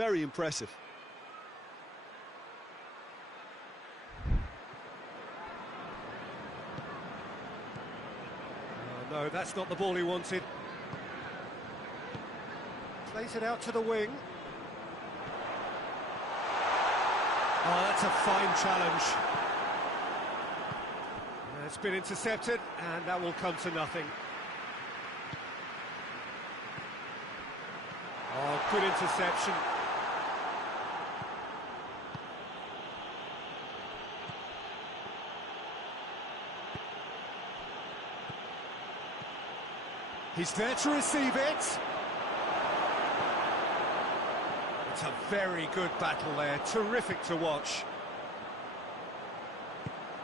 Very impressive. Oh, no, that's not the ball he wanted. Plays it out to the wing. Oh, that's a fine challenge. It's been intercepted, and that will come to nothing. Oh, good interception. He's there to receive it. It's a very good battle there, terrific to watch.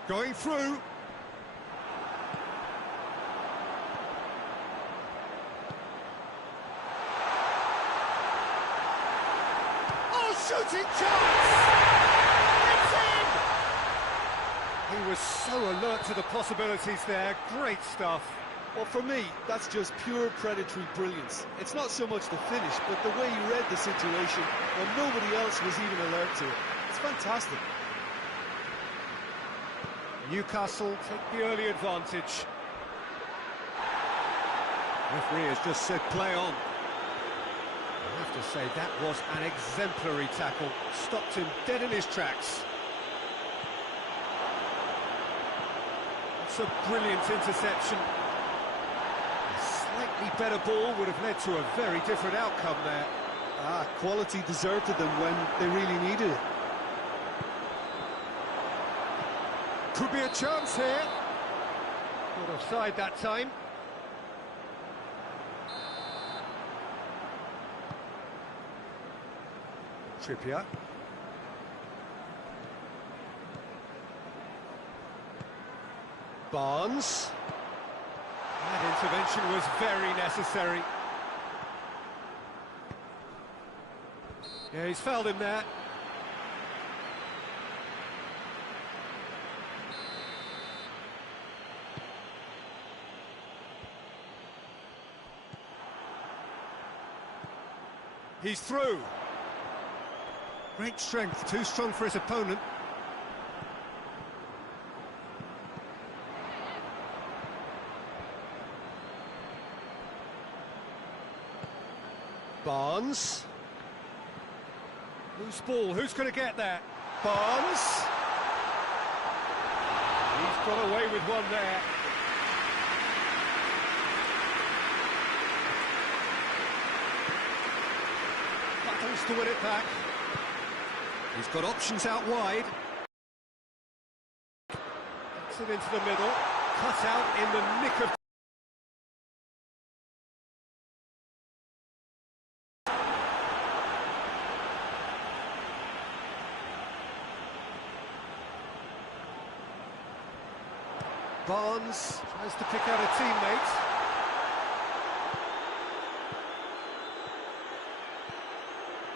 Going through. Shooting chance! It's in! He was so alert to the possibilities there. Great stuff. Well, for me, that's just pure predatory brilliance. It's not so much the finish, but the way he read the situation when nobody else was even alert to it. It's fantastic. Newcastle take the early advantage. Referee has just said play on. I have to say, that was an exemplary tackle. Stopped him dead in his tracks. It's a brilliant interception. A slightly better ball would have led to a very different outcome there. Quality deserted them when they really needed it. Could be a chance here. Not offside that time. Trippier. Barnes. That intervention was very necessary. Yeah, he's fouled him there. He's through. Great strength, too strong for his opponent. Barnes. Loose ball, who's going to get there? Barnes. He's got away with one there. Battles to win it back. He's got options out wide. Gets it into the middle. Cut out in the nick of... Barnes tries to pick out a teammate.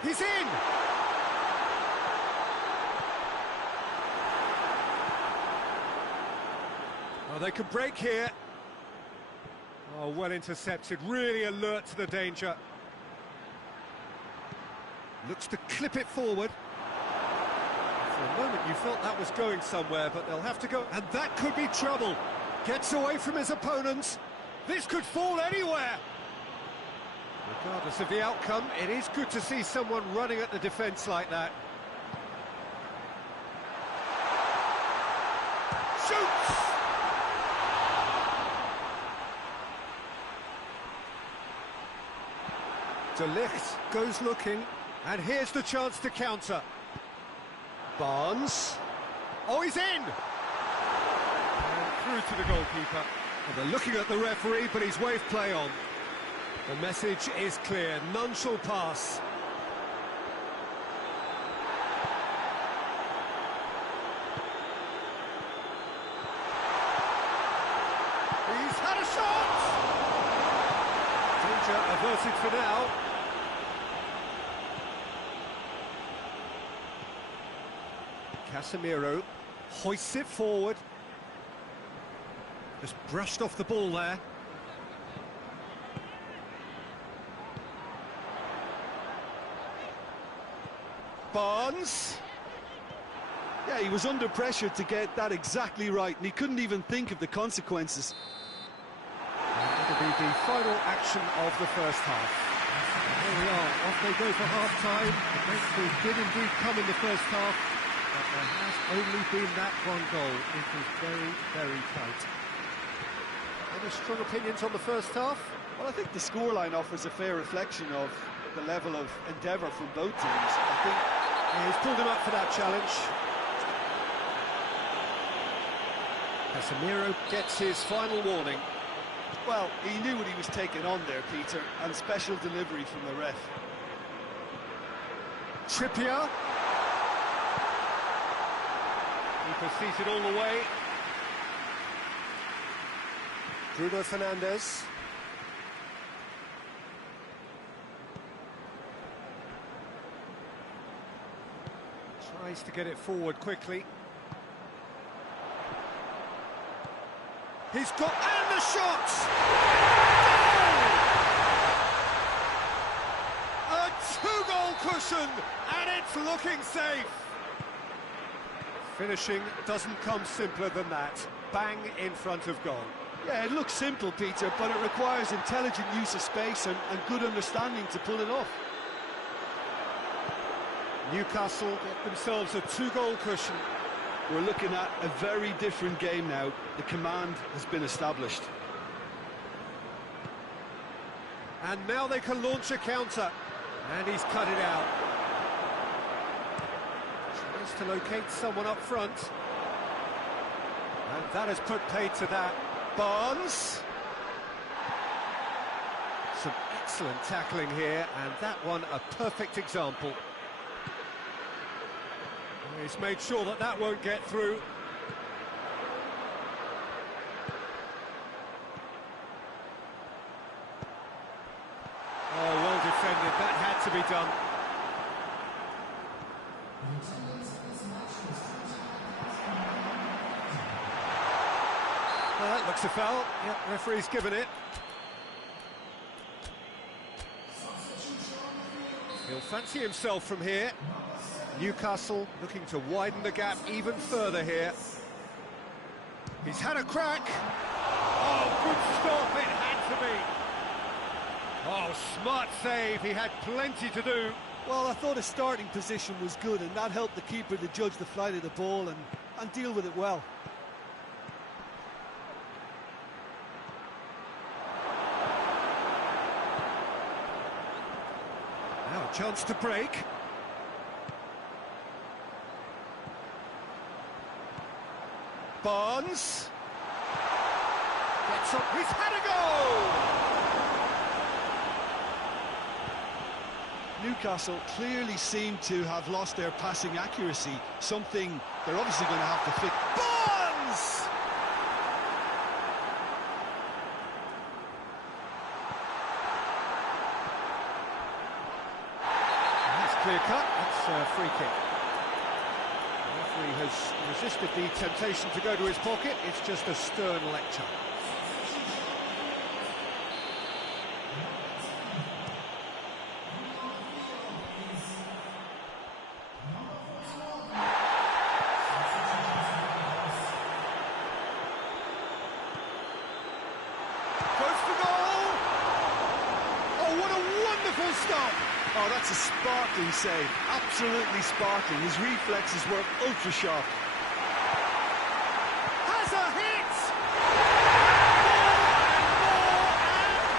He's in! Oh, they could break here. Oh, well intercepted, really alert to the danger. Looks to clip it forward. For a moment you felt that was going somewhere, but they'll have to go... And that could be trouble. Gets away from his opponent. This could fall anywhere. Regardless of the outcome, it is good to see someone running at the defence like that. Shoots! De Ligt goes looking, and here's the chance to counter. Barnes. Oh, he's in! And through to the goalkeeper. And they're looking at the referee, but he's waved play on. The message is clear, none shall pass. He's had a shot! Danger averted for now. Casemiro hoists it forward. Just brushed off the ball there. Barnes. Yeah, he was under pressure to get that exactly right, and he couldn't even think of the consequences. It'll be the final action of the first half. Here we are, off they go for half-time. The breakthrough did indeed come in the first half, but there has only been that one goal. It was very, very tight. Any strong opinions on the first half? Well, I think the scoreline offers a fair reflection of the level of endeavour from both teams. I think he's pulled him up for that challenge. Casemiro gets his final warning. Well, he knew what he was taking on there, Peter, and special delivery from the ref. Trippier. Keeper seated all the way. Bruno Fernandes. Tries to get it forward quickly. He's got... and the shot! Goal! A two-goal cushion, and it's looking safe. Finishing doesn't come simpler than that. Bang in front of goal. Yeah, it looks simple, Peter, but it requires intelligent use of space and good understanding to pull it off. Newcastle get themselves a two-goal cushion. We're looking at a very different game now. The command has been established. And now they can launch a counter. And he's cut it out. Tries to locate someone up front. And that has put paid to that. Barnes. Some excellent tackling here, and that one a perfect example. He's made sure that that won't get through. Oh, well defended. That had to be done. Well, that looks a foul. Yep, referee's given it. He'll fancy himself from here. Newcastle looking to widen the gap even further here. He's had a crack. Oh, good stop, it had to be. Oh, smart save, he had plenty to do. Well, I thought his starting position was good, and that helped the keeper to judge the flight of the ball and deal with it well. Now a chance to break. Barnes gets up, he's had a goal! Newcastle clearly seem to have lost their passing accuracy, something they're obviously going to have to fix. Barnes! That's clear cut, that's a free kick. The referee has resisted the temptation to go to his pocket. It's just a stern lecture. Goes for goal! Oh, what a wonderful stop! Oh, that's a sparkling save, absolutely sparkling. His reflexes were ultra sharp. Has a hit!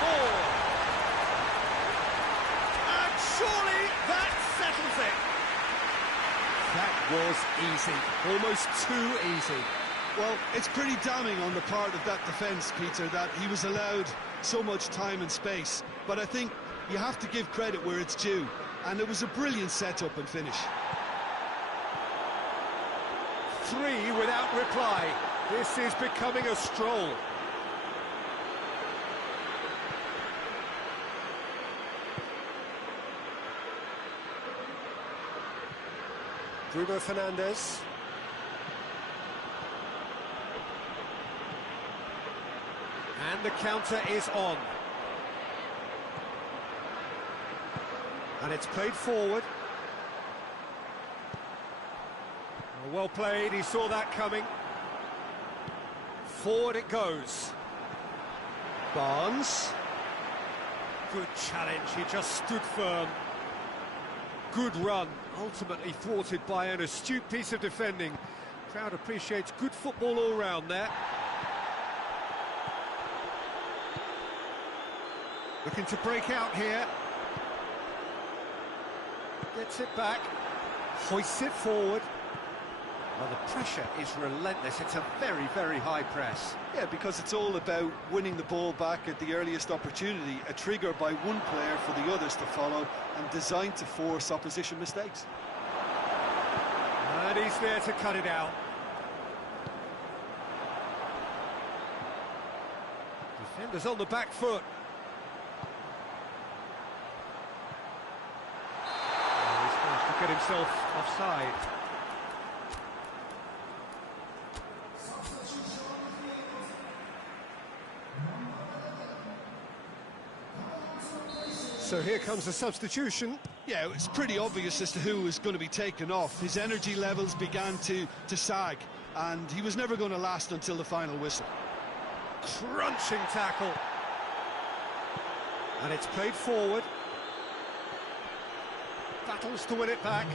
More and surely that settles it. That was easy, almost too easy. Well, it's pretty damning on the part of that defence, Peter, that he was allowed so much time and space. But I think you have to give credit where it's due, and it was a brilliant setup and finish. 3 without reply. This is becoming a stroll. Bruno Fernandes. And the counter is on. And it's played forward. Oh, well played, he saw that coming. Forward it goes. Barnes. Good challenge, he just stood firm. Good run, ultimately thwarted by an astute piece of defending. Crowd appreciates good football all round there. Looking to break out here. Gets it back. Hoists it forward. Well, the pressure is relentless. It's a very, very high press. Yeah, because it's all about winning the ball back at the earliest opportunity, a trigger by one player for the others to follow, and designed to force opposition mistakes. And he's there to cut it out. Defenders on the back foot. Oh, he's managed to get himself offside. So here comes the substitution. Yeah, it was pretty obvious as to who was going to be taken off. His energy levels began to sag, and he was never going to last until the final whistle. Crunching tackle. And it's played forward. Battles to win it back.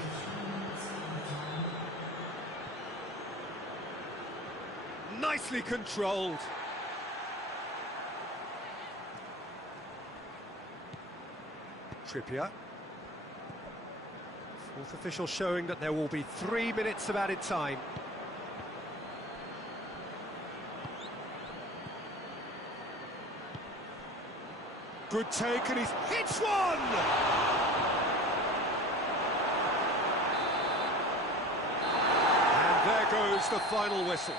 Nicely controlled. Trippier. Fourth official showing that there will be 3 minutes of added time. Good take, and he's hits one! And there goes the final whistle.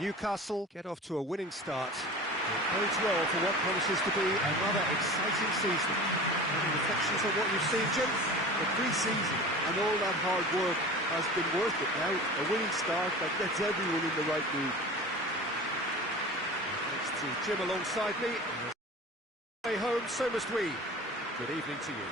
Newcastle get off to a winning start. It bodes well for what promises to be another exciting season. Any reflections on what you've seen, Jim? The pre-season and all that hard work has been worth it now. A winning start that gets everyone in the right mood. Thanks to Jim alongside me. Way home, so must we. Good evening to you.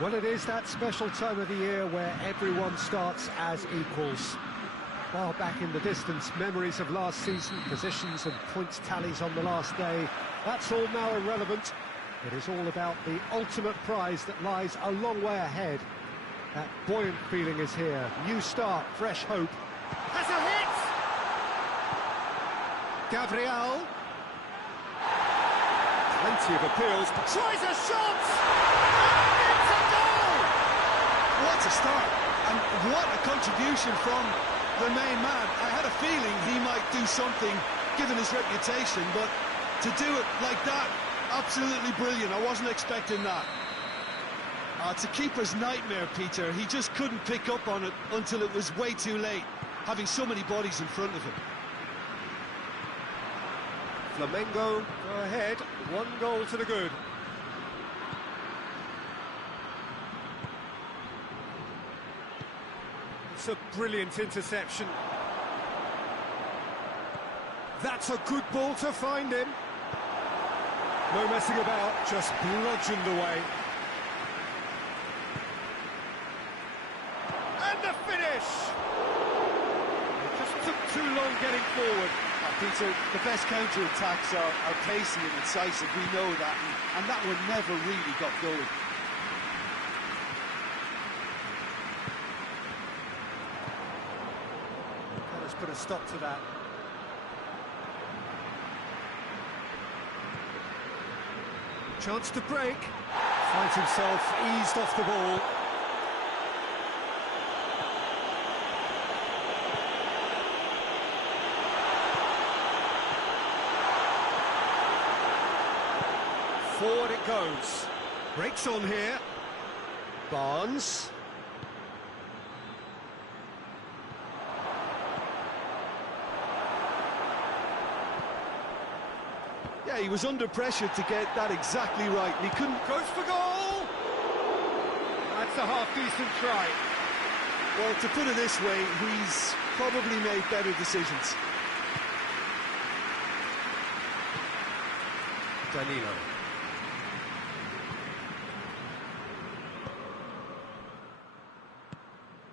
Well, it is that special time of the year where everyone starts as equals. Far back in the distance, memories of last season, positions and points tallies on the last day, that's all now irrelevant. It is all about the ultimate prize that lies a long way ahead. That buoyant feeling is here. New start, fresh hope. Has a hit! Gabriel. Plenty of appeals, but tries a shot! And it's a goal! What a start, and what a contribution from the main man. I had a feeling he might do something, given his reputation, but to do it like that, absolutely brilliant. I wasn't expecting that. It's a keeper's nightmare, Peter. He just couldn't pick up on it until it was way too late, having so many bodies in front of him. Flamengo go ahead, 1 goal to the good. It's a brilliant interception. That's a good ball to find him. No messing about, just bludgeoned away. And the finish! It just took too long getting forward. Peter, the best counter-attacks are pacey and incisive, we know that, and that one never really got going. Let's put a stop to that. Chance to break. Finds himself eased off the ball. Forward it goes. Breaks on here. Barnes. Yeah, he was under pressure to get that exactly right, and he couldn't... Goes for goal! That's a half-decent try. Well, to put it this way, he's probably made better decisions. Danilo.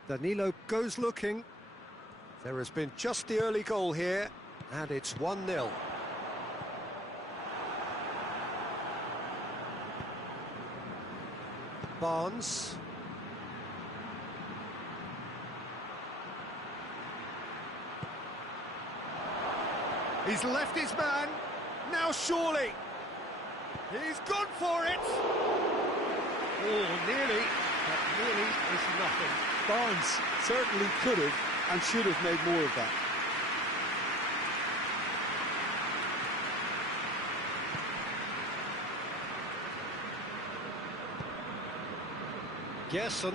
Danilo goes looking. There has been just the early goal here, and it's 1-0. Barnes. He's left his man. Now surely. He's gone for it. Oh, nearly. But nearly is nothing. Barnes certainly could have and should have made more of that. Gerson.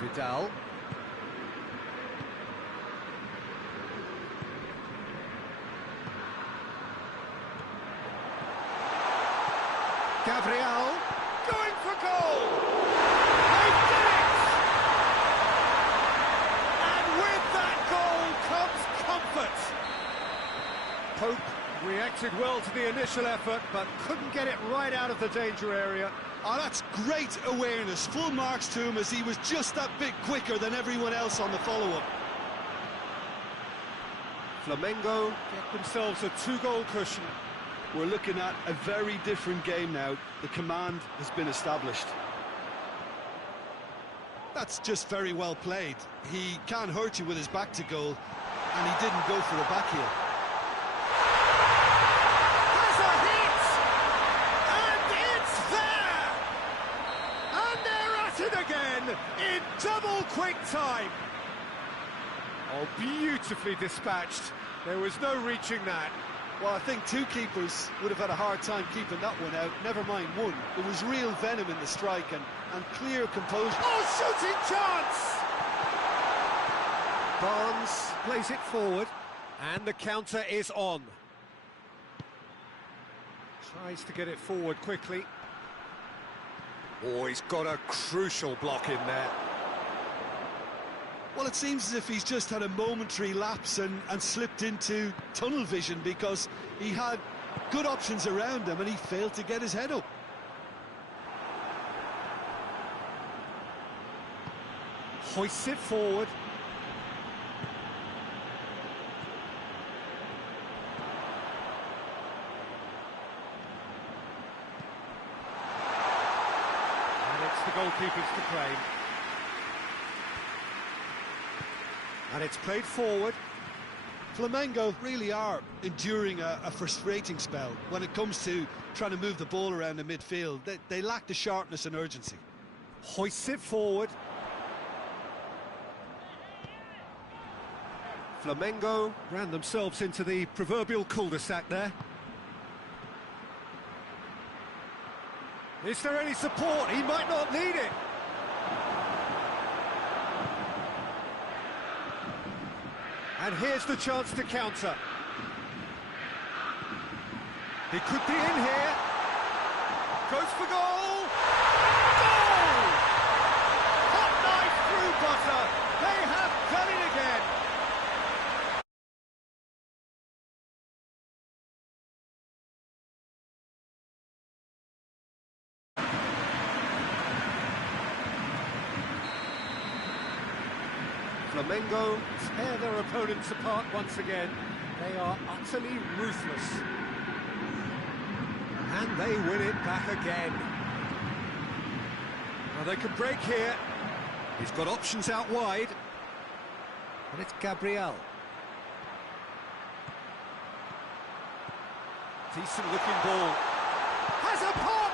Vidal. Gabriel. Going for goal! They did it! And with that goal comes comfort. Pope reacted well to the initial effort, but couldn't get it right out of the danger area. Oh, that's great awareness. Full marks to him, as he was just that bit quicker than everyone else on the follow-up. Flamengo get themselves a 2-goal cushion. We're looking at a very different game now. The command has been established. That's just very well played. He can't hurt you with his back to goal, and he didn't go for the back heel. In double quick time. Oh, beautifully dispatched. There was no reaching that. Well, I think 2 keepers would have had a hard time keeping that one out, never mind 1. There was real venom in the strike and clear composure. Oh, shooting chance! Barnes plays it forward, and the counter is on. Tries to get it forward quickly. Oh, he's got a crucial block in there. Well, it seems as if he's just had a momentary lapse and slipped into tunnel vision, because he had Good options around him, and he failed to get his head up. Hoists it forward. And it's the goalkeepers to claim. And it's played forward. Flamengo really are enduring a frustrating spell when it comes to trying to move the ball around the midfield. They lack the sharpness and urgency. Hoists it forward. Flamengo ran themselves into the proverbial cul-de-sac there. Is there any support? He might not need it. And here's the chance to counter. He could be in here. Goes for goal. Goal! Hot knife through butter. They have done it again. Flamengo tear their opponents apart once again. They are utterly ruthless. And they win it back again. Now they could break here. He's got options out wide. And it's Gabriel. Decent looking ball. Has a pop!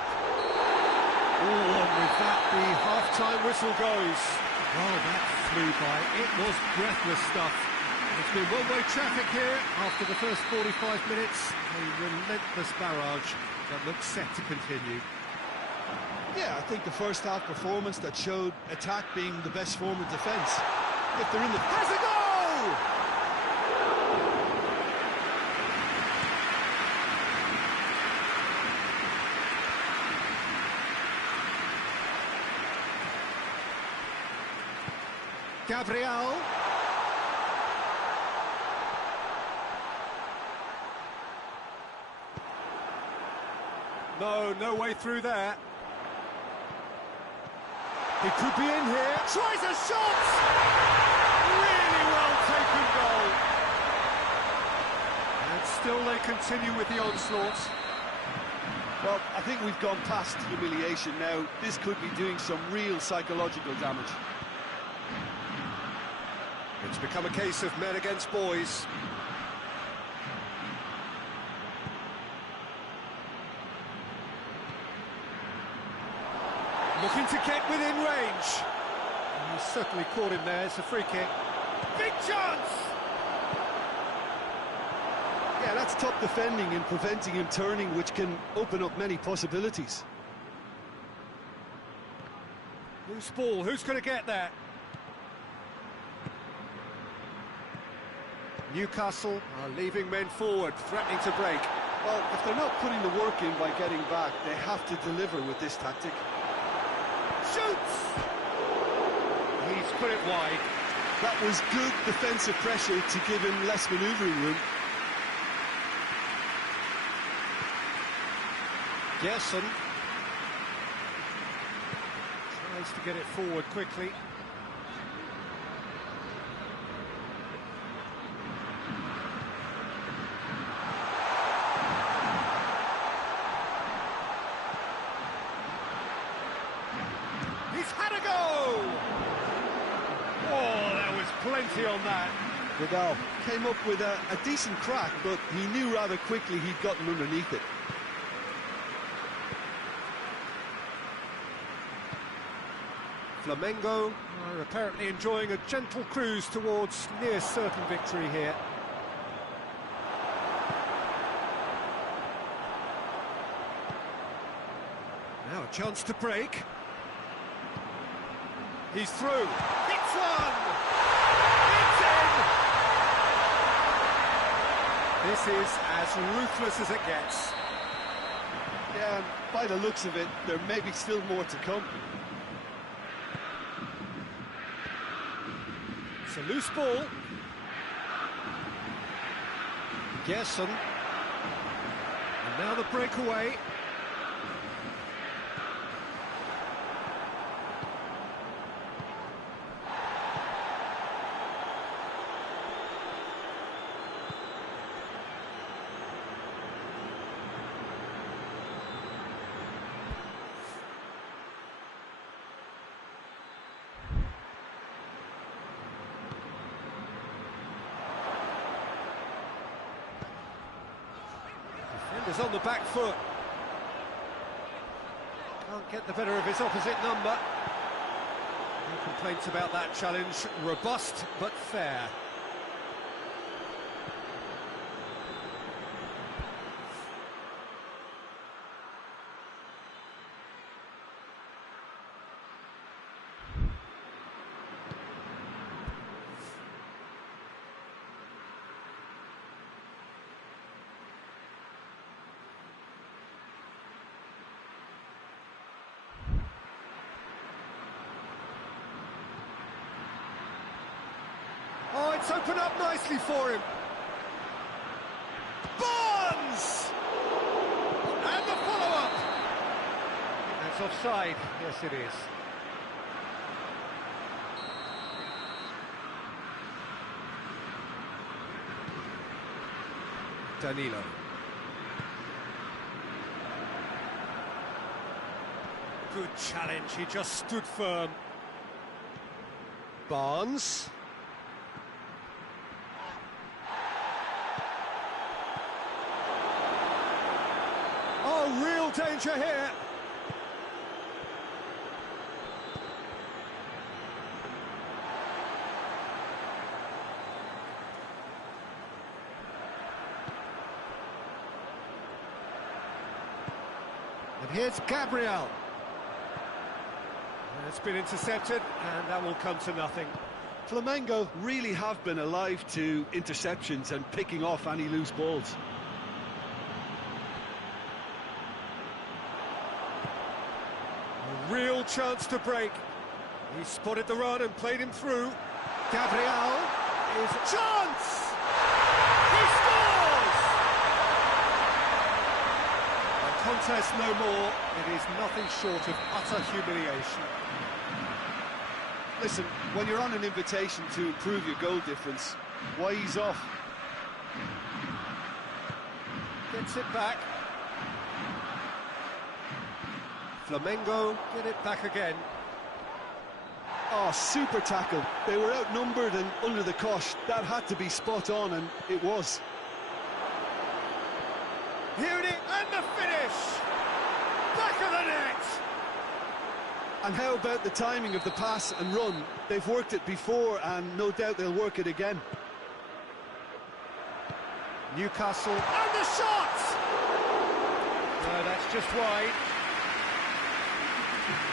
Oh, and with that the half-time whistle goes. Oh, that flew by. It was breathless stuff. It's been one-way traffic here after the first 45 minutes. A relentless barrage that looks set to continue. Yeah, I think the first half performance that showed attack being the best form of defence. If they're in the... Has a goal! Gabriel. No way through there. He could be in here. Tries a shot! Really well taken goal. And still they continue with the onslaught. Well, I think we've gone past humiliation now. This could be doing some real psychological damage. It's become a case of men against boys. Looking to get within range. And he's certainly caught him there. It's a free kick. Big chance! Yeah, that's top defending and preventing him turning, which can open up many possibilities. Loose ball. Who's going to get that? Newcastle are leaving men forward, threatening to break. Well, if they're not putting the work in by getting back, they have to deliver with this tactic. Shoots! He's put it wide. That was good defensive pressure to give him less manoeuvring room. Gerson tries to get it forward quickly. He's had a go! Oh, there was plenty on that. Vidal came up with a decent crack, but he knew rather quickly he'd gotten underneath it. Flamengo are apparently enjoying a gentle cruise towards near certain victory here. Now a chance to break. He's through. Hits one! It's in! This is as ruthless as it gets. Yeah, and by the looks of it, there may be still more to come. It's a loose ball. Gerson. Now the breakaway. Defender's on the back foot. Can't get the better of his opposite number. No complaints about that challenge. Robust but fair. Oh, it's opened up nicely for him. Barnes! And the follow-up. That's offside. Yes, it is. Danilo. Good challenge. He just stood firm. Barnes. Oh, real danger here. And here's Gabriel. It's been intercepted, and that will come to nothing. Flamengo really have been alive to interceptions and picking off any loose balls. A real chance to break. He spotted the run and played him through. Gabriel is a chance! He scores! A contest no more. It is nothing short of utter humiliation. Listen, when you're on an invitation to improve your goal difference, why ease off? Gets it back. Flamengo get it back again. Oh, super tackle. They were outnumbered and under the cosh. That had to be spot on, and it was. Here it is, and the finish! Back of the net! And how about the timing of the pass and run? They've worked it before, and no doubt they'll work it again. Newcastle, and the shot! No, that's just wide.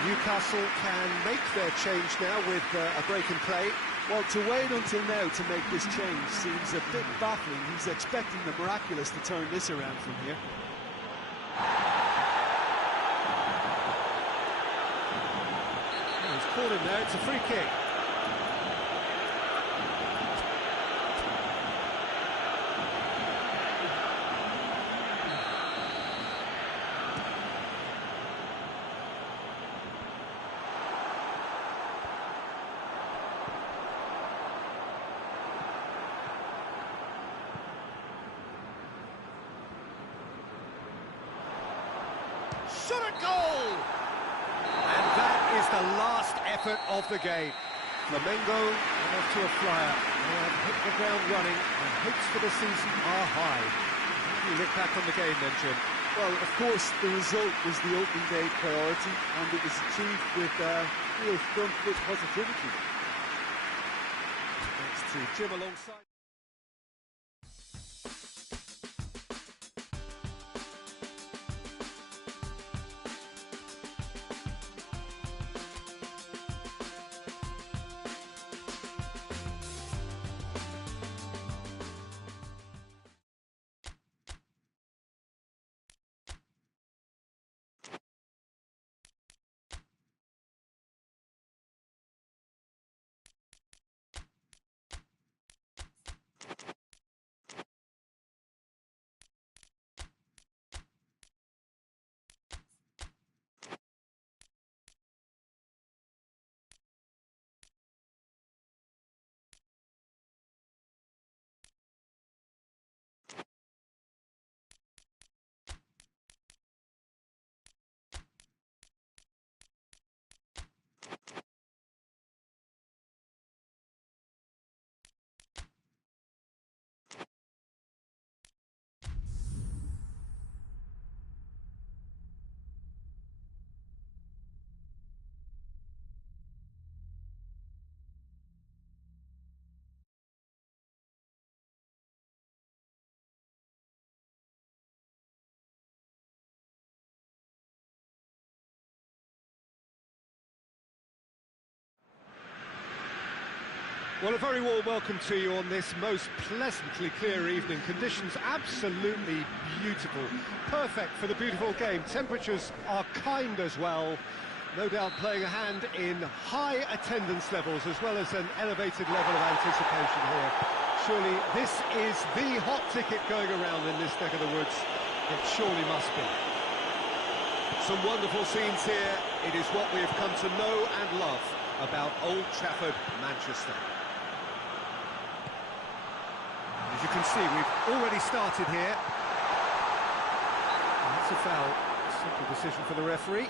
Newcastle can make their change now with a break in play. Well, to wait until now to make this change seems a bit baffling. He's expecting the miraculous to turn this around from here. He's caught him there, it's a free kick. Shot at goal! And that is the last effort of the game. Flamengo are off to a flyer. They have hit the ground running, and hopes for the season are high. You look back on the game then, Jim. Well, of course, the result was the opening day priority, and it was achieved with real front-foot positivity. Thanks to Jim alongside. Well, a very warm welcome to you on this most pleasantly clear evening. Conditions absolutely beautiful, perfect for the beautiful game. Temperatures are kind as well, no doubt playing a hand in high attendance levels as well as an elevated level of anticipation here. Surely this is the hot ticket going around in this neck of the woods. It surely must be. Some wonderful scenes here. It is what we have come to know and love about Old Trafford, Manchester. As you can see, we've already started here. And that's a foul. Simple decision for the referee.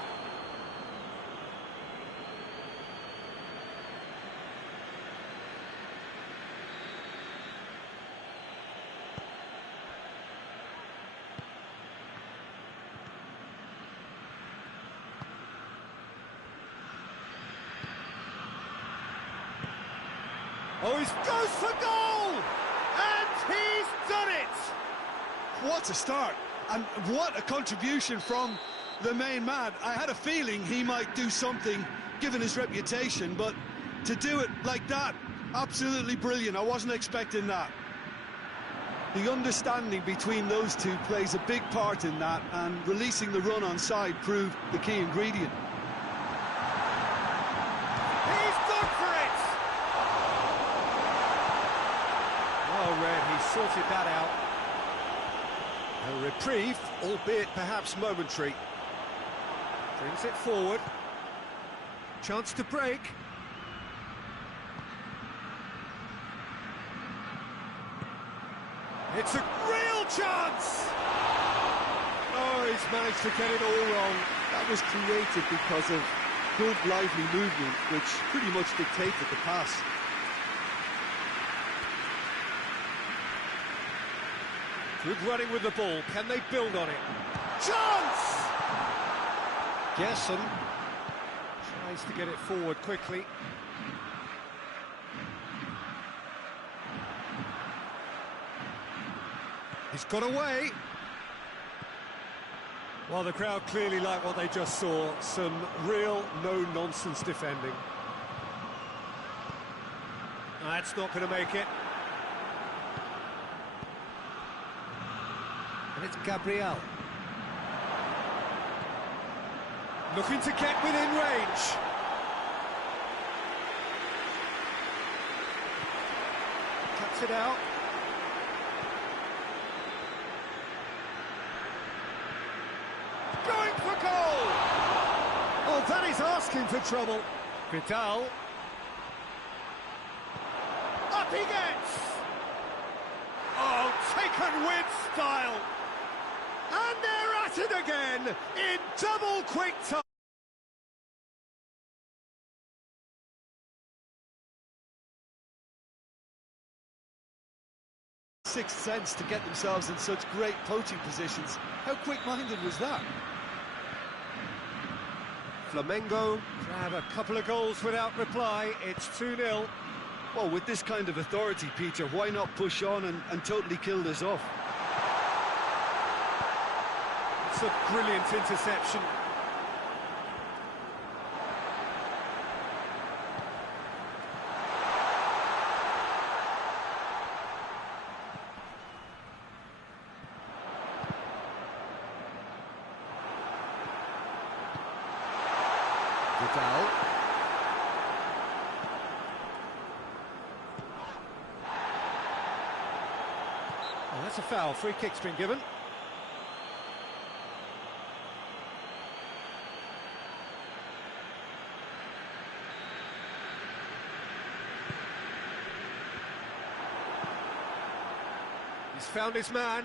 Oh, he goes for goal! And he's done it! What a start, and what a contribution from the main man. I had a feeling he might do something, given his reputation, but to do it like that, absolutely brilliant. I wasn't expecting that. The understanding between those two plays a big part in that, and releasing the run on side proved the key ingredient. He's gone for it! Well read, he sorted that out. A reprieve, albeit perhaps momentary. Brings it forward. Chance to break. It's a real chance! Oh, he's managed to get it all wrong. That was created because of good, lively movement, which pretty much dictated the pass. Good running with the ball. Can they build on it? Chance! Gerson tries to get it forward quickly. He's got away. Well, the crowd clearly like what they just saw. Some real no-nonsense defending. That's not going to make it. And it's Gabriel. Looking to get within range. Cuts it out. Going for goal! Oh, that is asking for trouble. Vidal. Up he gets! Oh, taken with style! And they're at it again, in double quick time. Sixth sense to get themselves in such great poaching positions. How quick-minded was that? Flamengo grab a couple of goals without reply. It's 2-0. Well, with this kind of authority, Peter, why not push on and totally kill this off? It's a brilliant interception. Vidal. Oh, that's a foul. Free kick's been given. He's found his man.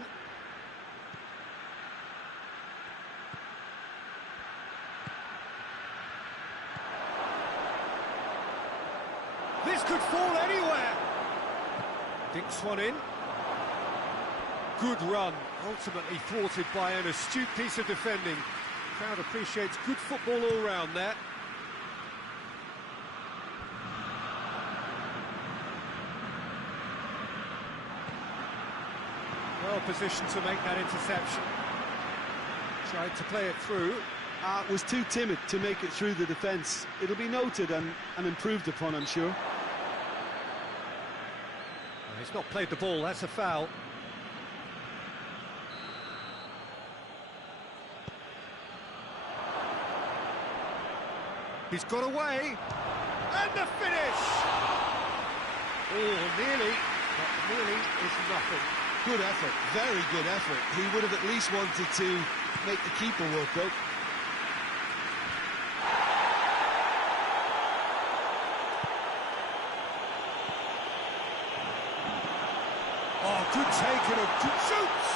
This could fall anywhere. Dinks one in. Good run, ultimately thwarted by an astute piece of defending. Crowd appreciates good football all round there. Well positioned to make that interception. Tried to play it through. Was too timid to make it through the defence. It'll be noted and improved upon, I'm sure. He's not played the ball, that's a foul. He's got away, and the finish! Oh, nearly, but nearly is nothing. Good effort, very good effort. He would have at least wanted to make the keeper work, though. Oh, good take and a good shoots!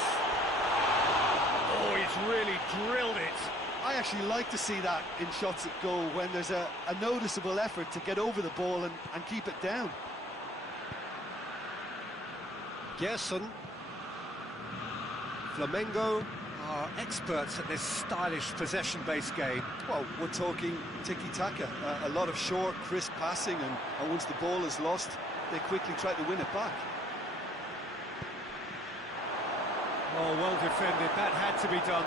Oh, he's really drilled it. I actually like to see that in shots at goal when there's a noticeable effort to get over the ball and keep it down. Gerson. Flamengo are experts at this stylish possession-based game. Well, we're talking tiki-taka, a lot of short, crisp passing, and once the ball is lost, they quickly try to win it back. Oh, well defended, that had to be done.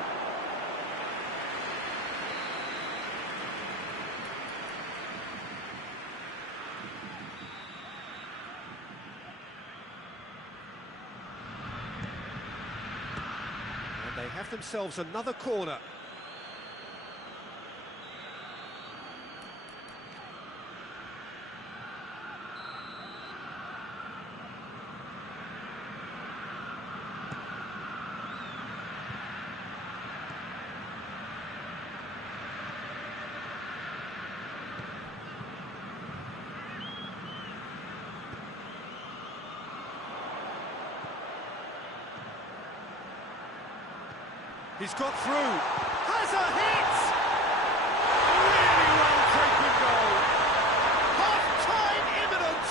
And they have themselves another corner. He's got through. Has a hit! Really well taken goal. Half-time imminent.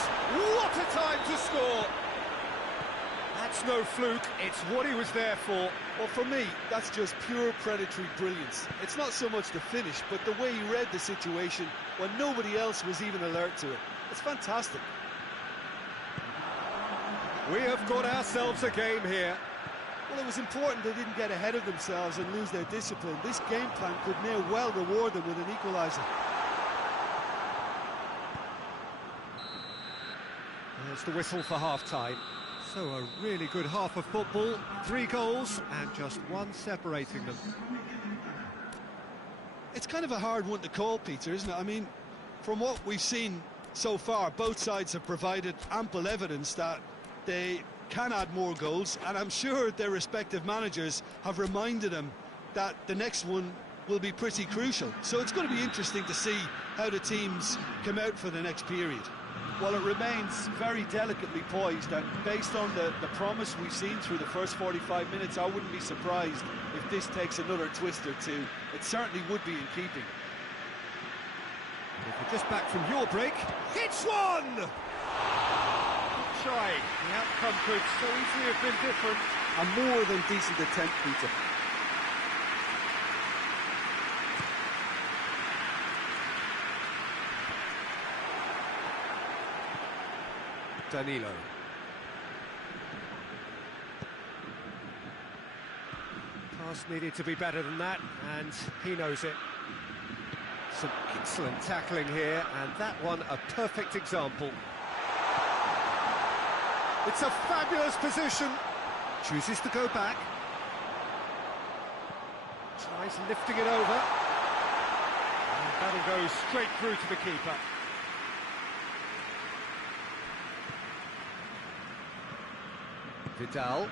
What a time to score. That's no fluke. It's what he was there for. Well, for me, that's just pure predatory brilliance. It's not so much the finish, but the way he read the situation when nobody else was even alert to it. It's fantastic. We have got ourselves a game here. Well, it was important they didn't get ahead of themselves and lose their discipline. This game plan could near well reward them with an equaliser. There's the whistle for half-time. So a really good half of football, 3 goals and just one separating them. It's kind of a hard one to call, Peter, isn't it? I mean, from what we've seen so far, both sides have provided ample evidence that they can add more goals, and I'm sure their respective managers have reminded them that the next one will be pretty crucial. So it's going to be interesting to see how the teams come out for the next period. Well, it remains very delicately poised, and based on the promise we've seen through the first 45 minutes, I wouldn't be surprised if this takes another twist or two. It certainly would be in keeping. If you're just back from your break, hits one! Try. The outcome could so easily have been different. A more than decent attempt, Peter. Danilo. Pass needed to be better than that, and he knows it. Some excellent tackling here, and that one a perfect example. It's a fabulous position. Chooses to go back. Tries lifting it over. And that'll go straight through to the keeper. Vidal.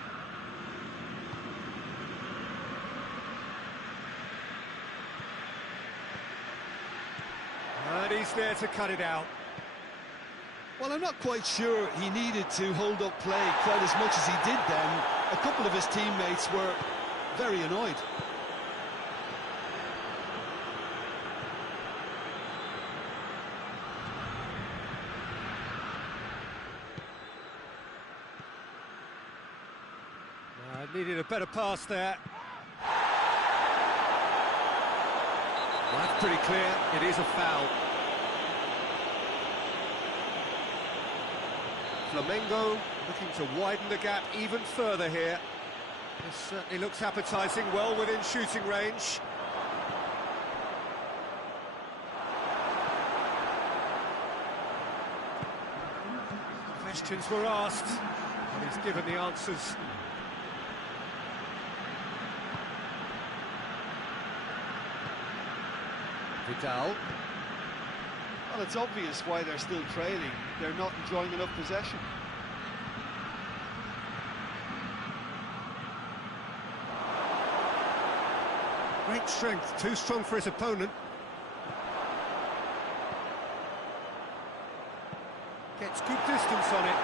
And he's there to cut it out. Well, I'm not quite sure he needed to hold up play quite as much as he did then. A couple of his teammates were very annoyed. Needed a better pass there. Well, that's pretty clear. It is a foul. Flamengo looking to widen the gap even further here. This certainly looks appetising, well within shooting range. Questions were asked. And he's given the answers. Vidal. Well, it's obvious why they're still trailing. They're not enjoying enough possession. Great strength, too strong for his opponent. Gets good distance on it.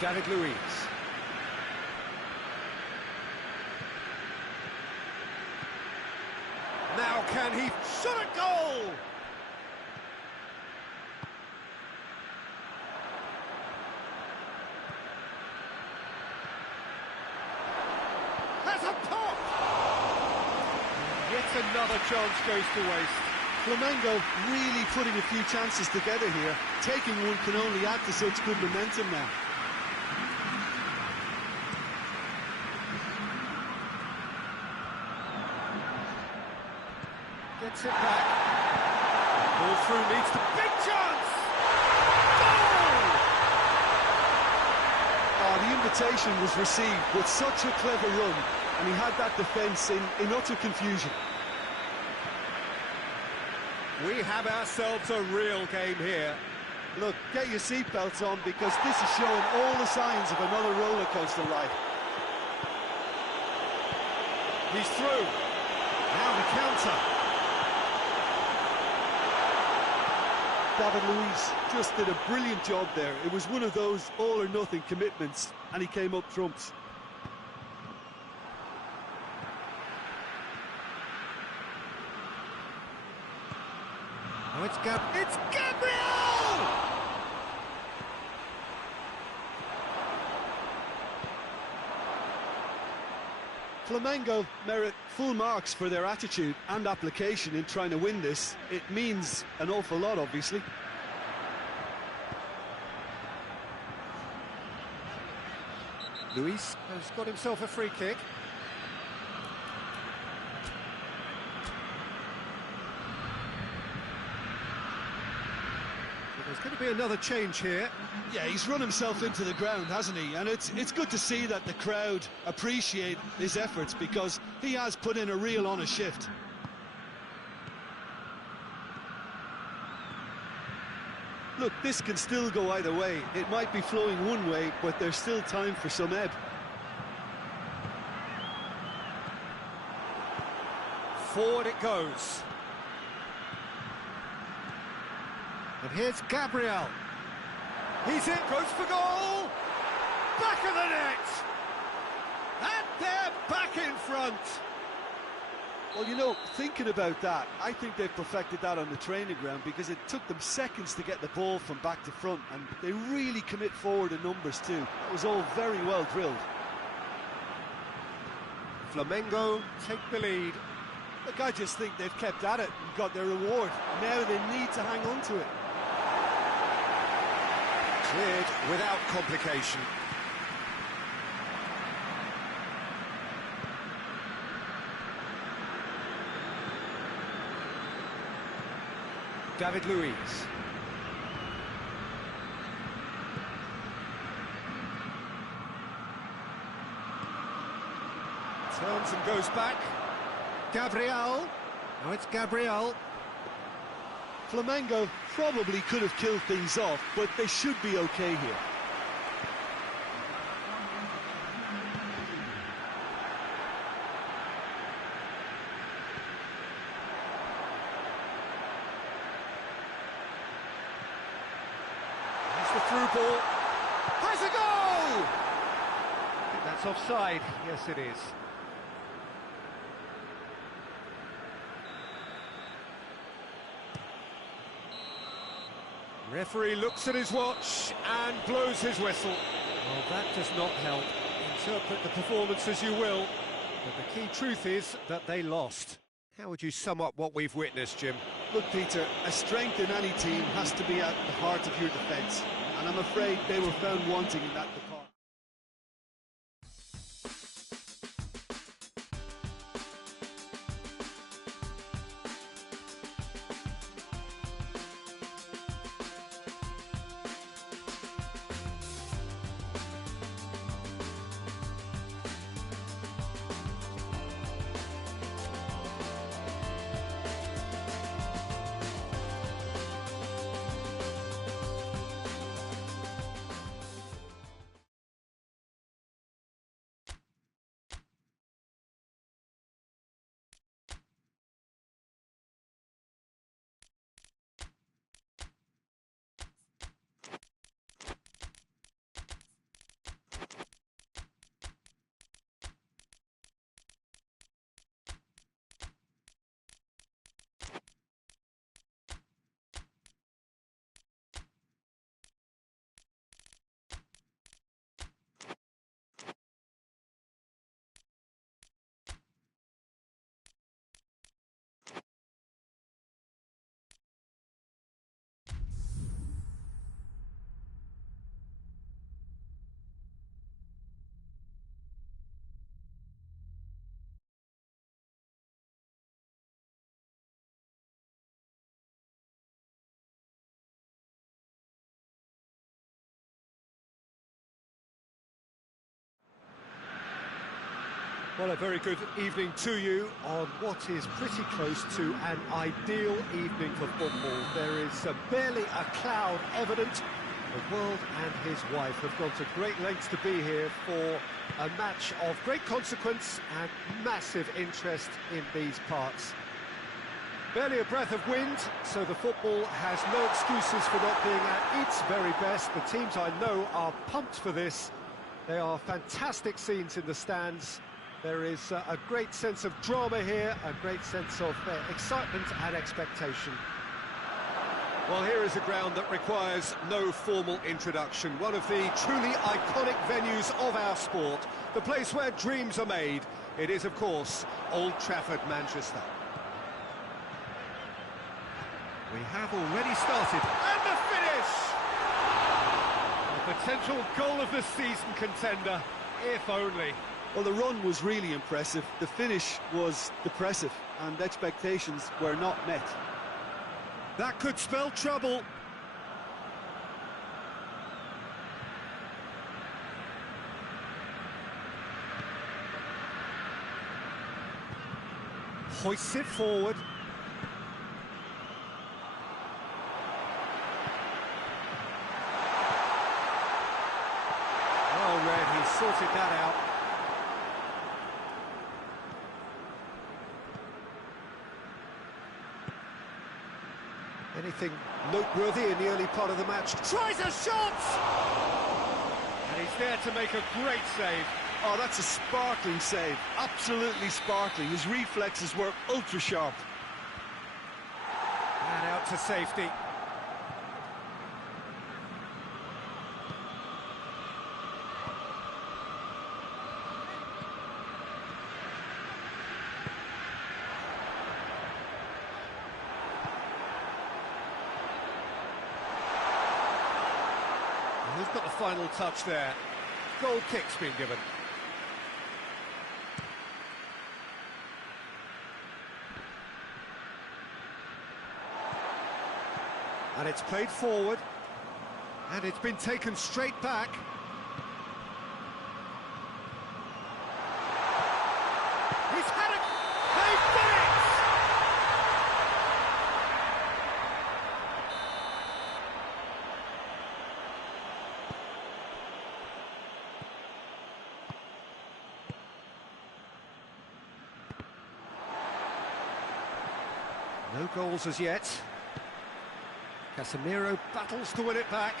David Luiz. Now can he shot a goal? Has a pop! Yet another chance goes to waste. Flamengo really putting a few chances together here. Taking one can only add to such good momentum now. Gets it back. Ball through, needs the big chance! Goal! Oh, the invitation was received with such a clever run, and he had that defence in utter confusion. We have ourselves a real game here. Look, get your seatbelts on, because this is showing all the signs of another roller coaster ride. He's through. Now the counter. David Luiz just did a brilliant job there. It was one of those all-or-nothing commitments, and he came up trumps. Oh, it's Gabriel! Flamengo merit full marks for their attitude and application in trying to win this. It means an awful lot, obviously. Luis has got himself a free kick. There's going to be another change here. Yeah, he's run himself into the ground, hasn't he? And it's good to see that the crowd appreciate his efforts, because he has put in a real honest shift. Look, this can still go either way. It might be flowing one way, but there's still time for some ebb. Forward it goes. And here's Gabriel. He's in, goes for goal! Back of the net! And they're back in front! Well, you know, thinking about that, I think they've perfected that on the training ground, because it took them seconds to get the ball from back to front, and they really commit forward in numbers too. That was all very well drilled. Flamengo take the lead. Look, I just think they've kept at it and got their reward. Now they need to hang on to it. Cleared without complication. David Luiz. Turns and goes back. Gabriel. Now it's Gabriel. Flamengo probably could have killed things off, but they should be okay here. Here's the through ball. Has a goal! I think that's offside. Yes, it is. Referee looks at his watch and blows his whistle. Well, that does not help. Interpret the performance as you will, but the key truth is that they lost. How would you sum up what we've witnessed, Jim? Look, Peter, a strength in any team has to be at the heart of your defence, and I'm afraid they were found wanting in that department. Well, a very good evening to you on what is pretty close to an ideal evening for football. There is barely a cloud evident. The world and his wife have gone to great lengths to be here for a match of great consequence and massive interest in these parts. Barely a breath of wind, so the football has no excuses for not being at its very best. The teams I know are pumped for this. There are fantastic scenes in the stands. There is a great sense of drama here, a great sense of excitement and expectation. Well, here is a ground that requires no formal introduction. One of the truly iconic venues of our sport, the place where dreams are made. It is, of course, Old Trafford, Manchester. We have already started, and the finish! A potential goal of the season contender, if only. Well, the run was really impressive. The finish was depressive, and expectations were not met. That could spell trouble. Hoists it forward. Well read, he sorted that out. Anything noteworthy in the early part of the match? Tries a shot! And he's there to make a great save. Oh, that's a sparkling save. Absolutely sparkling. His reflexes were ultra sharp. And out to safety. Who's got the final touch there? Goal kick's been given. And it's played forward. And it's been taken straight back. He's had it! They've done it! No goals as yet. Casemiro battles to win it back.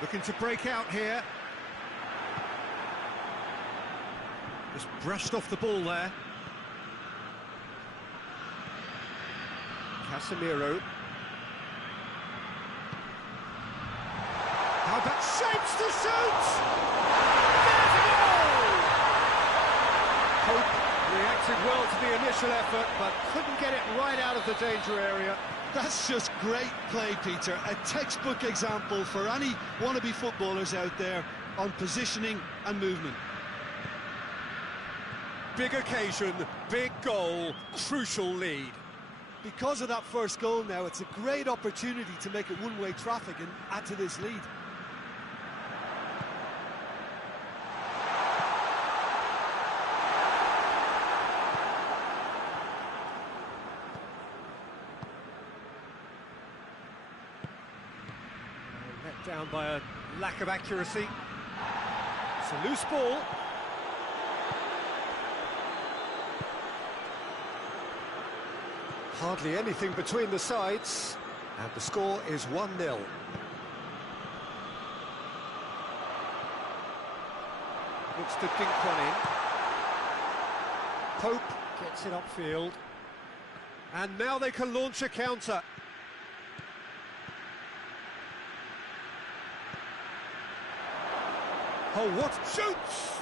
Looking to break out here. Just brushed off the ball there. Casemiro. How about shapes to shoot? There's a goal! Hope reacted well to the initial effort, but couldn't get it right out of the danger area. That's just great play, Peter. A textbook example for any wannabe footballers out there on positioning and movement. Big occasion, big goal, crucial lead. Because of that first goal now, it's a great opportunity to make it one-way traffic and add to this lead. Let down by a lack of accuracy. It's a loose ball. Hardly anything between the sides, and the score is 1-0. Looks to dink one in. Pope gets it upfield. And now they can launch a counter. Oh, what shoots!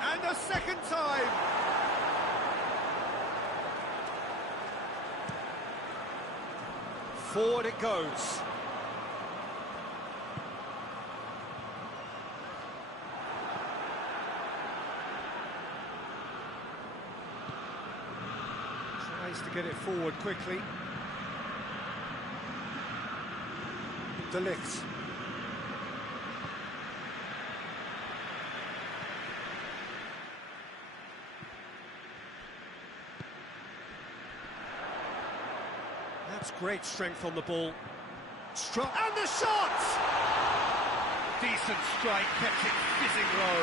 And a second time! Forward it goes. Tries to get it forward quickly. De Ligt. That's great strength on the ball. And the shot! Decent strike, kept it fizzing low.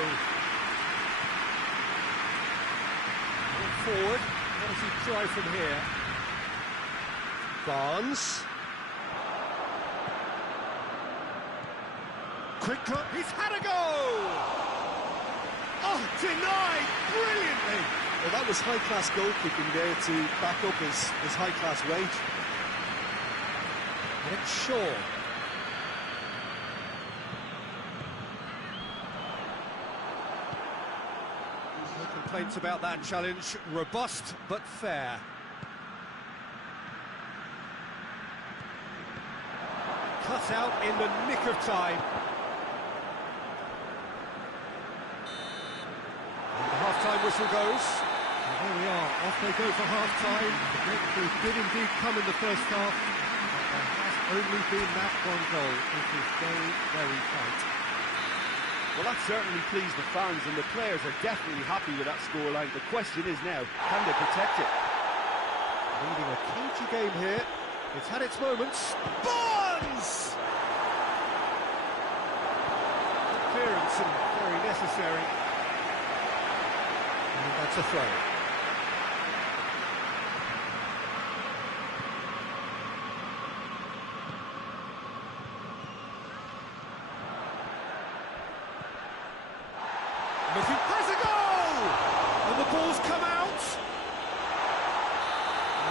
Forward, what does he try from here? Barnes. Quick cut, he's had a go! Oh, denied brilliantly! Well, that was high-class goalkeeping there to back up his high-class wage. It's Shaw. No complaints about that challenge. Robust, but fair. Cut out in the nick of time. And the half-time whistle goes. And there we are, off they go for half-time. The breakthrough did indeed come in the first half. But there has only been that one goal. It is very, very tight. Well, that certainly pleased the fans, and the players are definitely happy with that scoreline. The question is now, can they protect it? Leading a cagey game here. It's had its moments. Barnes! Clearance and very necessary. And that's a throw. Looking, has a goal! And the ball's come out!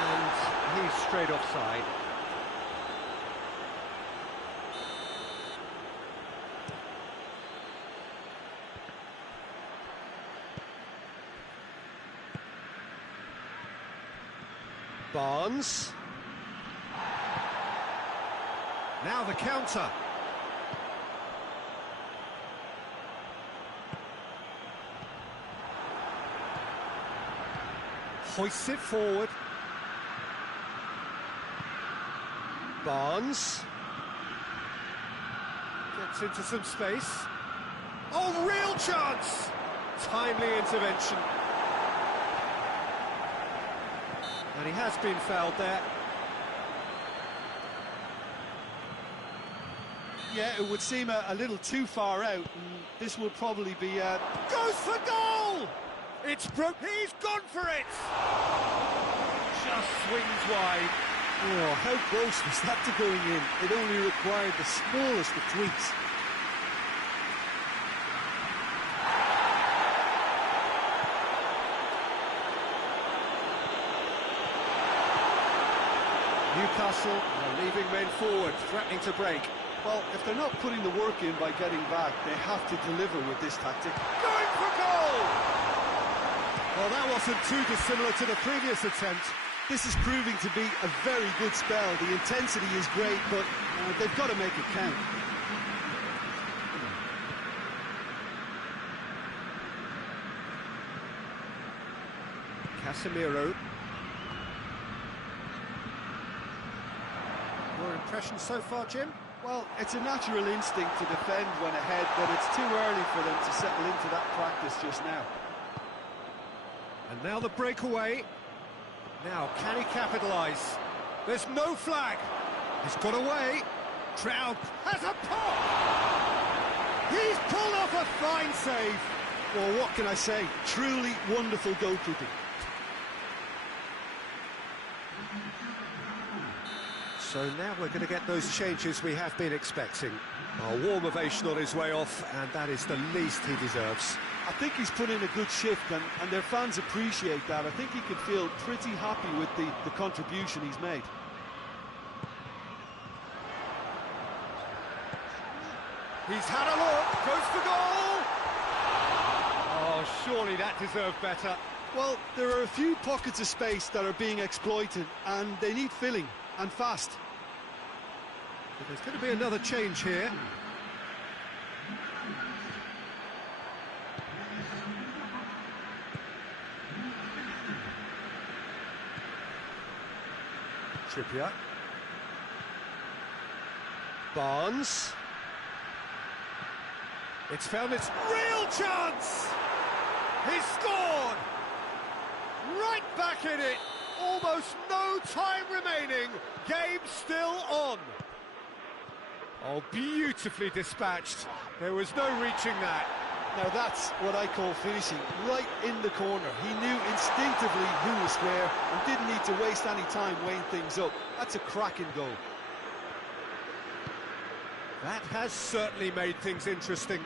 And he's straight offside. Barnes. Now the counter. Hoists it forward. Barnes. Gets into some space. Oh, real chance! Timely intervention. And he has been fouled there. Yeah, it would seem a little too far out, and this will probably be Goes for goal! It's broke. He's gone for it! Just swings wide. Oh, how close was that to going in? It only required the smallest of tweaks. Newcastle are leaving men forward, threatening to break. Well, if they're not putting the work in by getting back, they have to deliver with this tactic. Going for goal! Well, that wasn't too dissimilar to the previous attempt. This is proving to be a very good spell. The intensity is great, but they've got to make it count. Casemiro. Your impression so far, Jim? Well, it's a natural instinct to defend when ahead, but it's too early for them to settle into that practice just now. And now the breakaway. Now, can he capitalise? There's no flag. He's got away. Crowd has a pop. He's pulled off a fine save. Well, what can I say? Truly wonderful goalkeeping. So now we're going to get those changes we have been expecting. A warm ovation on his way off, and that is the least he deserves. I think he's put in a good shift, and their fans appreciate that. I think he can feel pretty happy with the contribution he's made. He's had a look, goes for goal! Oh, surely that deserved better. Well, there are a few pockets of space that are being exploited, and they need filling, and fast. But there's going to be another change here. Trippier. Barnes. It's found its real chance! He's scored! Right back in it! Almost no time remaining. Game still on. Oh, beautifully dispatched. There was no reaching that. Now that's what I call finishing, right in the corner. He knew instinctively who was square and didn't need to waste any time weighing things up. That's a cracking goal. That has certainly made things interesting.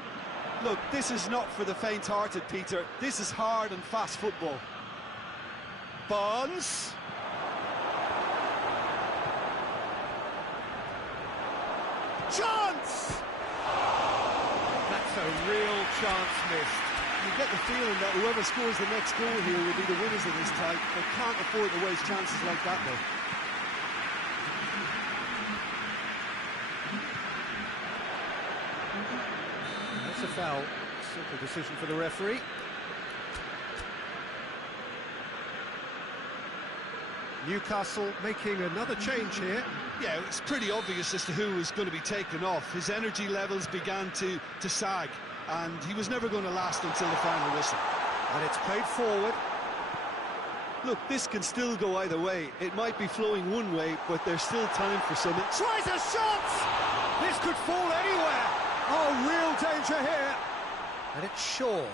Look, this is not for the faint-hearted, Peter. This is hard and fast football. Barnes. Chance! That's a real chance missed. You get the feeling that whoever scores the next goal here will be the winners of this tie. They can't afford to waste chances like that, though. That's a foul. Simple decision for the referee. Newcastle making another change here. Yeah, it's pretty obvious as to who was going to be taken off. His energy levels began to sag, and he was never going to last until the final whistle. And it's played forward. Look, this can still go either way. It might be flowing one way, but there's still time for something. Tries a shot! This could fall anywhere. Oh, real danger here. And it's Shaw.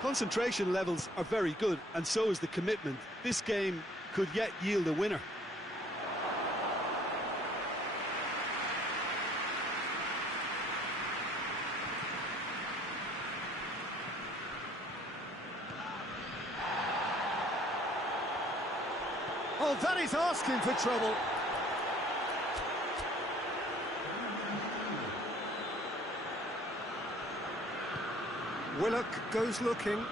Concentration levels are very good, and so is the commitment. This game could yet yield a winner. Oh, that is asking for trouble. Willock goes looking.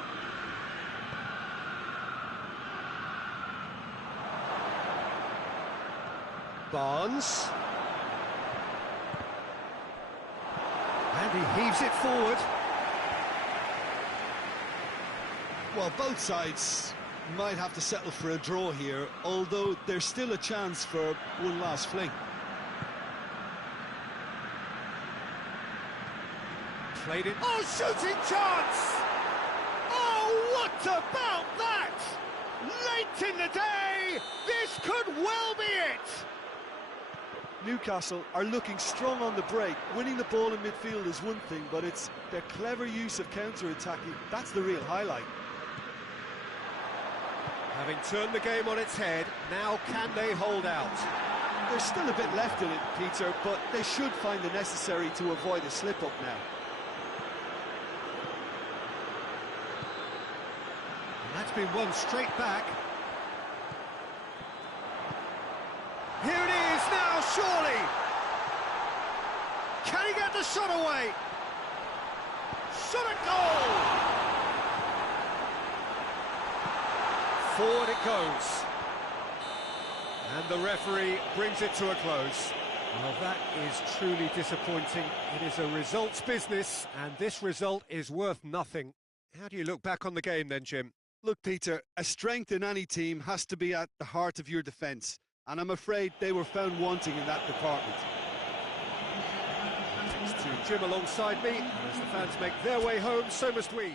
Barnes. And he heaves it forward. Well, both sides might have to settle for a draw here, although there's still a chance for one last fling. Played it. Oh, shooting chance! Oh, what about that? Late in the day, this could well be it! Newcastle are looking strong on the break. Winning the ball in midfield is one thing, but it's their clever use of counter-attacking. That's the real highlight. Having turned the game on its head, now can they hold out? There's still a bit left in it, Peter, but they should find the necessary to avoid a slip-up now. That's been won straight back. Here it is now, surely! Can he get the shot away? Shot at goal! Forward it goes. And the referee brings it to a close. Well, that is truly disappointing. It is a results business, and this result is worth nothing. How do you look back on the game then, Jim? Look, Peter, a strength in any team has to be at the heart of your defence, and I'm afraid they were found wanting in that department. Thanks to Jim alongside me, and as the fans make their way home, so must we.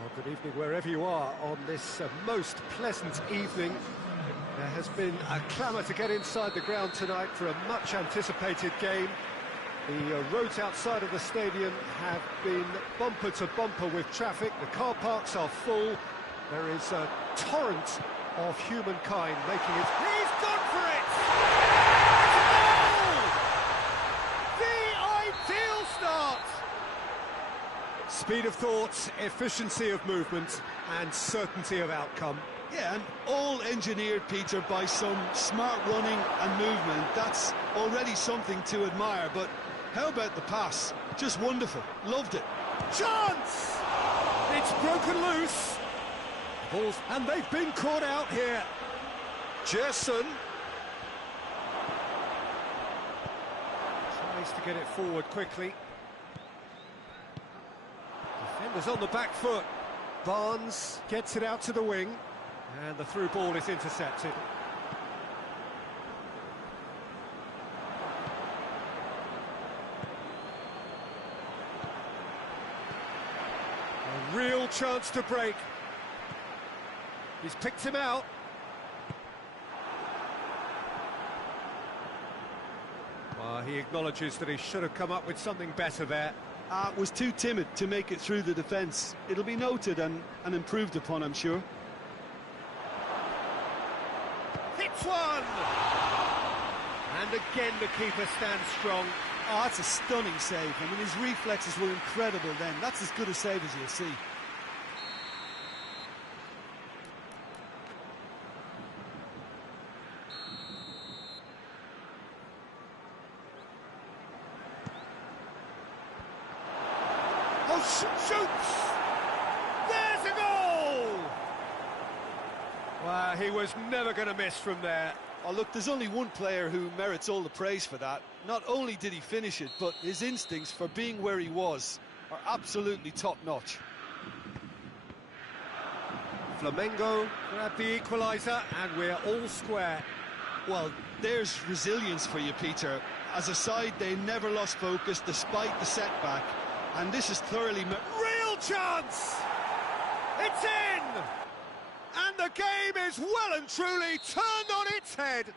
Well, good evening wherever you are on this most pleasant evening. There has been a clamour to get inside the ground tonight for a much anticipated game. The roads outside of the stadium have been bumper to bumper with traffic. The car parks are full. There is a torrent of humankind making it. He's gone for it! Goal! The ideal start! Speed of thought, efficiency of movement, and certainty of outcome. Yeah, and all engineered, Peter, by some smart running and movement. That's already something to admire, but how about the pass? Just wonderful. Loved it. Chance! It's broken loose. Balls, and they've been caught out here. Gerson tries to get it forward quickly. Defenders on the back foot. Barnes gets it out to the wing, and the through ball is intercepted. A real chance to break. He's picked him out. Well, he acknowledges that he should have come up with something better there. Was too timid to make it through the defence. It'll be noted and improved upon, I'm sure. Hits one! And again the keeper stands strong. Oh, that's a stunning save. I mean, his reflexes were incredible then. That's as good a save as you'll see. Shoots! There's a goal! Well, he was never going to miss from there. Oh, look, there's only one player who merits all the praise for that. Not only did he finish it, but his instincts for being where he was are absolutely top-notch. Flamengo grab the equaliser, and we're all square. Well, there's resilience for you, Peter. As a side, they never lost focus despite the setback. And this is thoroughly... Real chance! It's in! And the game is well and truly turned on its head.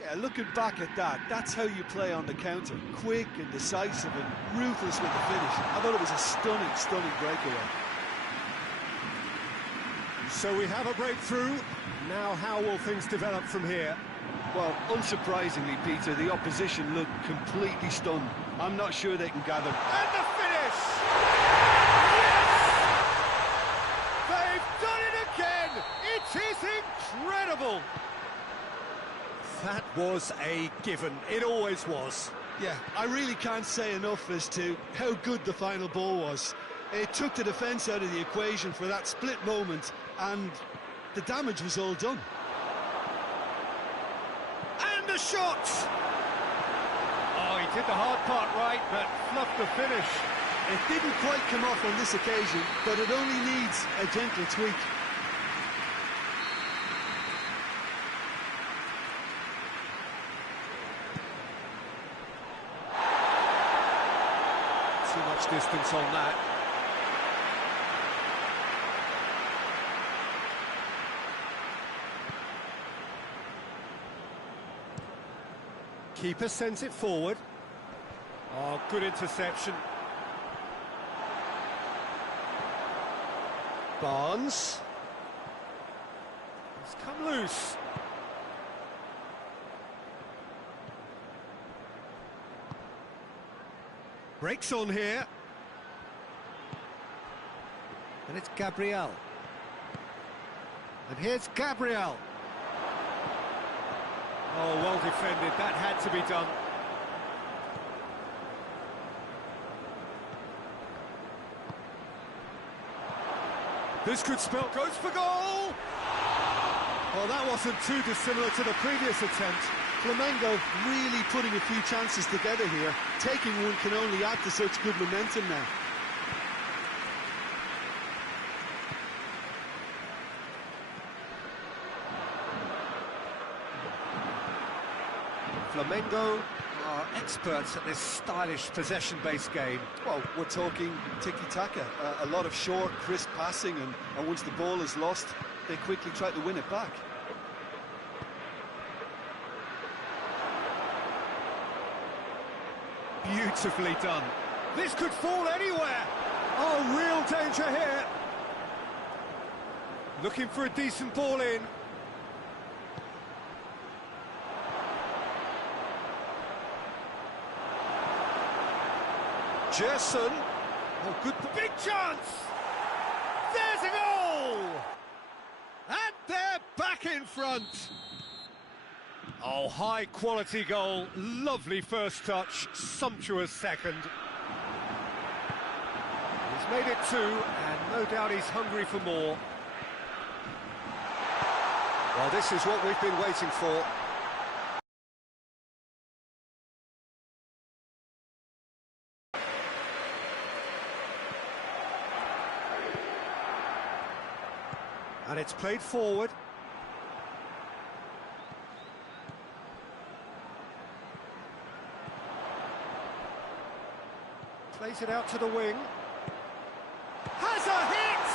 Yeah, looking back at that, that's how you play on the counter. Quick and decisive and ruthless with the finish. I thought it was a stunning, stunning breakaway. So we have a breakthrough. Now how will things develop from here? Well, unsurprisingly, Peter, the opposition look completely stunned. I'm not sure they can gather. And the finish! Yes! They've done it again! It is incredible! That was a given. It always was. Yeah, I really can't say enough as to how good the final ball was. It took the defence out of the equation for that split moment, and the damage was all done. And the shot! Oh, he did the hard part right, but fluffed the finish. It didn't quite come off on this occasion, but it only needs a gentle tweak. Too much distance on that. Keeper sends it forward. Oh, good interception. Barnes. It's come loose. Breaks on here. And it's Gabriel. And here's Gabriel. Oh, well defended. That had to be done. This could spell... Goes for goal! Well, that wasn't too dissimilar to the previous attempt. Flamengo really putting a few chances together here. Taking one can only add to such good momentum now. Flamengo are experts at this stylish possession-based game. Well, we're talking tiki-taka, a lot of short, crisp passing, and once the ball is lost, they quickly try to win it back. Beautifully done. This could fall anywhere. Oh, real danger here. Looking for a decent ball in. Gerson. Oh, good. Big chance! There's a goal! And they're back in front. Oh, high-quality goal. Lovely first touch. Sumptuous second. He's made it 2, and no doubt he's hungry for more. Well, this is what we've been waiting for. And it's played forward. Plays it out to the wing. Has a hit!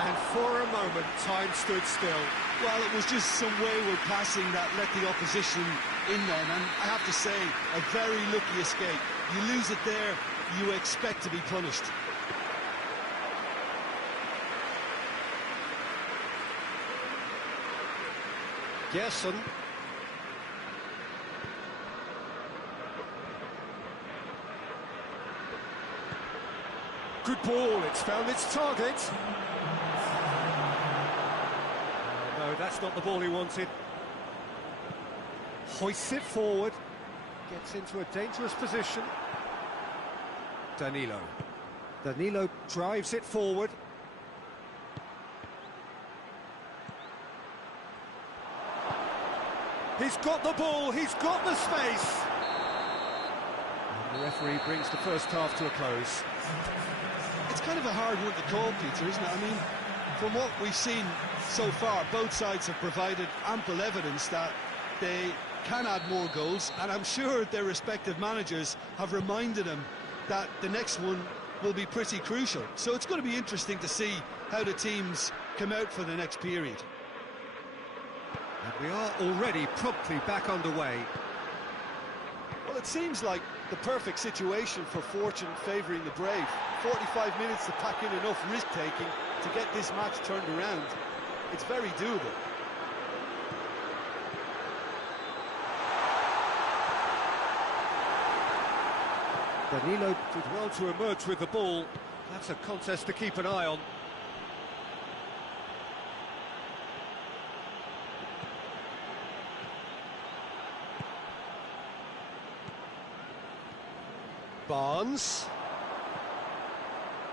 And for a moment, time stood still. Well, it was just some wayward passing that let the opposition in then, and I have to say, a very lucky escape. You lose it there, you expect to be punished. Gerson. Good ball, it's found its target. Oh, no, that's not the ball he wanted. Hoists it forward. Gets into a dangerous position. Danilo. Danilo drives it forward. He's got the ball, he's got the space. And the referee brings the first half to a close. It's kind of a hard one to call, Peter, isn't it? I mean, from what we've seen so far, both sides have provided ample evidence that they can add more goals, and I'm sure their respective managers have reminded them that the next one will be pretty crucial. So it's going to be interesting to see how the teams come out for the next period. And we are already promptly back underway. Well, it seems like the perfect situation for fortune favouring the brave. 45 minutes to pack in enough risk-taking to get this match turned around. It's very doable. Danilo did well to emerge with the ball. That's a contest to keep an eye on. Barnes.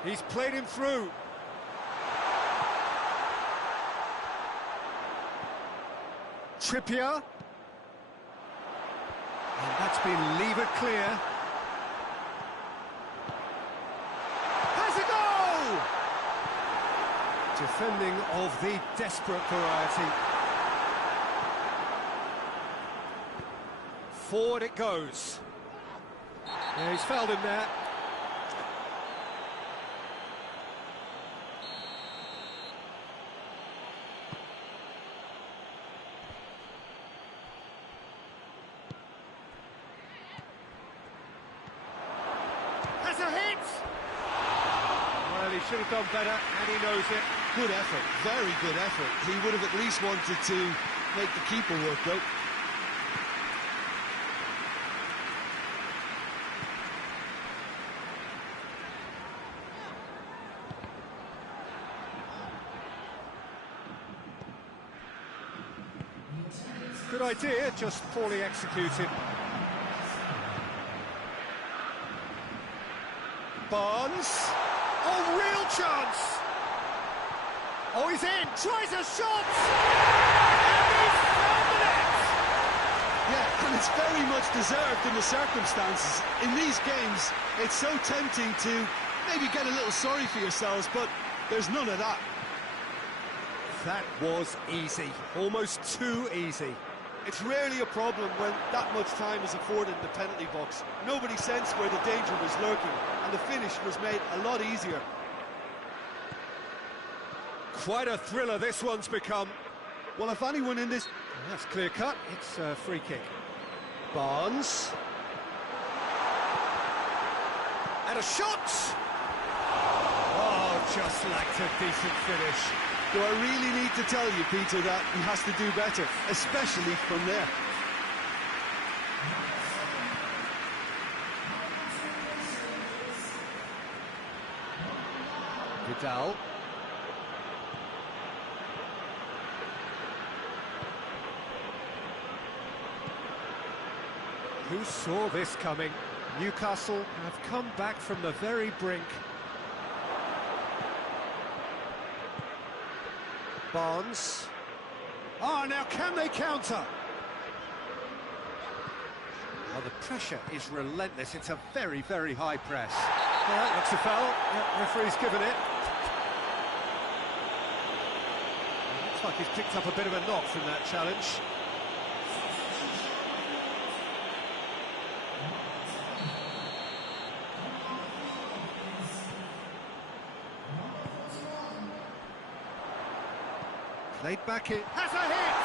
He's played him through. Trippier. And that's been levered clear. Has a goal! Defending of the desperate variety. Forward it goes. Yeah, he's fouled him there. Has a hit! Well, he should have done better, and he knows it. Good effort, very good effort. He would have at least wanted to make the keeper work, though. Good idea, just poorly executed. Barnes. Oh, real chance! Oh, he's in! Tries a shot! And he's found the net! Yeah, and it's very much deserved in the circumstances. In these games, it's so tempting to maybe get a little sorry for yourselves, but there's none of that. That was easy. Almost too easy. It's rarely a problem when that much time is afforded in the penalty box. Nobody sensed where the danger was lurking, and the finish was made a lot easier. Quite a thriller this one's become. Well, if anyone in this... That's clear cut. It's a free kick. Barnes. And a shot! Oh, just lacked a decent finish. Do I really need to tell you, Peter, that he has to do better, especially from there? Vidal. Who saw this coming? Newcastle have come back from the very brink. Barnes. Oh, now can they counter? Oh, the pressure is relentless. It's a very, very high press. All right, looks a foul. Yeah, referee's given it. Looks like he's picked up a bit of a knock from that challenge. Played back in. Has a hit!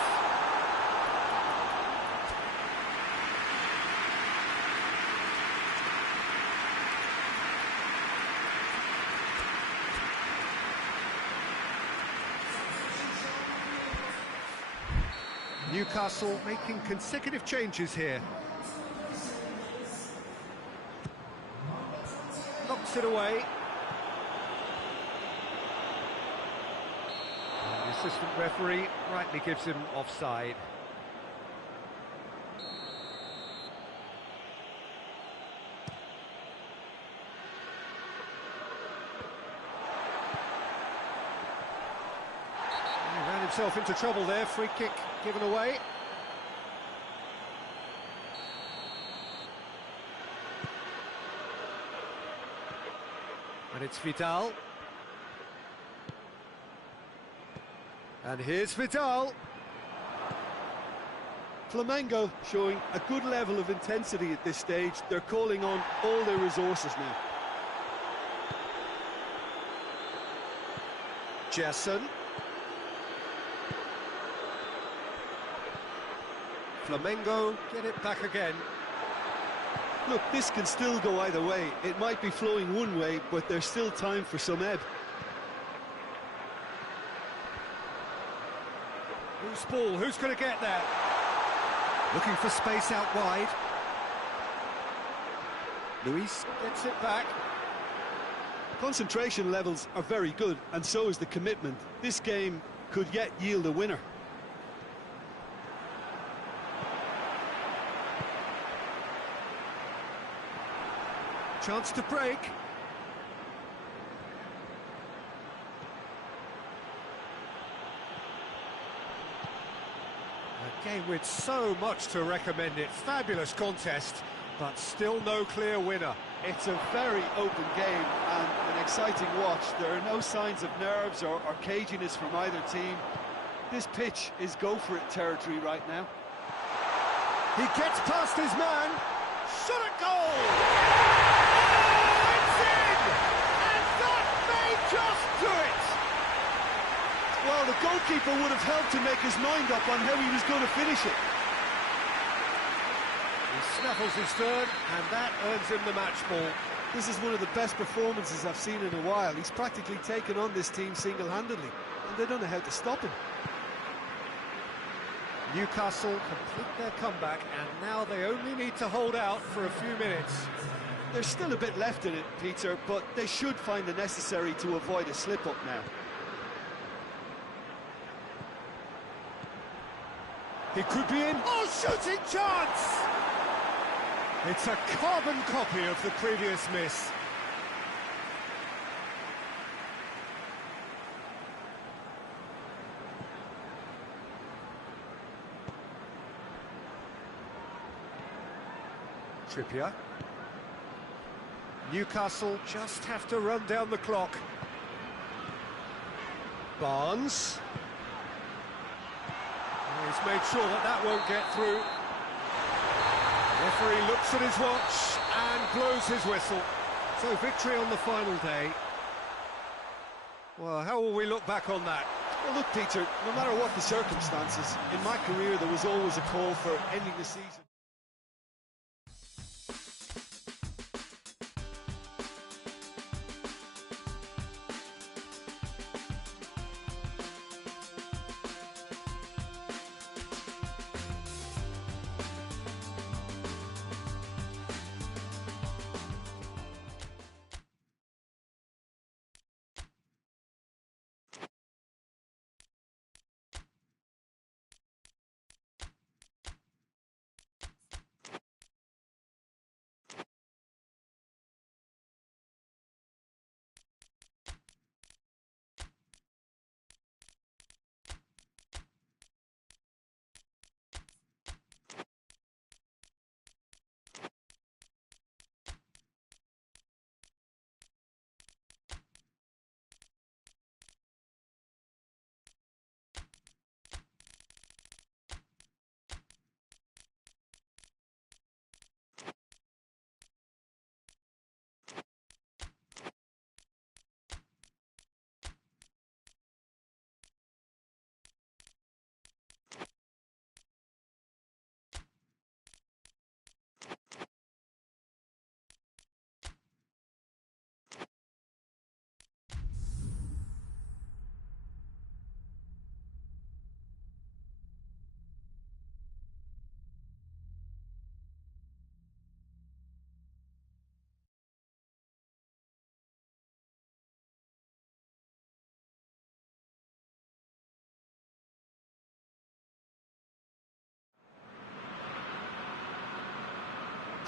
Newcastle making consecutive changes here. Knocks it away. And the assistant referee rightly gives him offside. He ran himself into trouble there. Free kick given away. And it's Vidal. And here's Vidal. Flamengo showing a good level of intensity at this stage. They're calling on all their resources now. Jason. Flamengo get it back again. Look, this can still go either way. It might be flowing one way, but there's still time for some ebb. Loose ball, who's going to get there? Looking for space out wide. Luis gets it back. Concentration levels are very good, and so is the commitment. This game could yet yield a winner. Chance to break. A game with so much to recommend it. Fabulous contest, but still no clear winner. It's a very open game and an exciting watch. There are no signs of nerves or caginess from either team. This pitch is go-for-it territory right now. He gets past his man. Shot at goal! Just do it! Well, the goalkeeper would have helped to make his mind up on how he was going to finish it. He snaffles his third, and that earns him the match ball. This is one of the best performances I've seen in a while. He's practically taken on this team single-handedly, and they don't know how to stop him. Newcastle complete their comeback, and now they only need to hold out for a few minutes. There's still a bit left in it, Peter, but they should find the necessary to avoid a slip-up now. He could be in. Oh, shooting chance! It's a carbon copy of the previous miss. Trippier. Newcastle just have to run down the clock. Barnes. Oh, he's made sure that that won't get through. Referee looks at his watch and blows his whistle. So victory on the final day. Well, how will we look back on that? Well, look, Peter, no matter what the circumstances, in my career there was always a call for ending the season.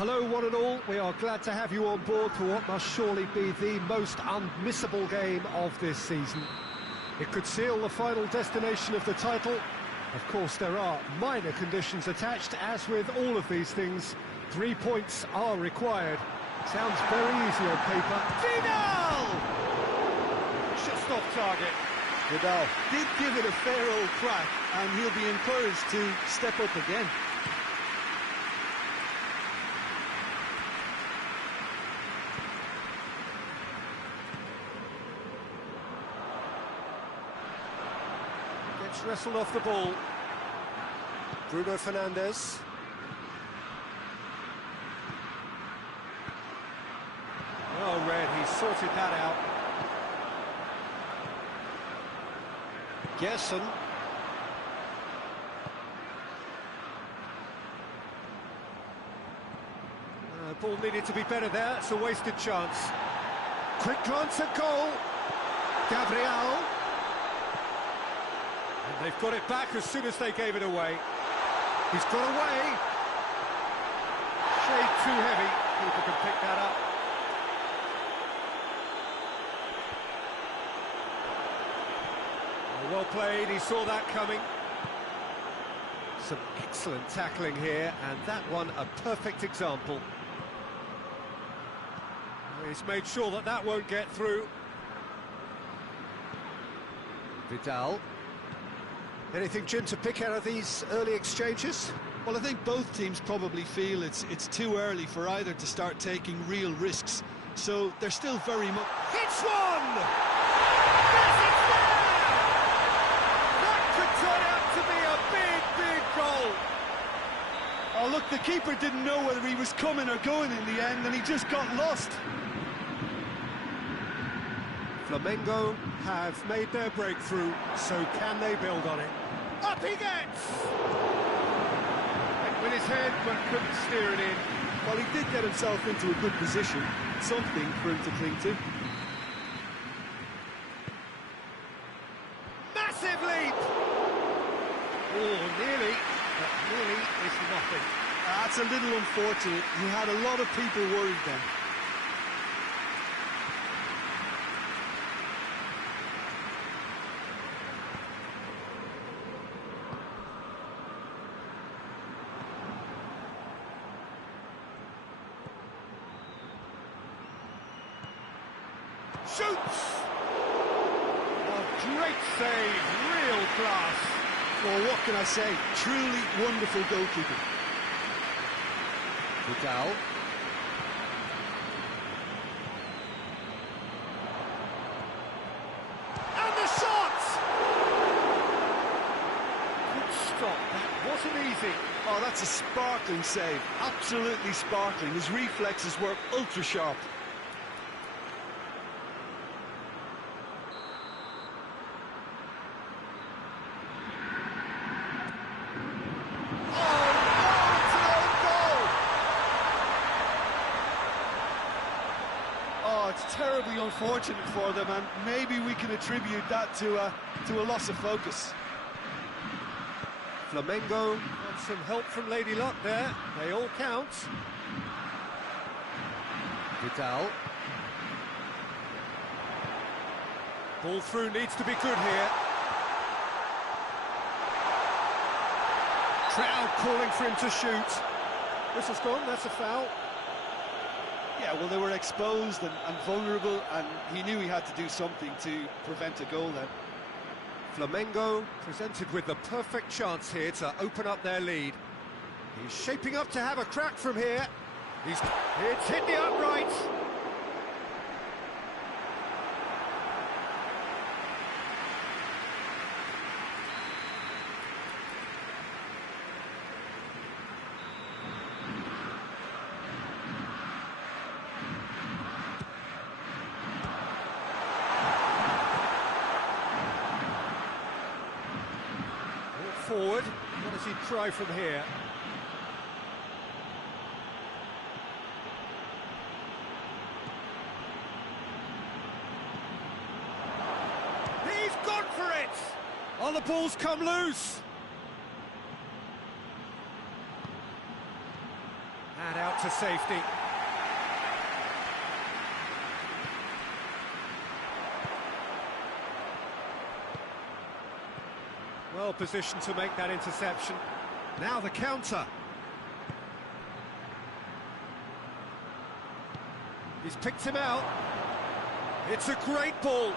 Hello one and all, we are glad to have you on board for what must surely be the most unmissable game of this season. It could seal the final destination of the title. Of course there are minor conditions attached, as with all of these things. 3 points are required. Sounds very easy on paper. Vidal! Just off target. Vidal did give it a fair old crack, and he'll be encouraged to step up again. Gets wrestled off the ball. Bruno Fernandes. Well read, he sorted that out. Gerson. Ball needed to be better there, it's a wasted chance. Quick glance at goal. Gabriel. And they've got it back as soon as they gave it away. He's got away. Shade too heavy. Keeper can pick that up. Well played, he saw that coming. Some excellent tackling here, and that one a perfect example. He's made sure that that won't get through. Vidal. Anything, Jim, to pick out of these early exchanges? Well, I think both teams probably feel it's too early for either to start taking real risks. So they're still very much... Hits one! Yes, it's there! That could turn out to be a big, big goal. Oh, look, the keeper didn't know whether he was coming or going in the end, and he just got lost. Flamengo have made their breakthrough, so can they build on it? Up he gets! With his head, but couldn't steer it in. Well, he did get himself into a good position, something for him to cling to. Massive leap! Oh, nearly, but nearly is nothing. That's a little unfortunate. He had a lot of people worried then. Shoots! Oh, great save, real class. Well, what can I say? Truly wonderful goalkeeping. Vidal. And the shot! Good stop, that wasn't easy. Oh, that's a sparkling save. Absolutely sparkling. His reflexes were ultra sharp. It's terribly unfortunate for them, and maybe we can attribute that to a loss of focus. Flamengo got some help from Lady Luck there. They all count. Vidal. Ball through needs to be good here. Crowd calling for him to shoot. Whistle's gone, that's a foul. Yeah, well, they were exposed and vulnerable, and he knew he had to do something to prevent a goal then. Flamengo presented with the perfect chance here to open up their lead. He's shaping up to have a crack from here. It's hit the upright. Forward, what does he try from here? He's gone for it! Oh, the ball's come loose! And out to safety. Well positioned to make that interception. Now the counter. He's picked him out. It's a great ball.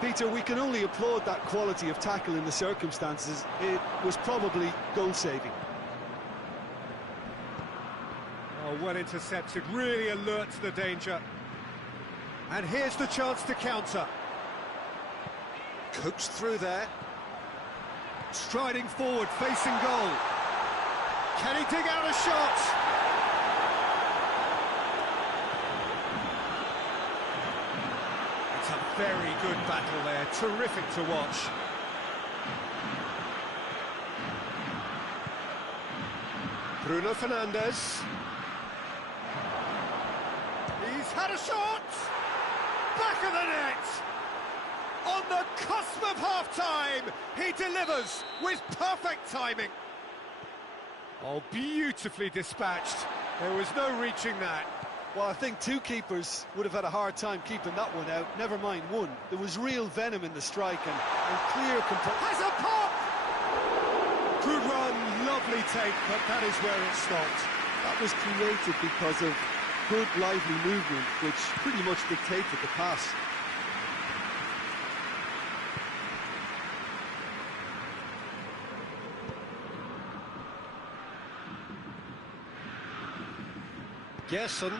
Peter, we can only applaud that quality of tackle in the circumstances. It was probably goal-saving. Oh, well intercepted, really alert to the danger. And here's the chance to counter. Coaxed through there. Striding forward, facing goal. Can he dig out a shot? It's a very good battle there, terrific to watch. Bruno Fernandes. He's had a shot! Back of the net! On the cusp of half-time, he delivers with perfect timing. Oh, beautifully dispatched. There was no reaching that. Well, I think two keepers would have had a hard time keeping that one out, never mind one. There was real venom in the strike and clear control. Has a pop! Good run, lovely take, but that is where it stopped. That was created because of good, lively movement, which pretty much dictated the pass. Gerson.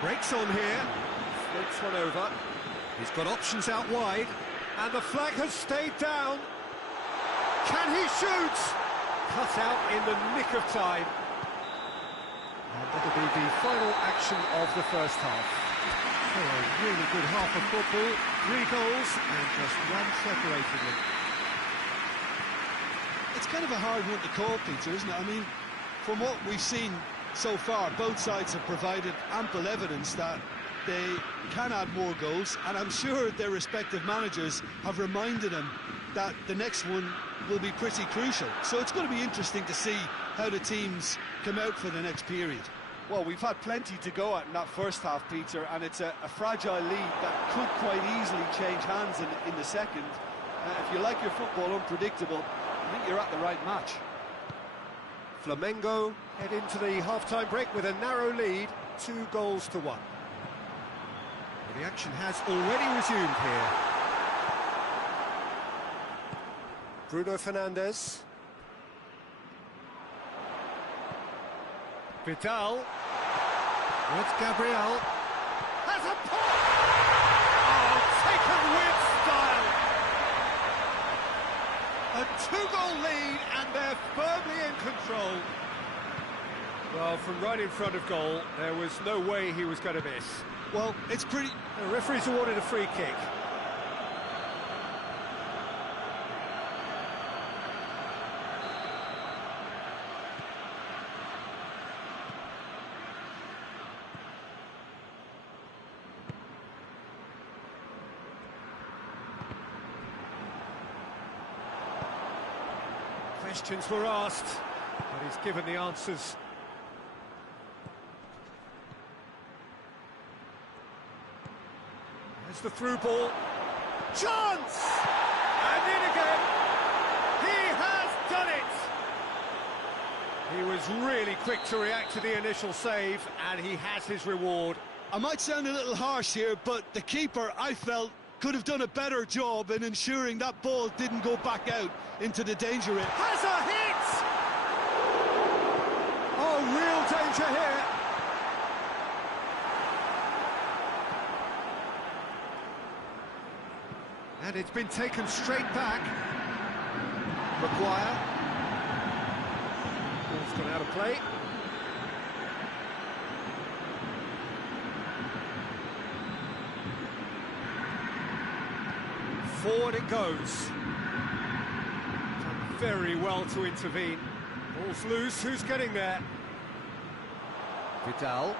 Breaks on here. Floats one over. He's got options out wide. And the flag has stayed down. Can he shoot? Cut out in the nick of time. And that'll be the final action of the first half. Oh, a really good half of football. 3 goals and just one separated them. It's kind of a hard one to call, Peter, isn't it? I mean, from what we've seen so far, both sides have provided ample evidence that they can add more goals, and I'm sure their respective managers have reminded them that the next one will be pretty crucial. So it's going to be interesting to see how the teams come out for the next period. Well, we've had plenty to go at in that first half, Peter, and it's a fragile lead that could quite easily change hands in the second. If you like your football unpredictable, I think you're at the right match. Flamengo head into the half-time break with a narrow lead, 2-1. Well, the action has already resumed here. Bruno Fernandes. Vidal. What's Gabriel? Has a pop! Oh, taken with style! A 2-goal lead, and they're firmly in control. Well, from right in front of goal, there was no way he was going to miss. Well, it's pretty... The referee's awarded a free kick. Questions were asked, but he's given the answers. There's the through ball. Chance! And in again! He has done it! He was really quick to react to the initial save, and he has his reward. I might sound a little harsh here, but the keeper, I felt, could have done a better job in ensuring that ball didn't go back out into the danger area. Has a hit! Oh, real danger here. And it's been taken straight back. Maguire. Ball's gone out of play. Forward it goes. Done very well to intervene. Ball's loose, who's getting there? Vidal.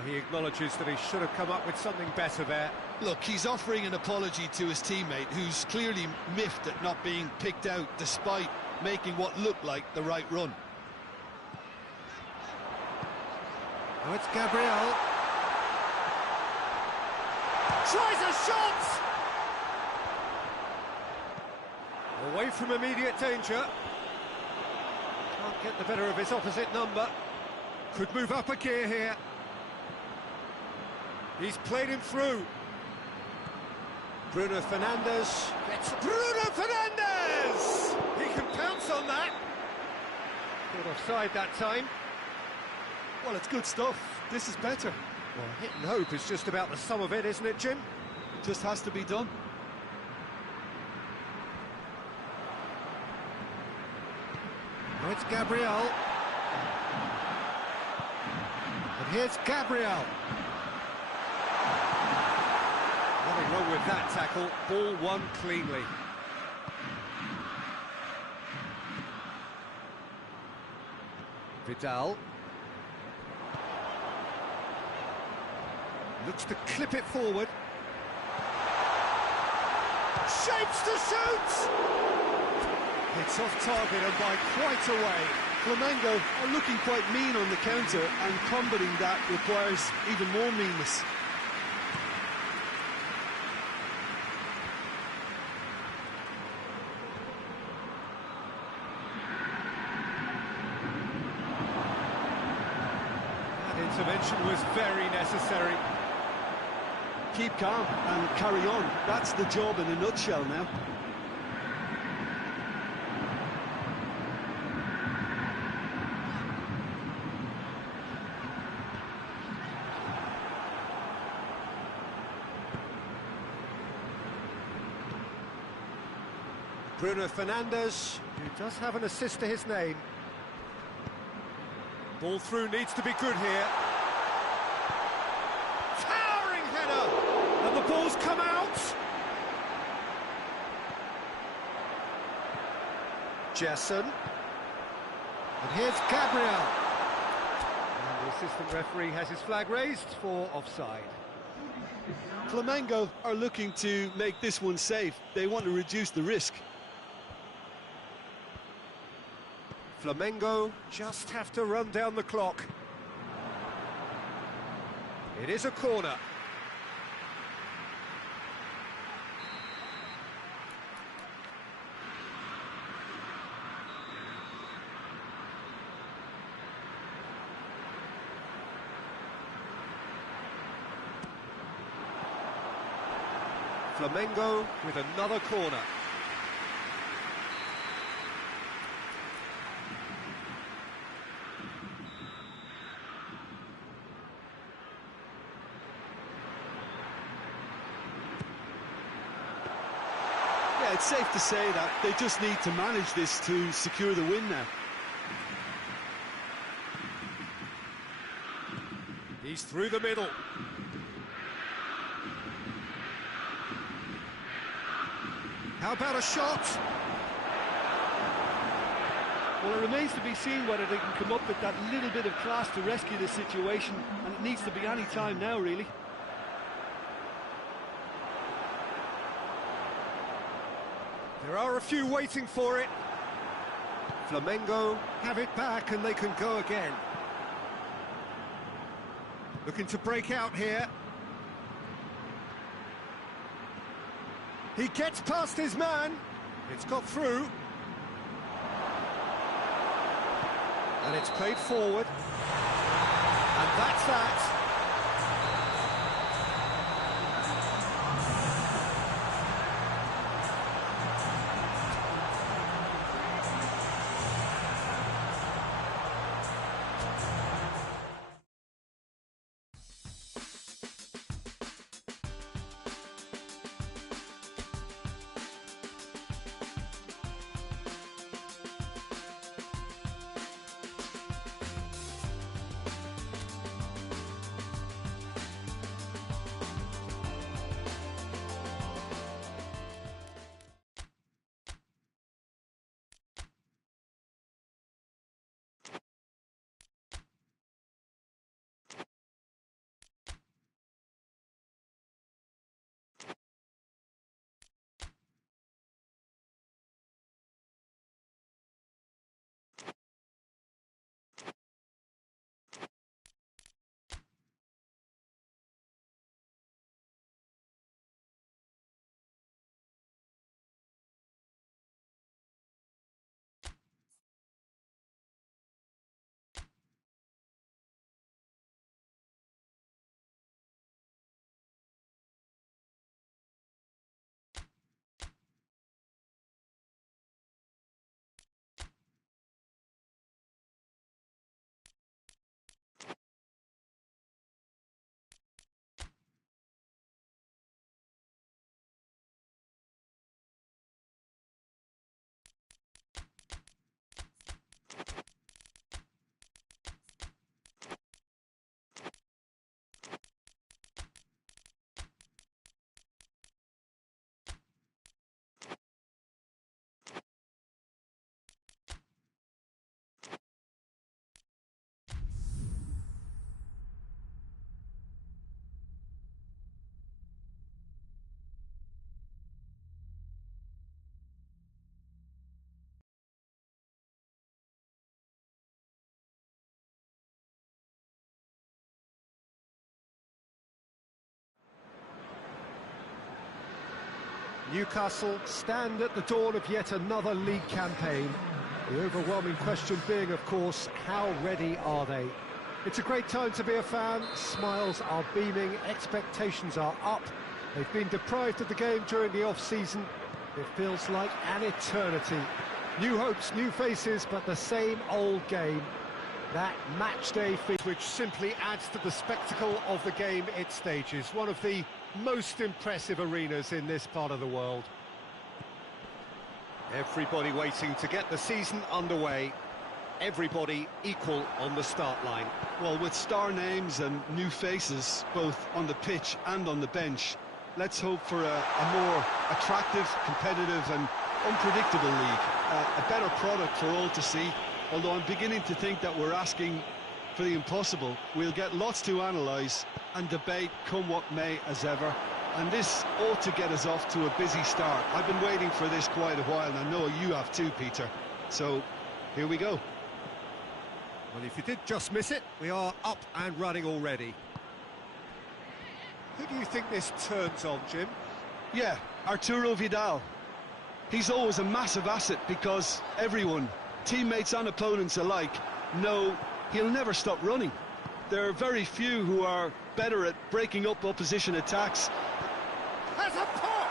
Well, he acknowledges that he should have come up with something better there. Look, he's offering an apology to his teammate, who's clearly miffed at not being picked out despite making what looked like the right run. Now it's Gabriel. Tries a shot! Away from immediate danger. Can't get the better of his opposite number. Could move up a gear here. He's played him through. Bruno Fernandes gets... Bruno Fernandes! He can pounce on that. Good offside that time. Well, it's good stuff. This is better. Well, hit and hope is just about the sum of it, isn't it, Jim? Just has to be done. Now it's Gabriel. And here's Gabriel. Nothing wrong with that tackle. Ball won cleanly. Vidal. Looks to clip it forward. Shapes to shoot! It's off target and by quite a way. Flamengo are looking quite mean on the counter, and combating that requires even more meanness. That intervention was very necessary. Keep calm and carry on. That's the job in a nutshell now. Bruno Fernandes, who does have an assist to his name. Ball through needs to be good here. Towering header! And the ball's come out! Jesson. And here's Gabriel. And the assistant referee has his flag raised for offside. Flamengo are looking to make this one safe. They want to reduce the risk. Flamengo just have to run down the clock. It is a corner. Flamengo with another corner. Yeah, it's safe to say that they just need to manage this to secure the win now. He's through the middle. How about a shot? Well, it remains to be seen whether they can come up with that little bit of class to rescue the situation, and it needs to be any time now, really. There are a few waiting for it. Flamengo have it back and they can go again. Looking to break out here. He gets past his man. It's got through. And it's played forward. And that's that. Newcastle stand at the dawn of yet another league campaign. The overwhelming question being, of course, how ready are they? It's a great time to be a fan. Smiles are beaming, expectations are up. They've been deprived of the game during the off-season. It feels like an eternity. New hopes, new faces, but the same old game. That match-day feel, which simply adds to the spectacle of the game it stages. One of the most impressive arenas in this part of the world. Everybody waiting to get the season underway. Everybody equal on the start line. Well, with star names and new faces, both on the pitch and on the bench, let's hope for a more attractive, competitive and unpredictable league. A better product for all to see, although I'm beginning to think that we're asking for the impossible. We'll get lots to analyse and debate, come what may, as ever. And this ought to get us off to a busy start. I've been waiting for this quite a while, and I know you have too, Peter. So, here we go. Well, if you did just miss it, we are up and running already. Who do you think this turns on, Jim? Yeah, Arturo Vidal. He's always a massive asset because everyone, teammates and opponents alike, know he'll never stop running. There are very few who are better at breaking up opposition attacks. Has a pop!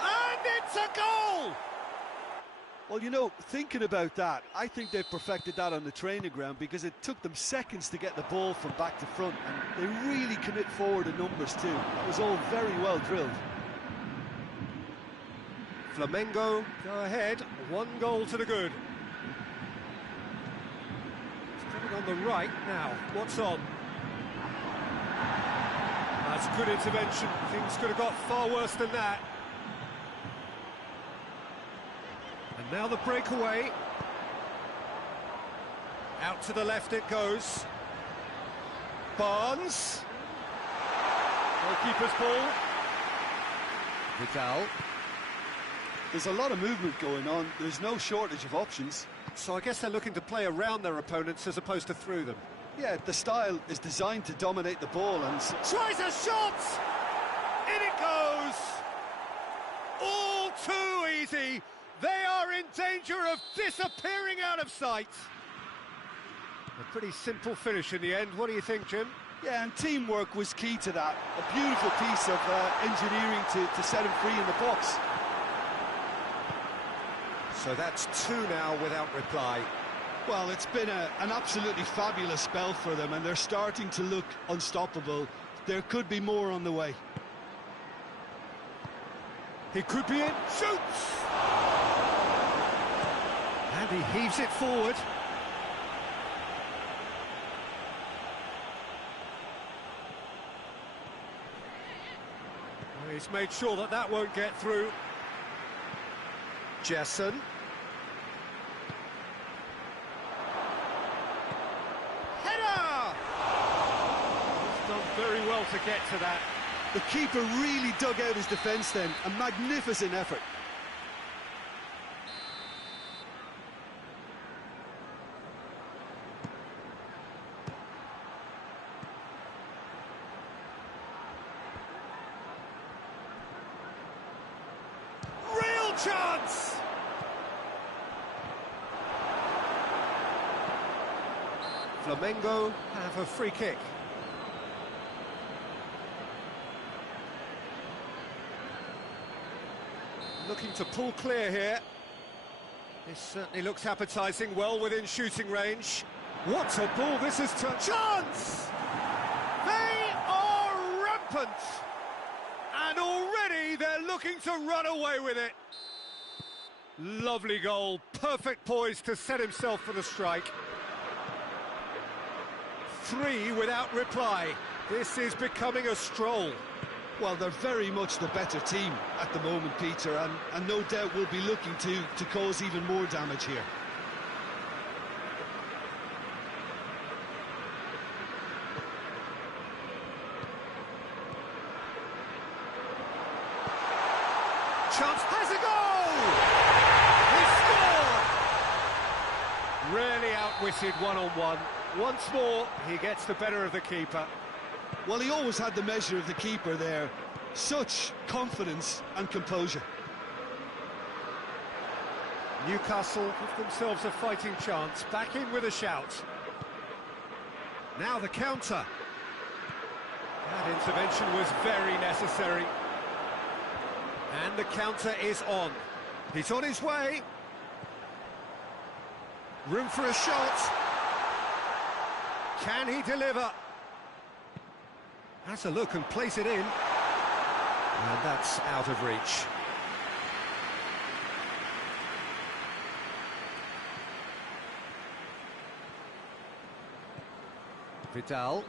And it's a goal! Well, you know, thinking about that, I think they've perfected that on the training ground because it took them seconds to get the ball from back to front, and they really commit forward in numbers too. That was all very well drilled. Flamengo go ahead, 1 goal to the good. Coming on the right now, what's on? That's good intervention, things could have got far worse than that. And now the breakaway. Out to the left it goes. Barnes. Goalkeeper's ball. Vidal. There's a lot of movement going on, there's no shortage of options. So I guess they're looking to play around their opponents as opposed to through them. Yeah, the style is designed to dominate the ball and... Tries a shot! In it goes! All too easy! They are in danger of disappearing out of sight! A pretty simple finish in the end. What do you think, Jim? Yeah, and teamwork was key to that. A beautiful piece of engineering to set him free in the box. So that's 2 now without reply. Well, it's been an absolutely fabulous spell for them, and they're starting to look unstoppable. There could be more on the way. He could be in. Shoots! And he heaves it forward. Well, he's made sure that that won't get through. Jessen. Header! He's done very well to get to that. The keeper really dug out his defence then. A magnificent effort. Real chance! Flamengo have a free kick. Looking to pull clear here. This certainly looks appetising, well within shooting range. What a ball this has turned. Chance! They are rampant! And already they're looking to run away with it. Lovely goal, perfect poise to set himself for the strike. 3 without reply. This is becoming a stroll. Well, they're very much the better team at the moment, Peter, and no doubt will be looking to cause even more damage here. Chance has a goal! He scored! Really outwitted one-on-one. Once more, he gets the better of the keeper. Well, he always had the measure of the keeper there. such confidence and composure. Newcastle give themselves a fighting chance, back in with a shout. Now the counter. That intervention was very necessary. And the counter is on. He's on his way. Room for a shot. Can he deliver? Has a look and plays it in. And that's out of reach. Vidal.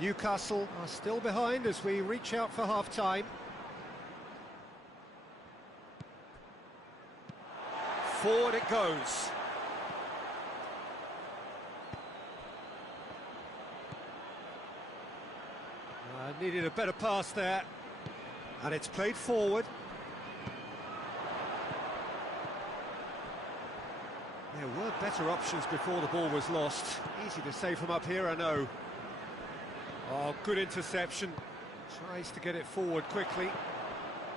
Newcastle are still behind as we reach out for half-time. Forward it goes. Needed a better pass there. And it's played forward. There were better options before the ball was lost. Easy to say from up here, I know. Oh, good interception. Tries to get it forward quickly.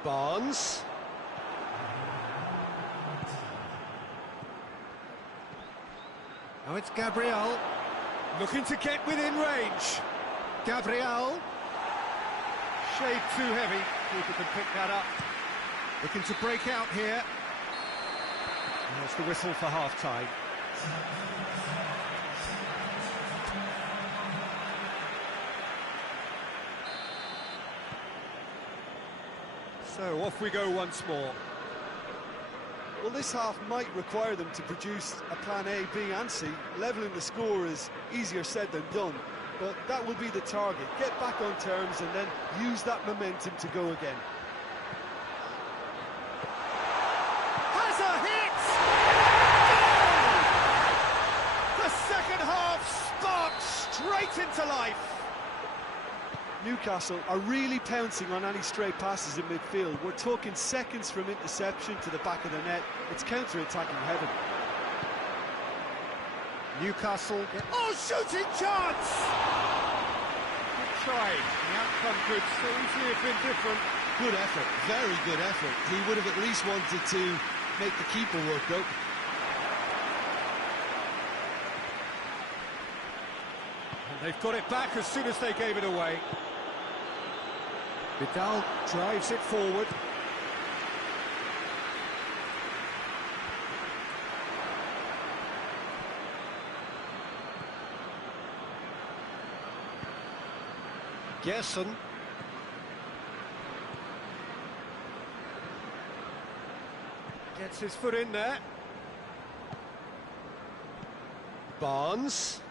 Barnes. Now it's Gabriel. Looking to get within range. Gabriel. Shade too heavy. Keeper can pick that up. Looking to break out here. There's the whistle for half-time. So off we go once more. Well, this half might require them to produce a plan A, B and C. Levelling the score is easier said than done, but that will be the target. Get back on terms and then use that momentum to go again. Has a hit! Goal! The second half sparked straight into life. Newcastle are really pouncing on any stray passes in midfield. We're talking seconds from interception to the back of the net. It's counter-attacking heaven. Newcastle. Oh, shooting chance! Good try. The outcome could so easily have been different. Good effort, very good effort. He would have at least wanted to make the keeper work, though. And they've got it back as soon as they gave it away. Vidal drives it forward. Gerson. Gets his foot in there. Barnes.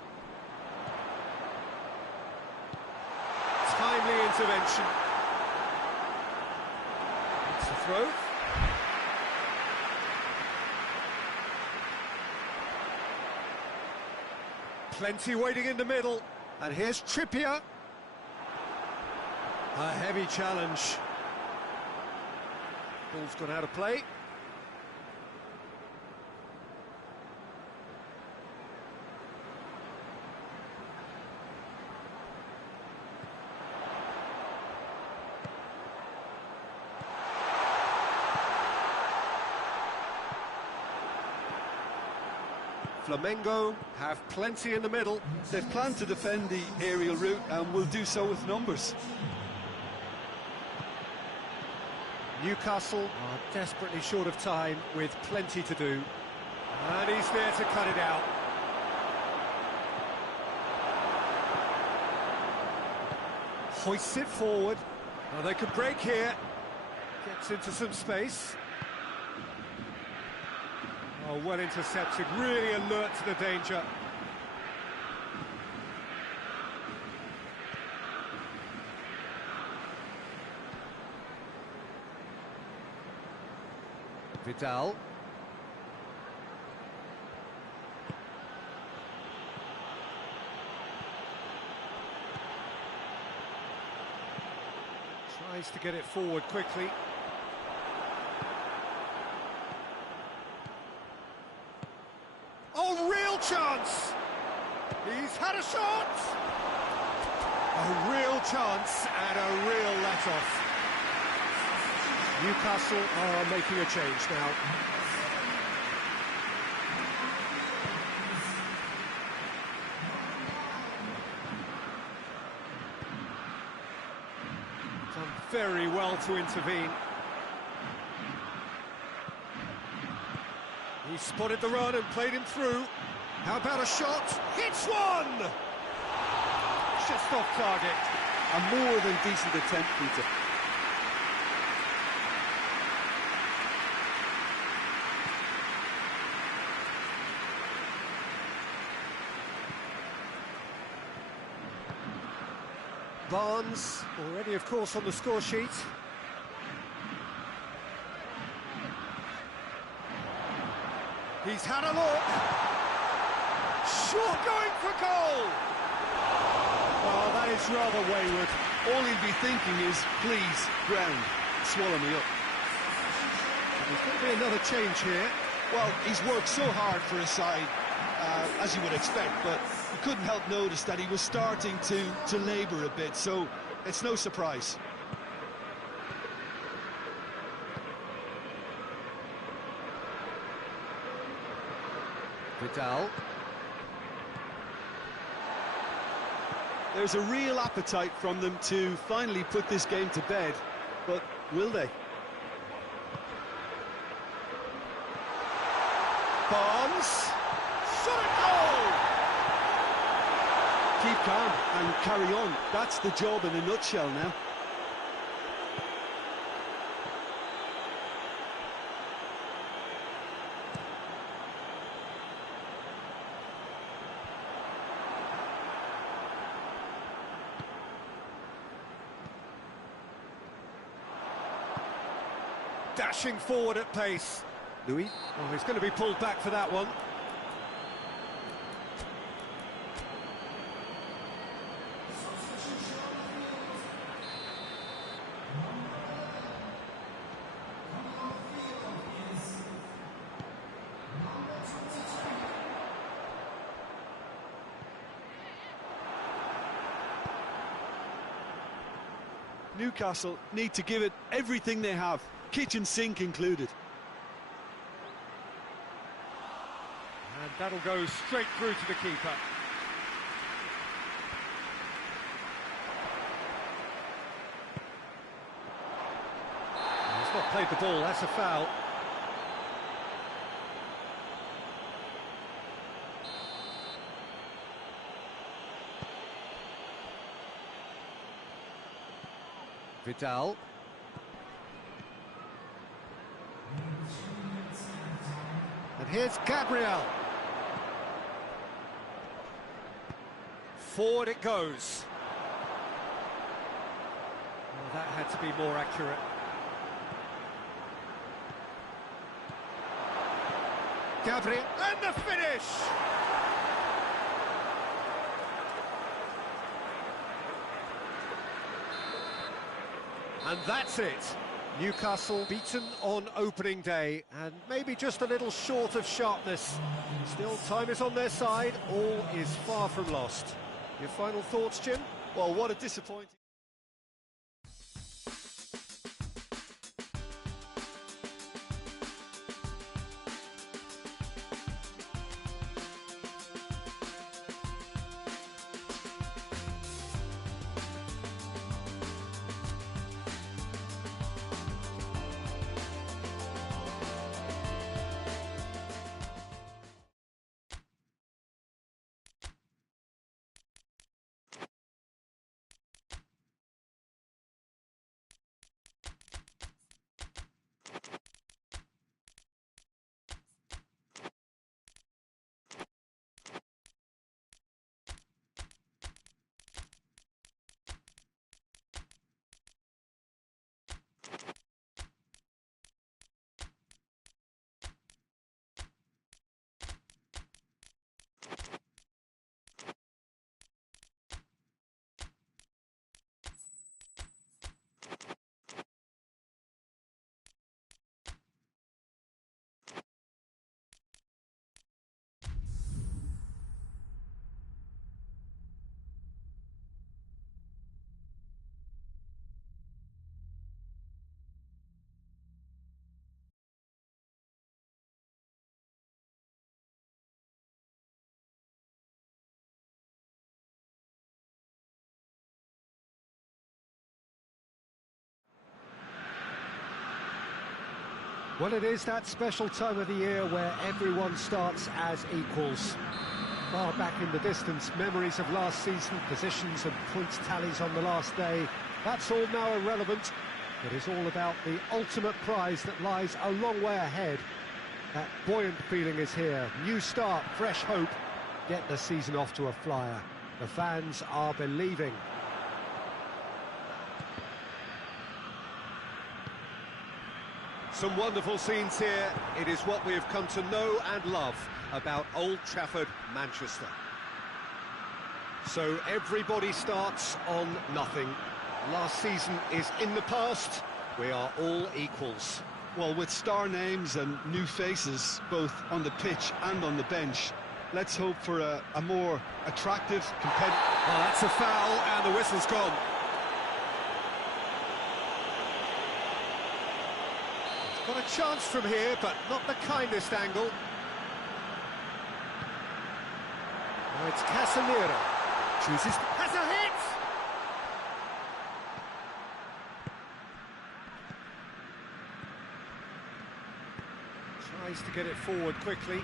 Timely intervention. It's a throw. Plenty waiting in the middle. And here's Trippier. A heavy challenge. Ball's gone out of play. Flamengo have plenty in the middle. They've planned to defend the aerial route and will do so with numbers. Newcastle are desperately short of time with plenty to do. And he's there to cut it out. Hoists it forward. Oh, they could break here. Gets into some space. Oh, well intercepted, really alert to the danger. Vidal. Tries to get it forward quickly. Oh, real chance! He's had a shot! A real chance and a real let-off. Newcastle are making a change now. Done very well to intervene. He spotted the run and played him through. How about a shot? Hits one! Just off target. A more than decent attempt, Peter. Barnes, already of course on the score sheet. He's had a look. Short going for goal. Oh, that is rather wayward. All he'd be thinking is, please, ground, swallow me up. There's going to be another change here. Well, he's worked so hard for his side, as you would expect, but you couldn't help notice that he was starting to labour a bit, so it's no surprise. Vidal. There's a real appetite from them to finally put this game to bed, but will they? Barnes. Shot at goal! Keep calm and carry on. That's the job in a nutshell now. Dashing forward at pace. Louis? Oh, he's going to be pulled back for that one. Newcastle need to give it everything they have, kitchen sink included. And that'll go straight through to the keeper. He's not played the ball, that's a foul. Vidal. And here's Gabriel. Forward it goes. Well, that had to be more accurate. Gabriel, and the finish! And that's it. Newcastle beaten on opening day, and maybe just a little short of sharpness. Still, time is on their side. All is far from lost. Your final thoughts, Jim? Well, what a disappointing... Well, it is that special time of the year where everyone starts as equals. Far back in the distance, memories of last season, positions and points tallies on the last day, that's all now irrelevant. It is all about the ultimate prize that lies a long way ahead. That buoyant feeling is here. New start, fresh hope. Get the season off to a flyer. The fans are believing. Some wonderful scenes here. It is what we have come to know and love about Old Trafford, Manchester. So everybody starts on nothing. Last season is in the past. We are all equals. Well, with star names and new faces, both on the pitch and on the bench, let's hope for a more attractive, competitive... Oh, that's a foul, and the whistle's gone. Got a chance from here, but not the kindest angle. Now it's Casemiro. Chooses... Has a hit! Tries to get it forward quickly.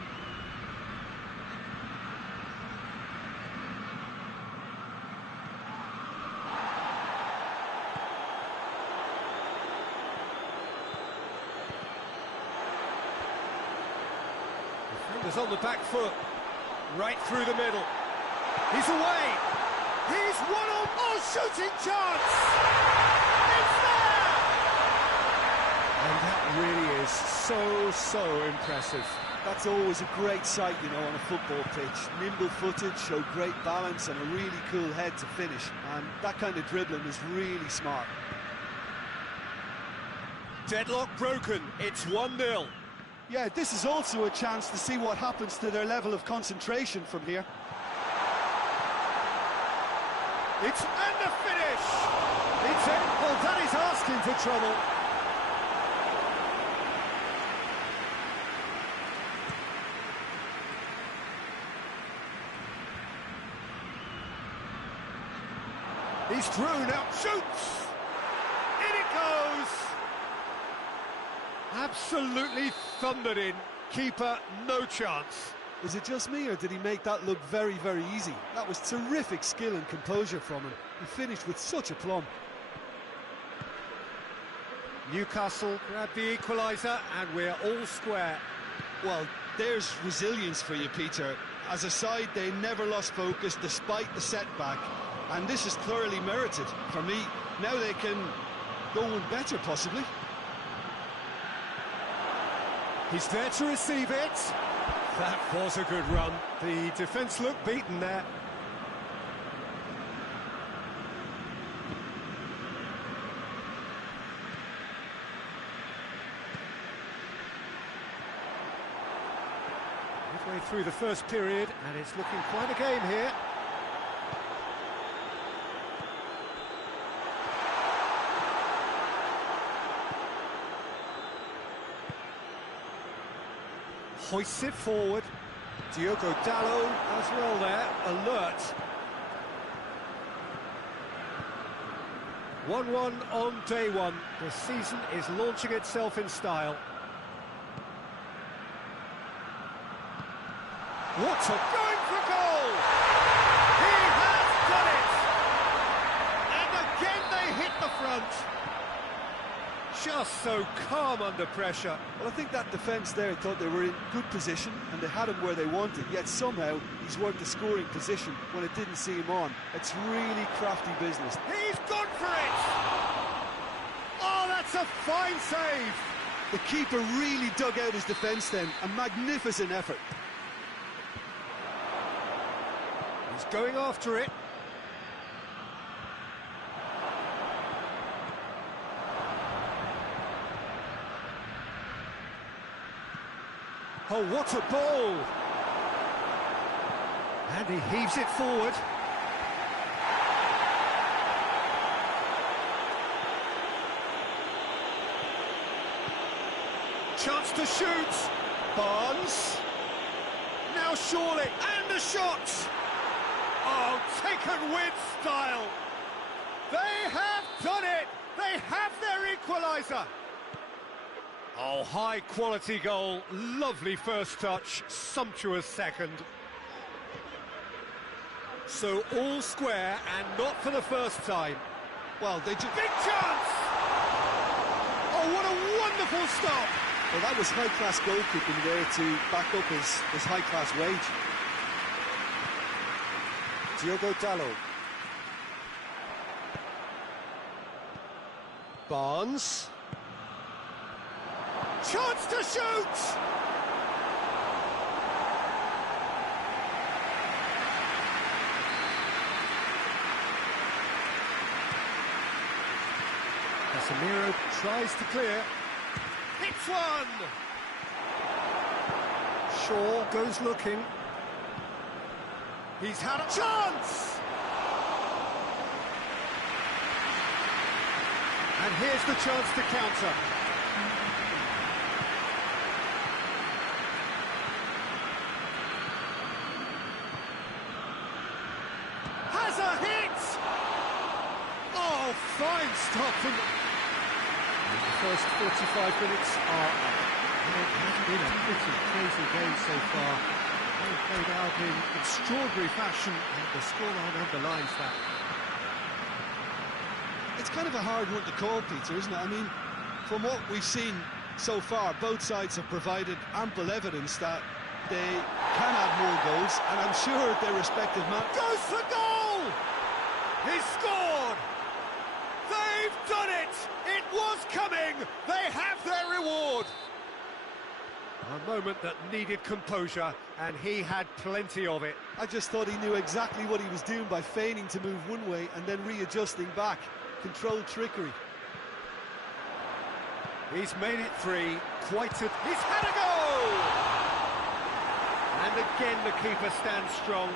Defender's on the back foot, right through the middle. He's away. He's one on. Oh, shooting chance! It's there! And that really is so impressive. That's always a great sight, you know, on a football pitch. Nimble-footed, show great balance and a really cool head to finish. And that kind of dribbling is really smart. Deadlock broken. It's 1-0. Yeah, this is also a chance to see what happens to their level of concentration from here. It's and the finish! It's in. Well, that is asking for trouble. He's through now, shoots! In it goes! Absolutely thundered in. Keeper, no chance. Is it just me, or did he make that look very, very easy? That was terrific skill and composure from him. He finished with such aplomb. Newcastle grab the equaliser, and we're all square. Well, there's resilience for you, Peter. As a side, they never lost focus despite the setback. And this is thoroughly merited for me. Now they can go on better, possibly. He's there to receive it. That was a good run. The defence looked beaten there. Midway through the first period, and it's looking quite a game here. Hoists it forward. Diogo Dalot as well there, alert. 1-1 on day one. The season is launching itself in style. Water going for goal! He has done it! And again they hit the front. Just so calm under pressure. Well, I think that defence there thought they were in good position and they had him where they wanted, yet somehow he's worked the scoring position when it didn't see him on. It's really crafty business. He's gone for it! Oh, that's a fine save! The keeper really dug out his defence then. A magnificent effort. He's going after it. Oh, what a ball! And he heaves it forward. Chance to shoot. Barnes. Now surely, and a shot! Oh, taken with style. They have done it! They have their equaliser! Oh, high-quality goal, lovely first touch, sumptuous second. So all square, and not for the first time. Well, they just... Big chance! Oh, what a wonderful stop! Well, that was high-class goalkeeping there to back up his high-class wage. Diogo Dalot. Barnes. Chance to shoot! Casemiro tries to clear. Hits one! Shaw goes looking. He's had a chance! And here's the chance to counter. Has a hit! Oh, fine stop from... The first 45 minutes are up. It hasn't been a pretty crazy game so far. They've played out in extraordinary fashion, and the scoreline underlines that. It's kind of a hard one to call, Peter, isn't it? I mean, from what we've seen so far, both sides have provided ample evidence that they can add more goals, and I'm sure their respective man... Goes for goal! He's scored! They've done it! It was coming! They have their reward! A moment that needed composure, and he had plenty of it. I just thought he knew exactly what he was doing by feigning to move one way and then readjusting back. Controlled trickery. He's made it three, he's had a goal! And again the keeper stands strong.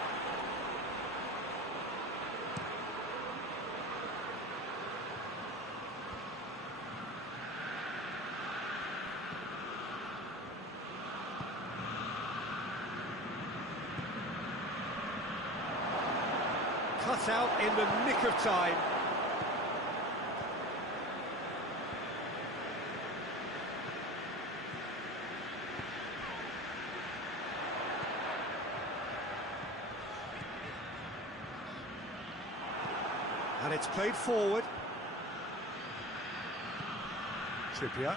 Cut out in the nick of time. And it's played forward. Trippier.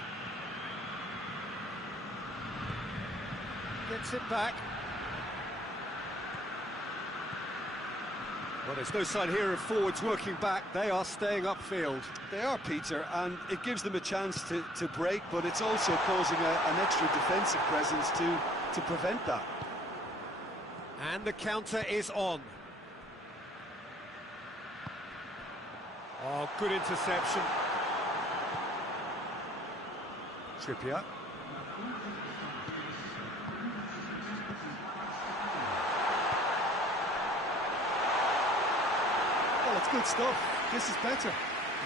Gets it back. Well, there's no sign here of forwards working back. They are staying upfield. They are, Peter, and it gives them a chance to break, but it's also causing an extra defensive presence to prevent that. And the counter is on. Oh, good interception. Trippier. Well, it's good stuff. This is better.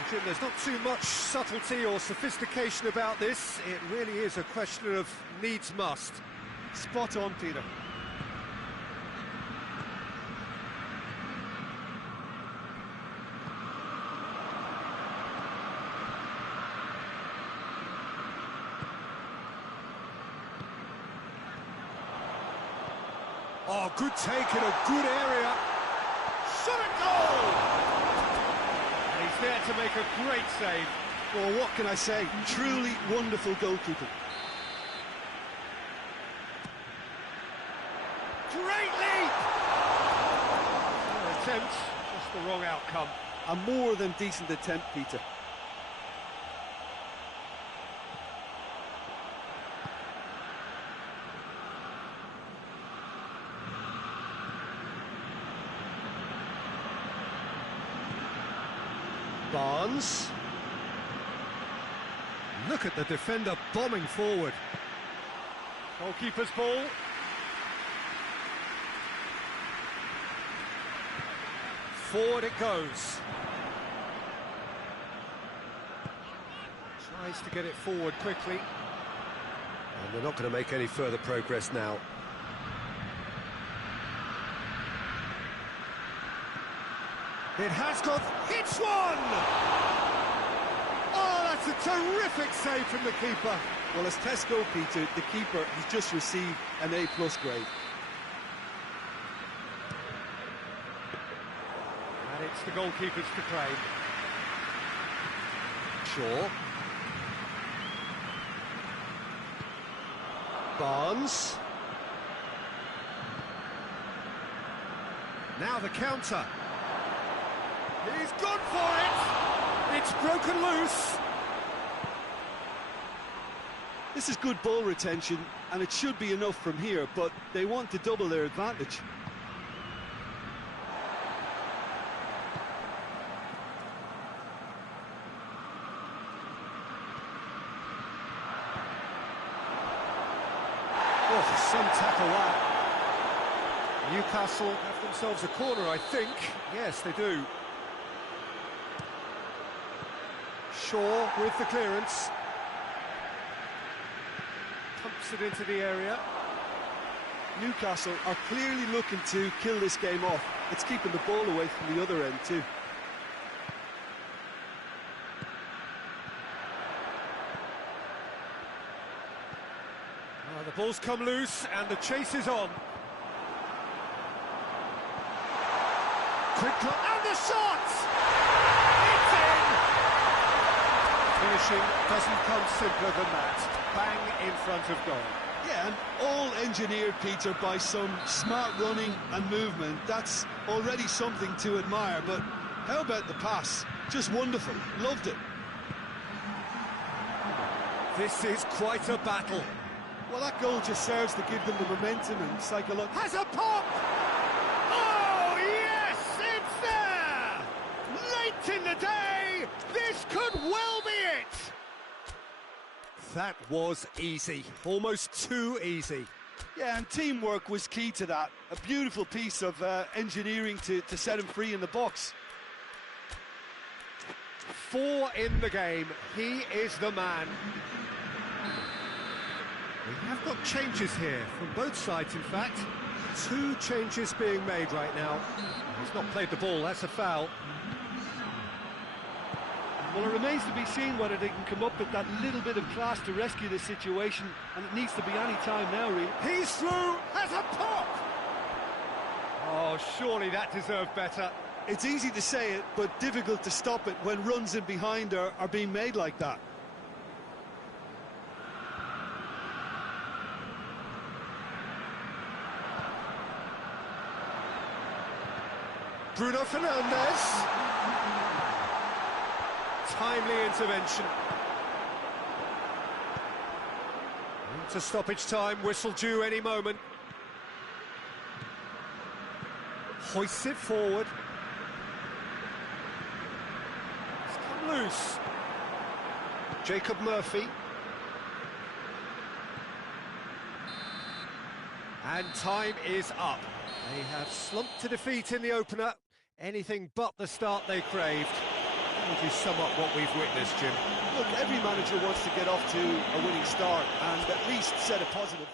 Jim, there's not too much subtlety or sophistication about this. It really is a question of needs must. Spot on, Peter. Oh, good take in a good area. Shot a goal! And he's there to make a great save. Well, what can I say? Truly wonderful goalkeeping. Great leap! Attempt, just the wrong outcome. A more than decent attempt, Peter. Barnes. Look at the defender bombing forward. Goalkeeper's ball. Forward it goes. Tries to get it forward quickly. And they're not going to make any further progress now. It has got... Hits one! Oh, that's a terrific save from the keeper. Well, as tests go, Peter, the keeper has just received an A+ grade. And it's the goalkeepers to claim. Shaw. Barnes. Now the counter. He's gone for it! It's broken loose. This is good ball retention, and it should be enough from here, but they want to double their advantage. Oh, some tackle that. Newcastle have themselves a corner, I think. Yes, they do. Shaw with the clearance. Pumps it into the area. Newcastle are clearly looking to kill this game off. It's keeping the ball away from the other end too. The ball's come loose and the chase is on. Quick look, and the shot! It's in! Finishing doesn't come simpler than that. Bang in front of goal. Yeah, and all engineered, Peter, by some smart running and movement. That's already something to admire, but how about the pass? Just wonderful. Loved it. This is quite a battle. Well, that goal just serves to give them the momentum and psychological... Has a pop! Oh, yes, it's there! Late in the day, this could well be it! That was easy, almost too easy. Yeah, and teamwork was key to that. A beautiful piece of engineering to set him free in the box. 4 in the game, he is the man. We have got changes here, from both sides in fact. 2 changes being made right now. He's not played the ball, that's a foul. Well, it remains to be seen whether they can come up with that little bit of class to rescue this situation, and it needs to be any time now, really. He's through, has a pop! Oh, surely that deserved better. It's easy to say it, but difficult to stop it when runs in behind are being made like that. Bruno Fernandes. Timely intervention. Into stoppage time, whistle due any moment. Hoists it forward. It's come loose. Jacob Murphy. And time is up. They have slumped to defeat in the opener. Anything but the start they craved. How would you sum up what we've witnessed, Jim? Look, every manager wants to get off to a winning start and at least set a positive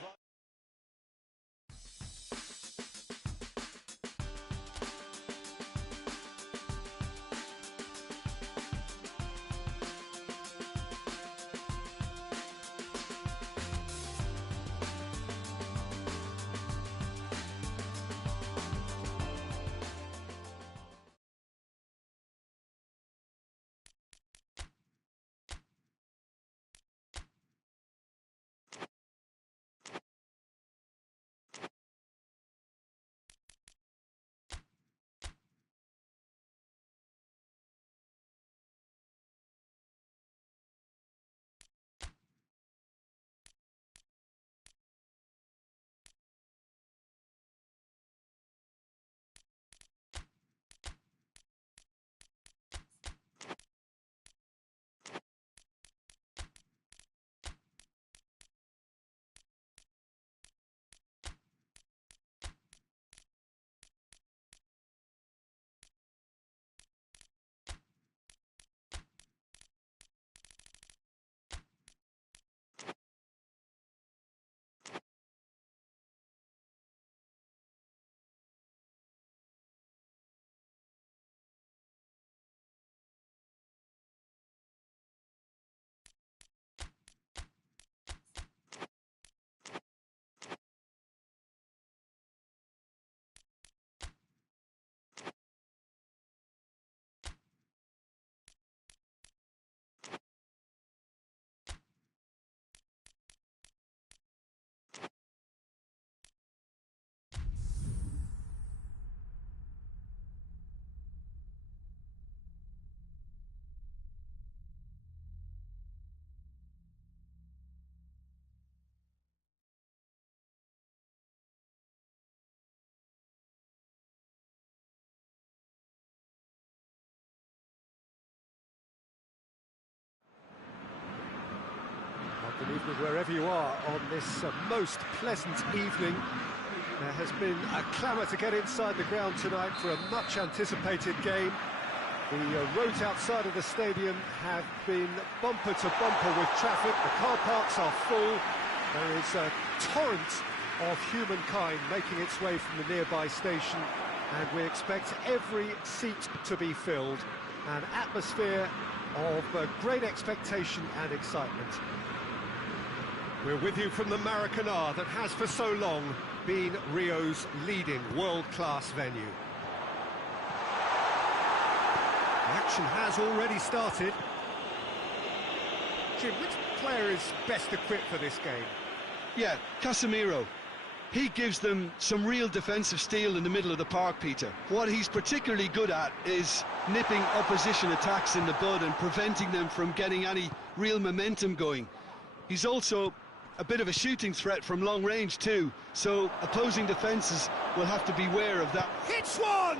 wherever you are on this most pleasant evening. There has been a clamour to get inside the ground tonight for a much-anticipated game. The roads outside of the stadium have been bumper to bumper with traffic. The car parks are full. There is a torrent of humankind making its way from the nearby station, and we expect every seat to be filled. An atmosphere of great expectation and excitement. We're with you from the Maracanã that has for so long been Rio's leading world-class venue. The action has already started. Jim, which player is best equipped for this game? Yeah, Casemiro. He gives them some real defensive steel in the middle of the park, Peter. What he's particularly good at is nipping opposition attacks in the bud and preventing them from getting any real momentum going. He's also a bit of a shooting threat from long range too, so opposing defences will have to beware of that. Hits one!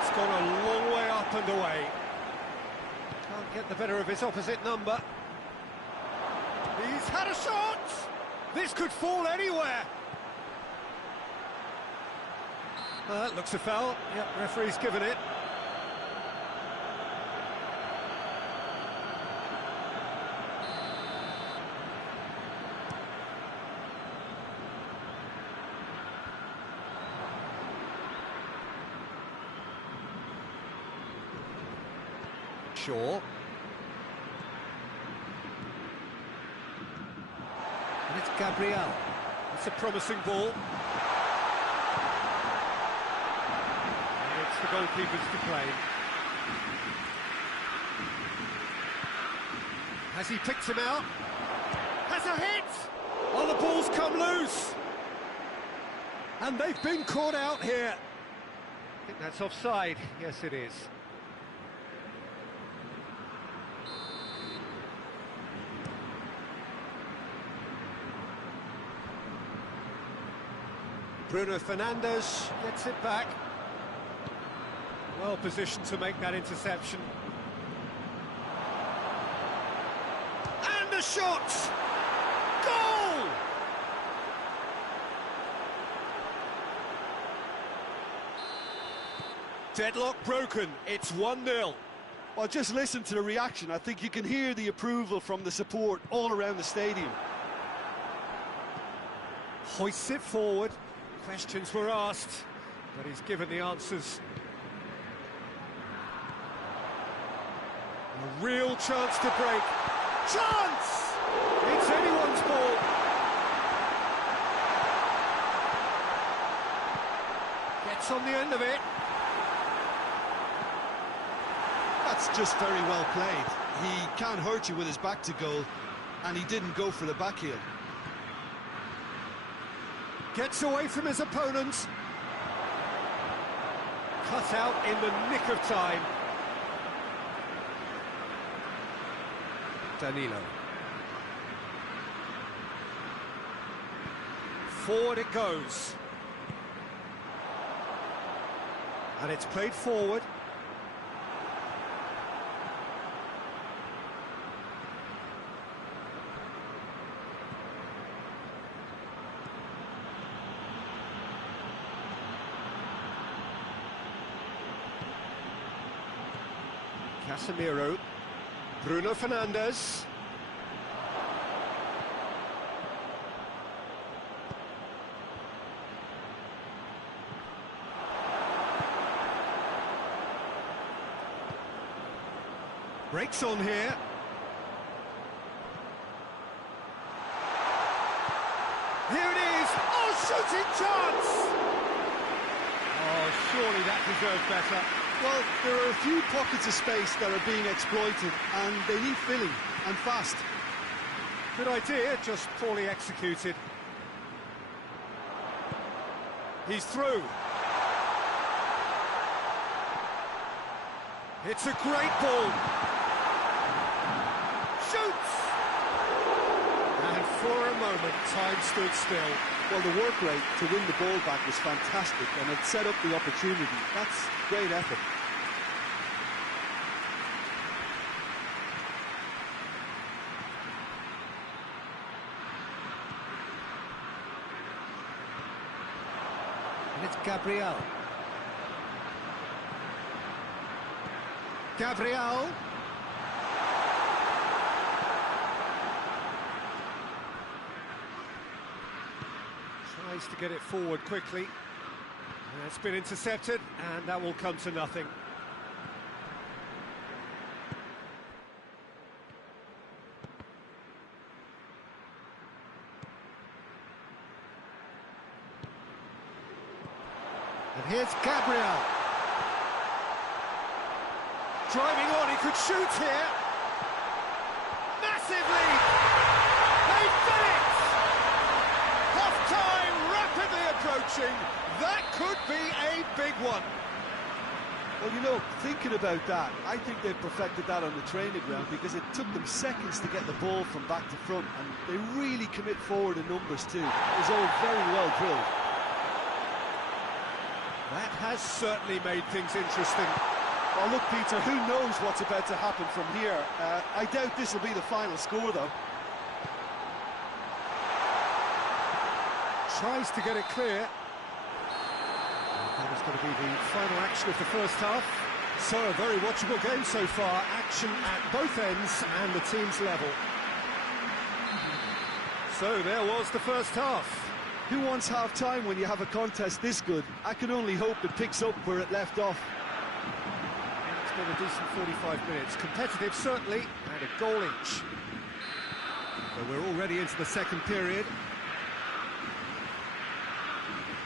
It's gone a long way up and away. Can't get the better of his opposite number. He's had a shot! This could fall anywhere. That looks a foul. Yep, referee's given it. Shaw. And it's Gabriel. It's a promising ball. And it's the goalkeepers to play. Has he picked him out? Has a hit! Oh, the ball's come loose! And they've been caught out here. I think that's offside. Yes, it is. Bruno Fernandes gets it back. Well positioned to make that interception. And a shot! Goal! Deadlock broken, it's 1-0. Well, just listen to the reaction. I think you can hear the approval from the support all around the stadium. Hoists it forward. Questions were asked, but he's given the answers. A real chance to break. Chance! It's anyone's ball. Gets on the end of it. That's just very well played. He can't hurt you with his back to goal, and he didn't go for the back heel. Gets away from his opponents. Cut out in the nick of time. Danilo. Forward it goes. And it's played forward. Casemiro, Bruno Fernandes. Breaks on here. Here it is! Oh, shooting chance! Oh, surely that deserves better. Well, there are a few pockets of space that are being exploited, and they need filling, and fast. Good idea, just poorly executed. He's through. It's a great ball. Shoots! And for a moment, time stood still. Well, the work rate to win the ball back was fantastic, and it set up the opportunity. That's great effort. And it's Gabriel. Gabriel. Tries to get it forward quickly. It's been intercepted, and that will come to nothing. And here's Gabriel. Driving on, he could shoot here. Massive lead! They've done it! Half-time rapidly approaching. That could be a big one. Well, you know, thinking about that, I think they've perfected that on the training ground because it took them seconds to get the ball from back to front, and they really commit forward in numbers too. It was all very well drilled. That has certainly made things interesting. Well, look, Peter, who knows what's about to happen from here? I doubt this will be the final score, though. Tries to get it clear. That is going to be the final action of the first half. So, a very watchable game so far. Action at both ends and the team's level. So, there was the first half. Who wants half-time when you have a contest this good? I can only hope it picks up where it left off. It's been a decent 45 minutes. Competitive, certainly, and a goal each. So we're already into the second period.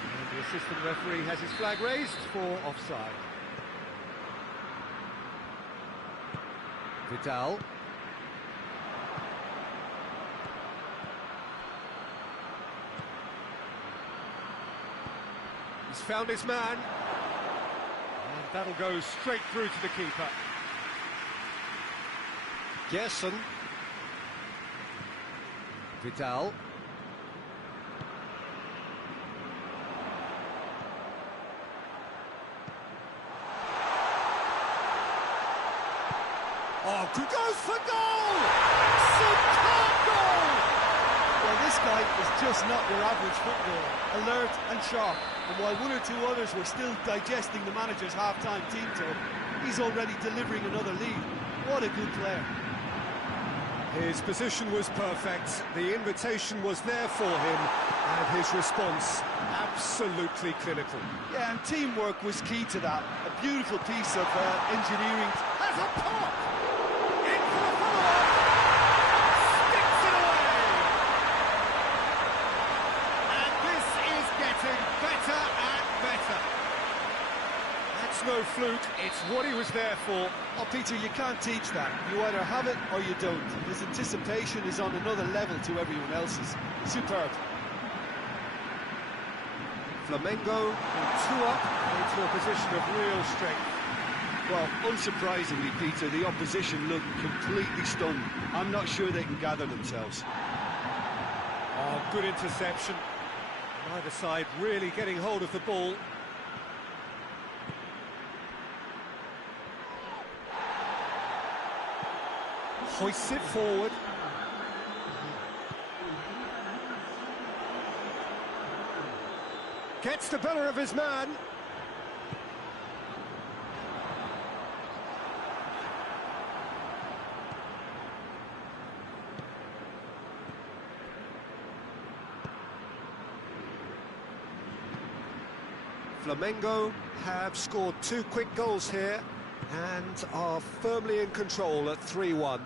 And the assistant referee has his flag raised for offside. Vidal. He's found his man. And that'll go straight through to the keeper. Gerson. Vidal. Oh, goes for goal! Superb goal! Well, this guy is just not your average footballer. Alert and sharp. And while one or two others were still digesting the manager's half-time team talk, he's already delivering another lead. What a good player. His position was perfect, the invitation was there for him, and his response absolutely clinical. Yeah, and teamwork was key to that. A beautiful piece of engineering. Has a pop! In for the follow-up! Sticks it away! And this is getting better and better. That's no fluke, it's what he was there for. Oh, Peter, you can't teach that. You either have it or you don't. His anticipation is on another level to everyone else's. Superb. Flamengo two up into a position of real strength. Well, unsurprisingly, Peter, the opposition look completely stunned. I'm not sure they can gather themselves. Oh, good interception. Neither side really getting hold of the ball. Hoists it forward. Gets the better of his man. Flamengo have scored 2 quick goals here and are firmly in control at 3-1.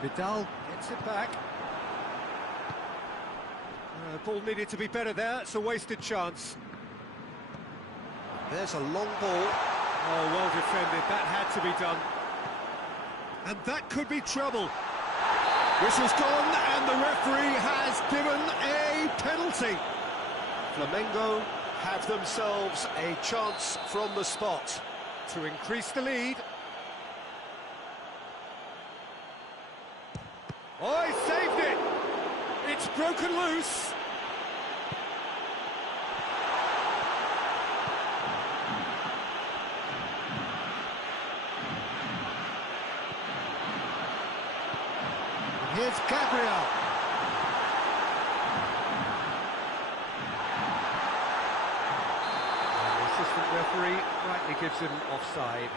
Vidal gets it back. Ball needed to be better there, it's a wasted chance. There's a long ball. Oh, well defended, that had to be done. And that could be trouble. Whistle's gone, and the referee has given a penalty. Flamengo have themselves a chance from the spot to increase the lead. Oh, he saved it! It's broken loose. Here's Gabriel. referee rightly gives him offside.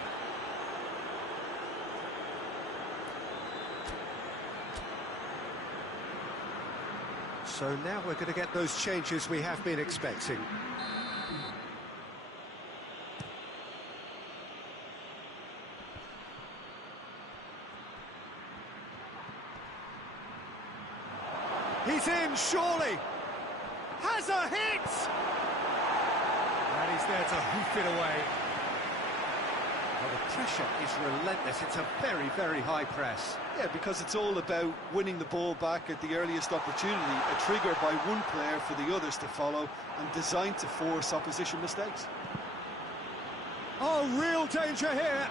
So now we're going to get those changes we have been expecting. He's in, surely! Has a hit! And he's there to hoof it away. Well, the pressure is relentless. It's a very, very high press. Yeah, because it's all about winning the ball back at the earliest opportunity, a trigger by one player for the others to follow, and designed to force opposition mistakes. Oh, real danger here!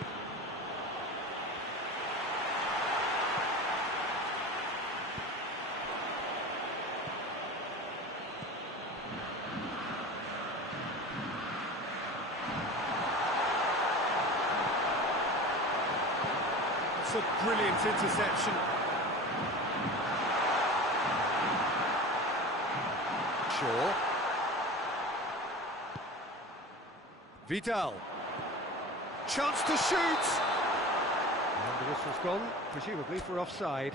It's a brilliant interception. Shaw. Vidal. Chance to shoot! And the whistle's gone, presumably for offside.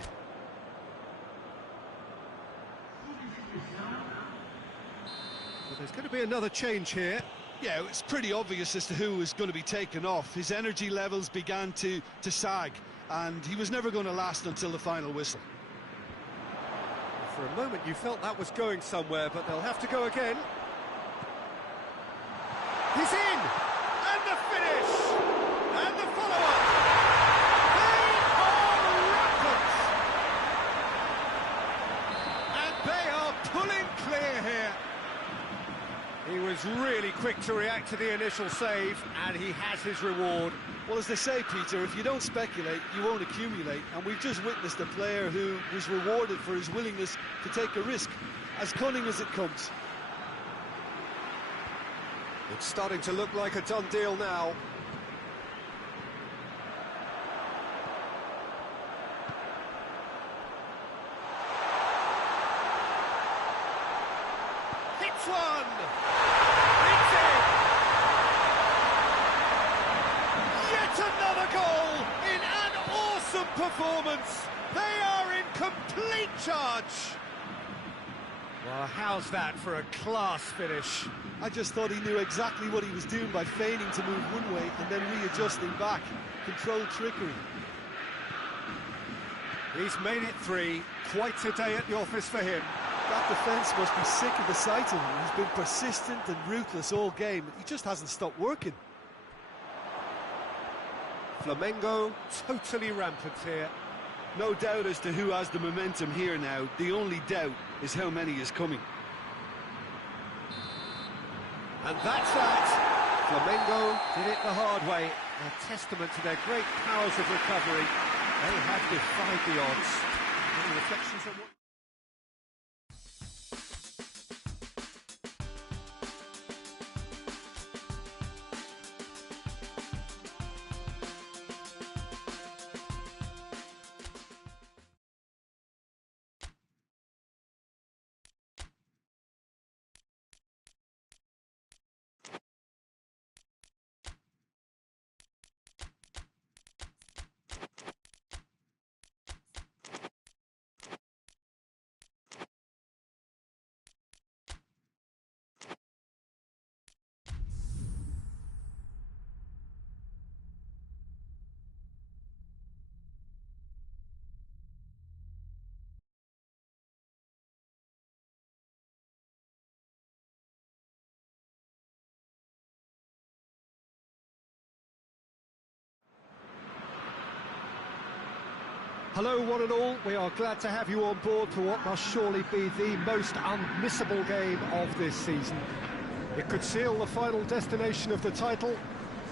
Well, there's going to be another change here. Yeah, it's pretty obvious as to who was going to be taken off. His energy levels began to sag, and he was never going to last until the final whistle. For a moment you felt that was going somewhere, but they'll have to go again. He's in! And the finish! And the follow-up! They are rampant! And they are pulling clear here. He was really quick to react to the initial save, and he has his reward. Well, as they say, Peter, if you don't speculate, you won't accumulate. And we've just witnessed a player who was rewarded for his willingness to take a risk, as cunning as it comes. It's starting to look like a done deal now. Hits one! It's in! Yet another goal in an awesome performance! They are in complete charge! Well, how's that for a class finish? I just thought he knew exactly what he was doing by feigning to move one way and then readjusting back. Controlled trickery. He's made it three. Quite a day at the office for him. That defence must be sick of the sight of him. He's been persistent and ruthless all game. He just hasn't stopped working. Flamengo totally rampant here. No doubt as to who has the momentum here now. The only doubt is how many is coming. And that's that. Flamengo did it the hard way. A testament to their great powers of recovery. They have defied the odds. Any reflections on what... Hello one and all, we are glad to have you on board for what must surely be the most unmissable game of this season. It could seal the final destination of the title.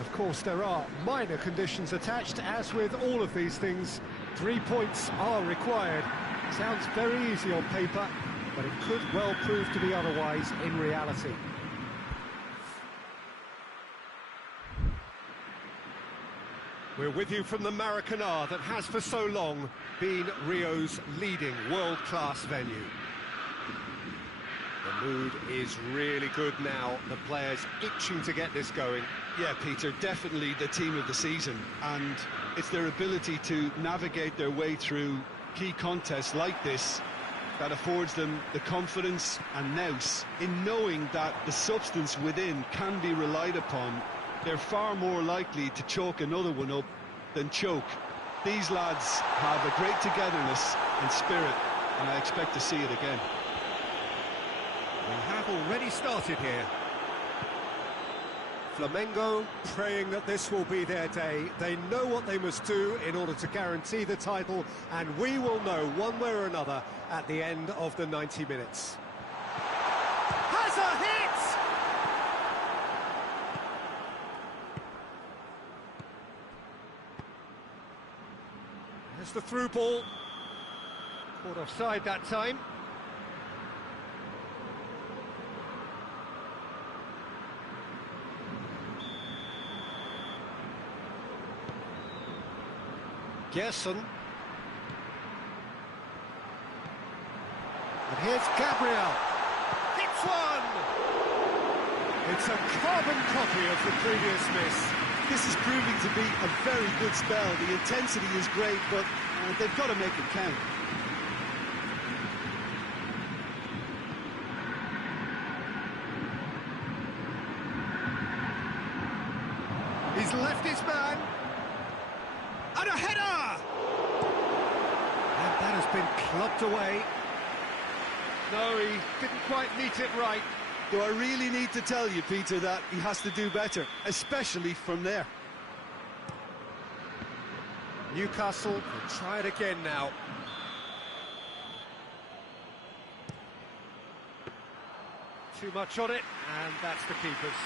Of course there are minor conditions attached, as with all of these things. 3 points are required. Sounds very easy on paper, but it could well prove to be otherwise in reality. We're with you from the Maracanã that has for so long been Rio's leading world-class venue. The mood is really good now. The players itching to get this going. Yeah, Peter, definitely the team of the season, and it's their ability to navigate their way through key contests like this that affords them the confidence and nous in knowing that the substance within can be relied upon. They're far more likely to chalk another one up than choke. These lads have a great togetherness and spirit, and I expect to see it again. We have already started here. Flamengo praying that this will be their day. They know what they must do in order to guarantee the title, and we will know one way or another at the end of the 90 minutes. Has a hit! There's the through ball. Caught offside that time. Gerson. And here's Gabriel. Hits one! It's a carbon copy of the previous miss. This is proving to be a very good spell. The intensity is great, but they've got to make it count. He's left his man. And a header! And that has been clubbed away. No, he didn't quite meet it right. Do I really need to tell you, Peter, that he has to do better, especially from there? Newcastle will try it again now. Too much on it, and that's the keeper's.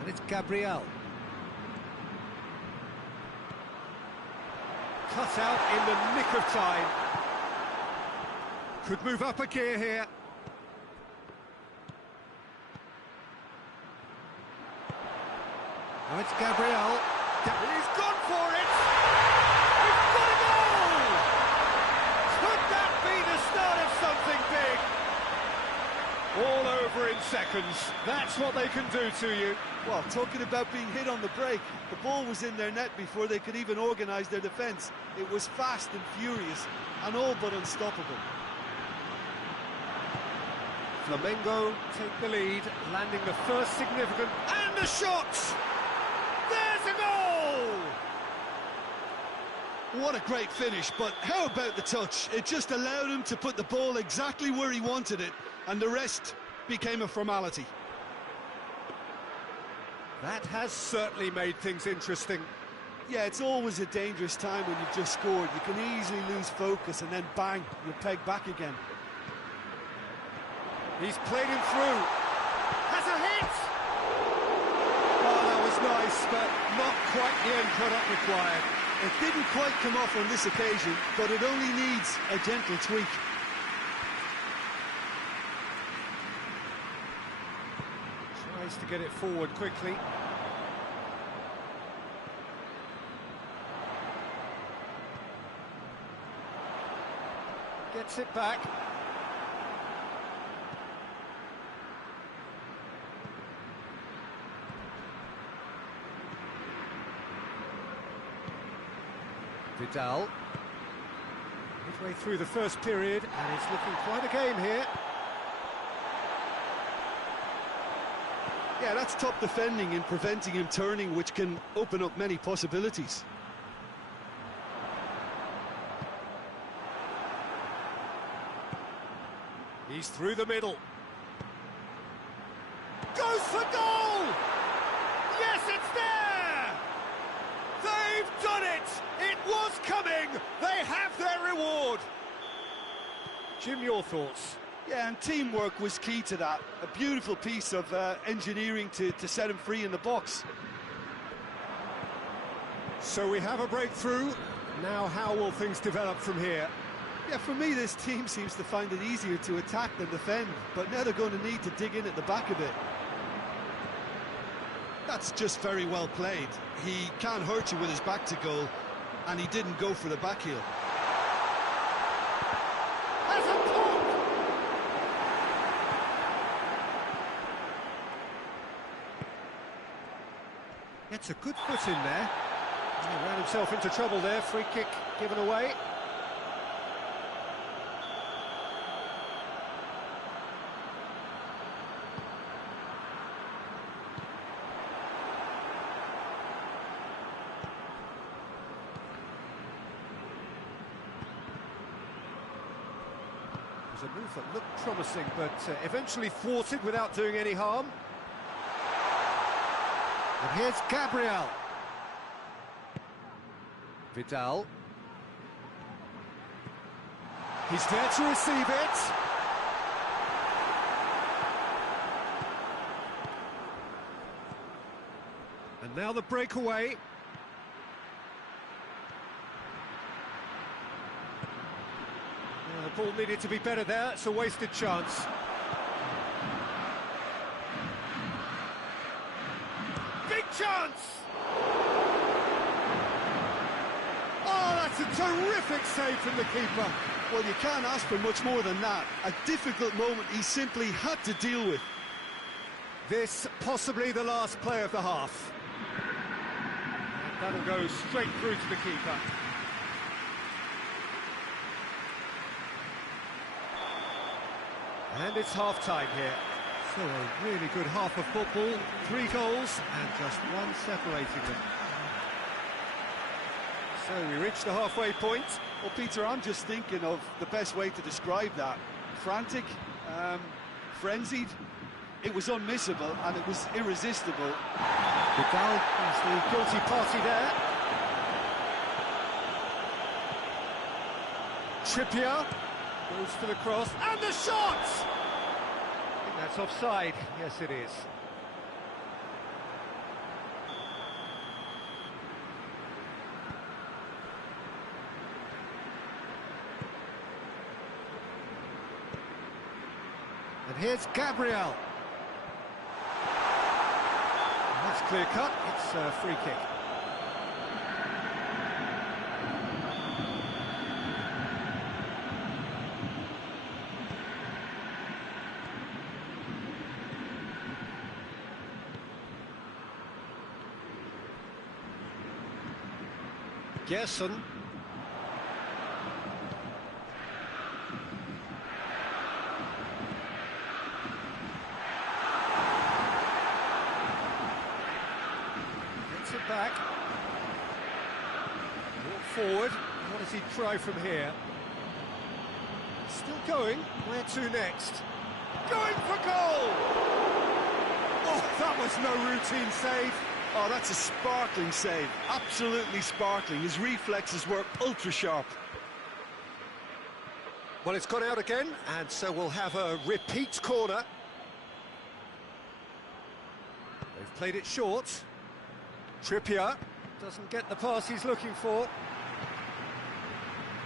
And it's Gabriel. Cut out in the nick of time. Could move up a gear here. Now it's Gabriel. He's gone for it! He's got a goal! Could that be the start of something big? All over in seconds. That's what they can do to you. Well, talking about being hit on the break, the ball was in their net before they could even organise their defence. It was fast and furious, and all but unstoppable. Flamengo take the lead, landing the first significant... And the shot! There's a goal! What a great finish, but how about the touch? It just allowed him to put the ball exactly where he wanted it, and the rest became a formality. That has certainly made things interesting. Yeah, it's always a dangerous time when you've just scored. You can easily lose focus and then bang, you're pegged back again. He's played him through. Has a hit! Oh, that was nice, but not quite the end product required. It didn't quite come off on this occasion, but it only needs a gentle tweak. Tries to get it forward quickly. Gets it back. Vidal. Midway through the first period, and it's looking quite a game here. Yeah, that's top defending and preventing him turning, which can open up many possibilities. He's through the middle. Goes for goal! Yes, it's there! They've done it! It was coming! They have their reward! Jim, your thoughts? Yeah, and teamwork was key to that. A beautiful piece of engineering to set him free in the box. So we have a breakthrough. Now how will things develop from here? Yeah, for me, this team seems to find it easier to attack than defend, but now they're going to need to dig in at the back a bit. That's just very well played. He can't hurt you with his back to goal, and he didn't go for the back heel. Has a pull! Gets a good foot in there. He ran himself into trouble there. Free kick given away. It was a move that looked promising, but eventually thwarted without doing any harm. And here's Gabriel. Vidal. He's there to receive it. And now the breakaway. The ball needed to be better there. It's a wasted chance. Big chance! Oh, that's a terrific save from the keeper. Well, you can't ask for much more than that. A difficult moment he simply had to deal with. This possibly the last play of the half. And that'll go straight through to the keeper. And it's half-time here. So a really good half of football, 3 goals and just one separating them. So we reached the halfway point. Well, Peter, I'm just thinking of the best way to describe that. Frantic, frenzied. It was unmissable and it was irresistible. Vidal is the guilty party there. Trippier goes for the cross, and the shot! I think that's offside. Yes, it is. And here's Gabriel. And that's clear cut. It's a free kick. Gerson. Gets it back. Walk forward. What does he try from here? Still going. Where to next? Going for goal! Oh, that was no routine save. Oh, that's a sparkling save. Absolutely sparkling. His reflexes were ultra-sharp. Well, it's gone out again, and so we'll have a repeat corner. They've played it short. Trippier doesn't get the pass he's looking for.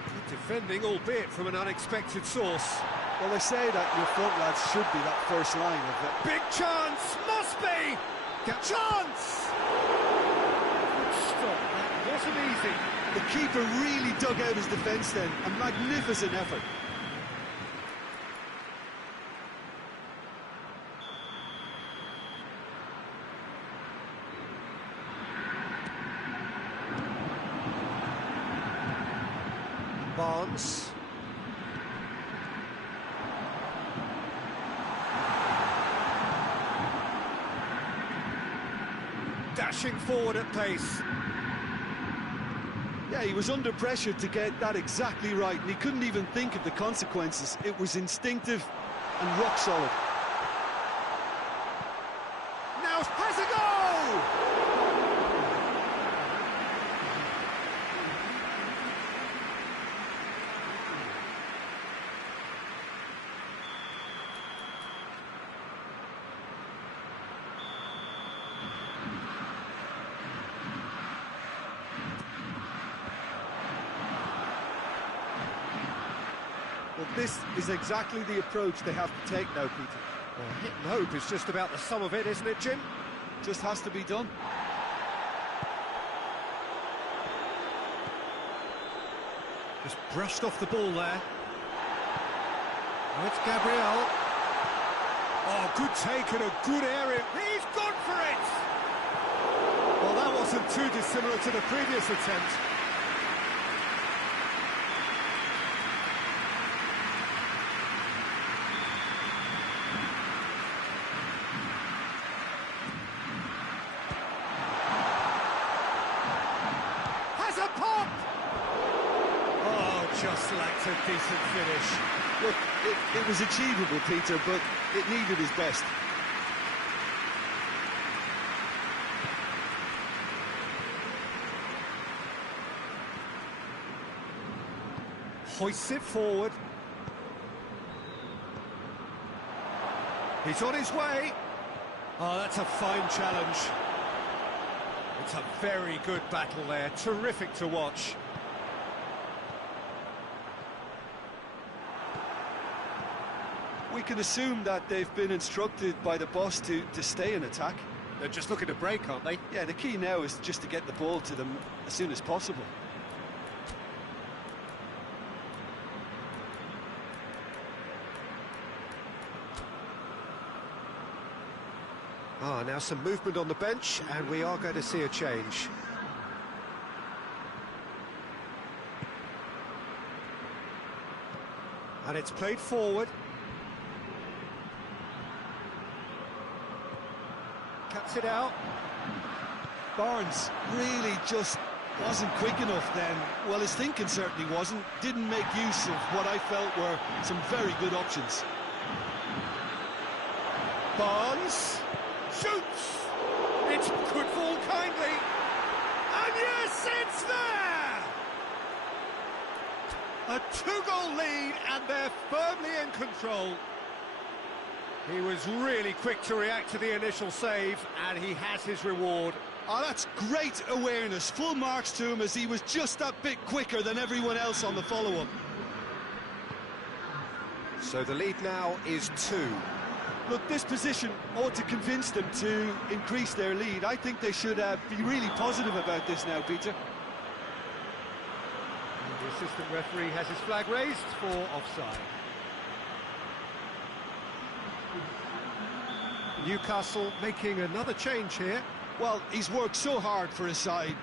Good defending, albeit from an unexpected source. Well, they say that your front lads should be that first line of it. Big chance! Must be! Chance! Good stop. That wasn't easy. The keeper really dug out his defence then. A magnificent effort. Barnes. Dashing forward at pace. Yeah, he was under pressure to get that exactly right, and he couldn't even think of the consequences. It was instinctive and rock solid. Now has a goal! Well, this is exactly the approach they have to take now, Peter. Well, hit and hope is just about the sum of it, isn't it, Jim? Just has to be done. Just brushed off the ball there. Now it's Gabriel. Oh, good take and a good area. He's gone for it! Well, wasn't too dissimilar to the previous attempt. Has a pop! Oh, just lacked a decent finish. Look, it was achievable, Peter, but it needed his best. Hoists it forward. He's on his way. Oh, that's a fine challenge. It's a very good battle there. Terrific to watch. We can assume that they've been instructed by the boss to stay in attack. They're just looking to break, aren't they? Yeah, the key now is just to get the ball to them as soon as possible. Ah, now some movement on the bench, and we are going to see a change. And it's played forward. Cuts it out. Barnes really just wasn't quick enough then. Well, his thinking certainly wasn't. Didn't make use of what I felt were some very good options. Barnes shoots. It could fall kindly. And yes, it's there! A two-goal lead, and they're firmly in control. He was really quick to react to the initial save, and he has his reward. Oh, that's great awareness. Full marks to him, as he was just that bit quicker than everyone else on the follow-up. So the lead now is 2. Look, this position ought to convince them to increase their lead. I think they should be really positive about this now, Peter. And the assistant referee has his flag raised for offside. Newcastle making another change here. Well, he's worked so hard for his side,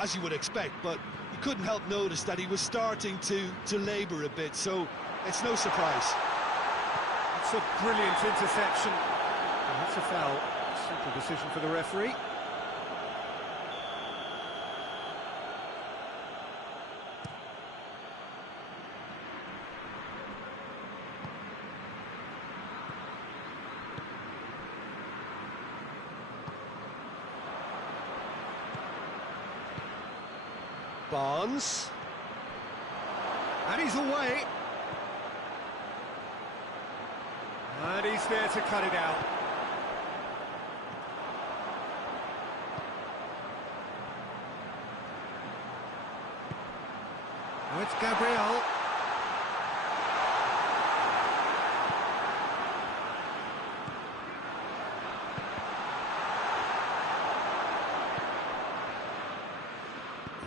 as you would expect, but you couldn't help notice that he was starting to labour a bit, so it's no surprise. It's a brilliant interception. And that's a foul. Simple decision for the referee. Barnes. And he's away. And he's there to cut it out. Now it's Gabriel.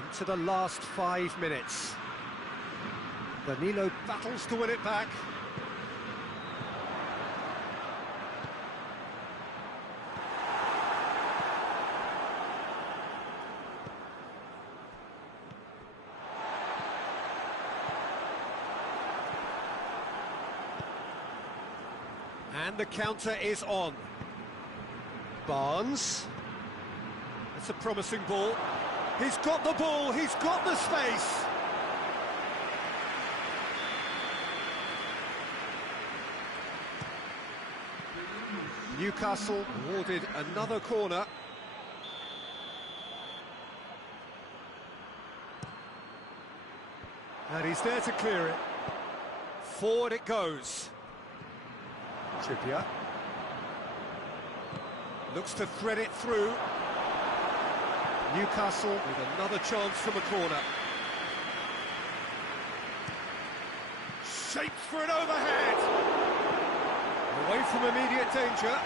Into the last 5 minutes. Danilo battles to win it back. And the counter is on. Barnes. That's a promising ball. He's got the ball, he's got the space. Newcastle awarded another corner. And he's there to clear it. Forward it goes. Trippier. Looks to thread it through. Newcastle with another chance from a corner. Shapes for an overhead. Away from immediate danger.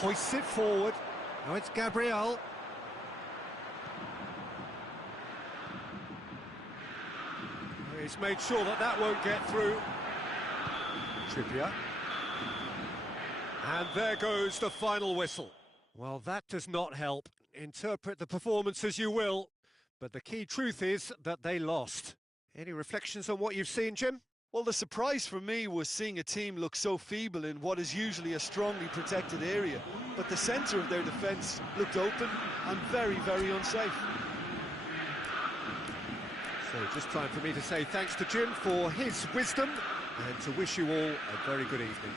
Hoists it forward. Now it's Gabriel. He's made sure that that won't get through. Trippier. And there goes the final whistle. Well, that does not help. Interpret the performance as you will, but the key truth is that they lost. Any reflections on what you've seen, Jim? Well, the surprise for me was seeing a team look so feeble in what is usually a strongly protected area. But the centre of their defence looked open and very, very unsafe. So just time for me to say thanks to Jim for his wisdom and to wish you all a very good evening.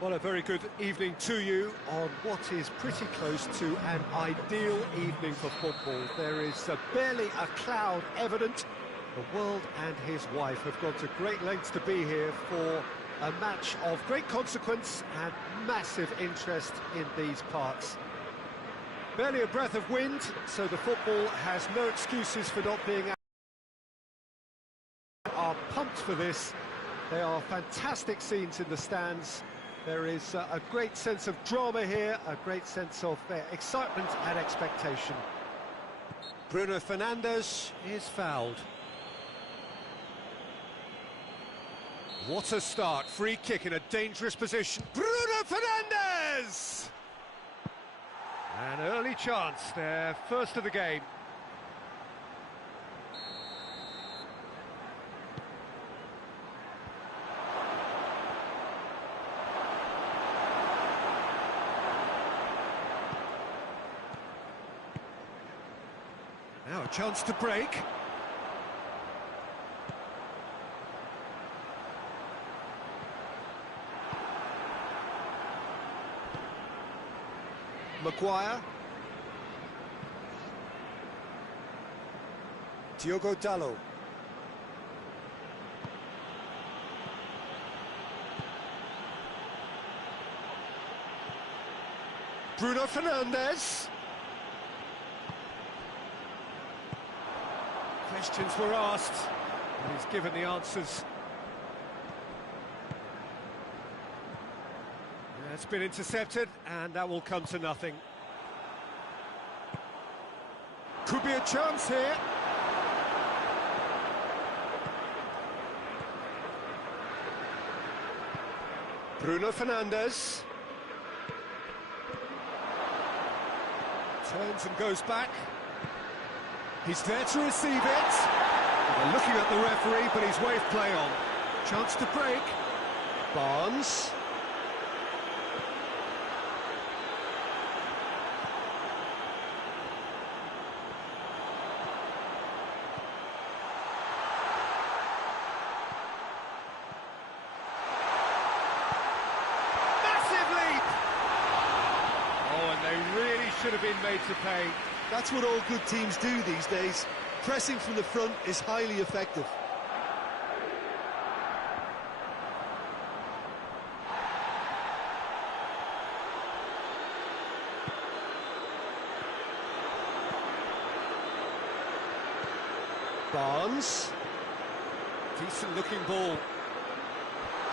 Well, a very good evening to you on what is pretty close to an ideal evening for football. There is barely a cloud evident. The world and his wife have gone to great lengths to be here for a match of great consequence and massive interest in these parts. Barely a breath of wind, so the football has no excuses for not being out. Are pumped for this. They are fantastic scenes in the stands. There is a great sense of drama here, a great sense of excitement and expectation. Bruno Fernandes is fouled. What a start, free kick in a dangerous position. Bruno Fernandes! An early chance, their first of the game. Now a chance to break. Maguire. Diogo Dalot. Bruno Fernandes. Questions were asked, and he's given the answers. It's been intercepted, and that will come to nothing. Could be a chance here. Bruno Fernandes. Turns and goes back. He's there to receive it. They're looking at the referee, but he's waved play on. Chance to break. Barnes. Massive leap! Oh, and they really should have been made to pay. That's what all good teams do these days. Pressing from the front is highly effective. Barnes. Decent looking ball.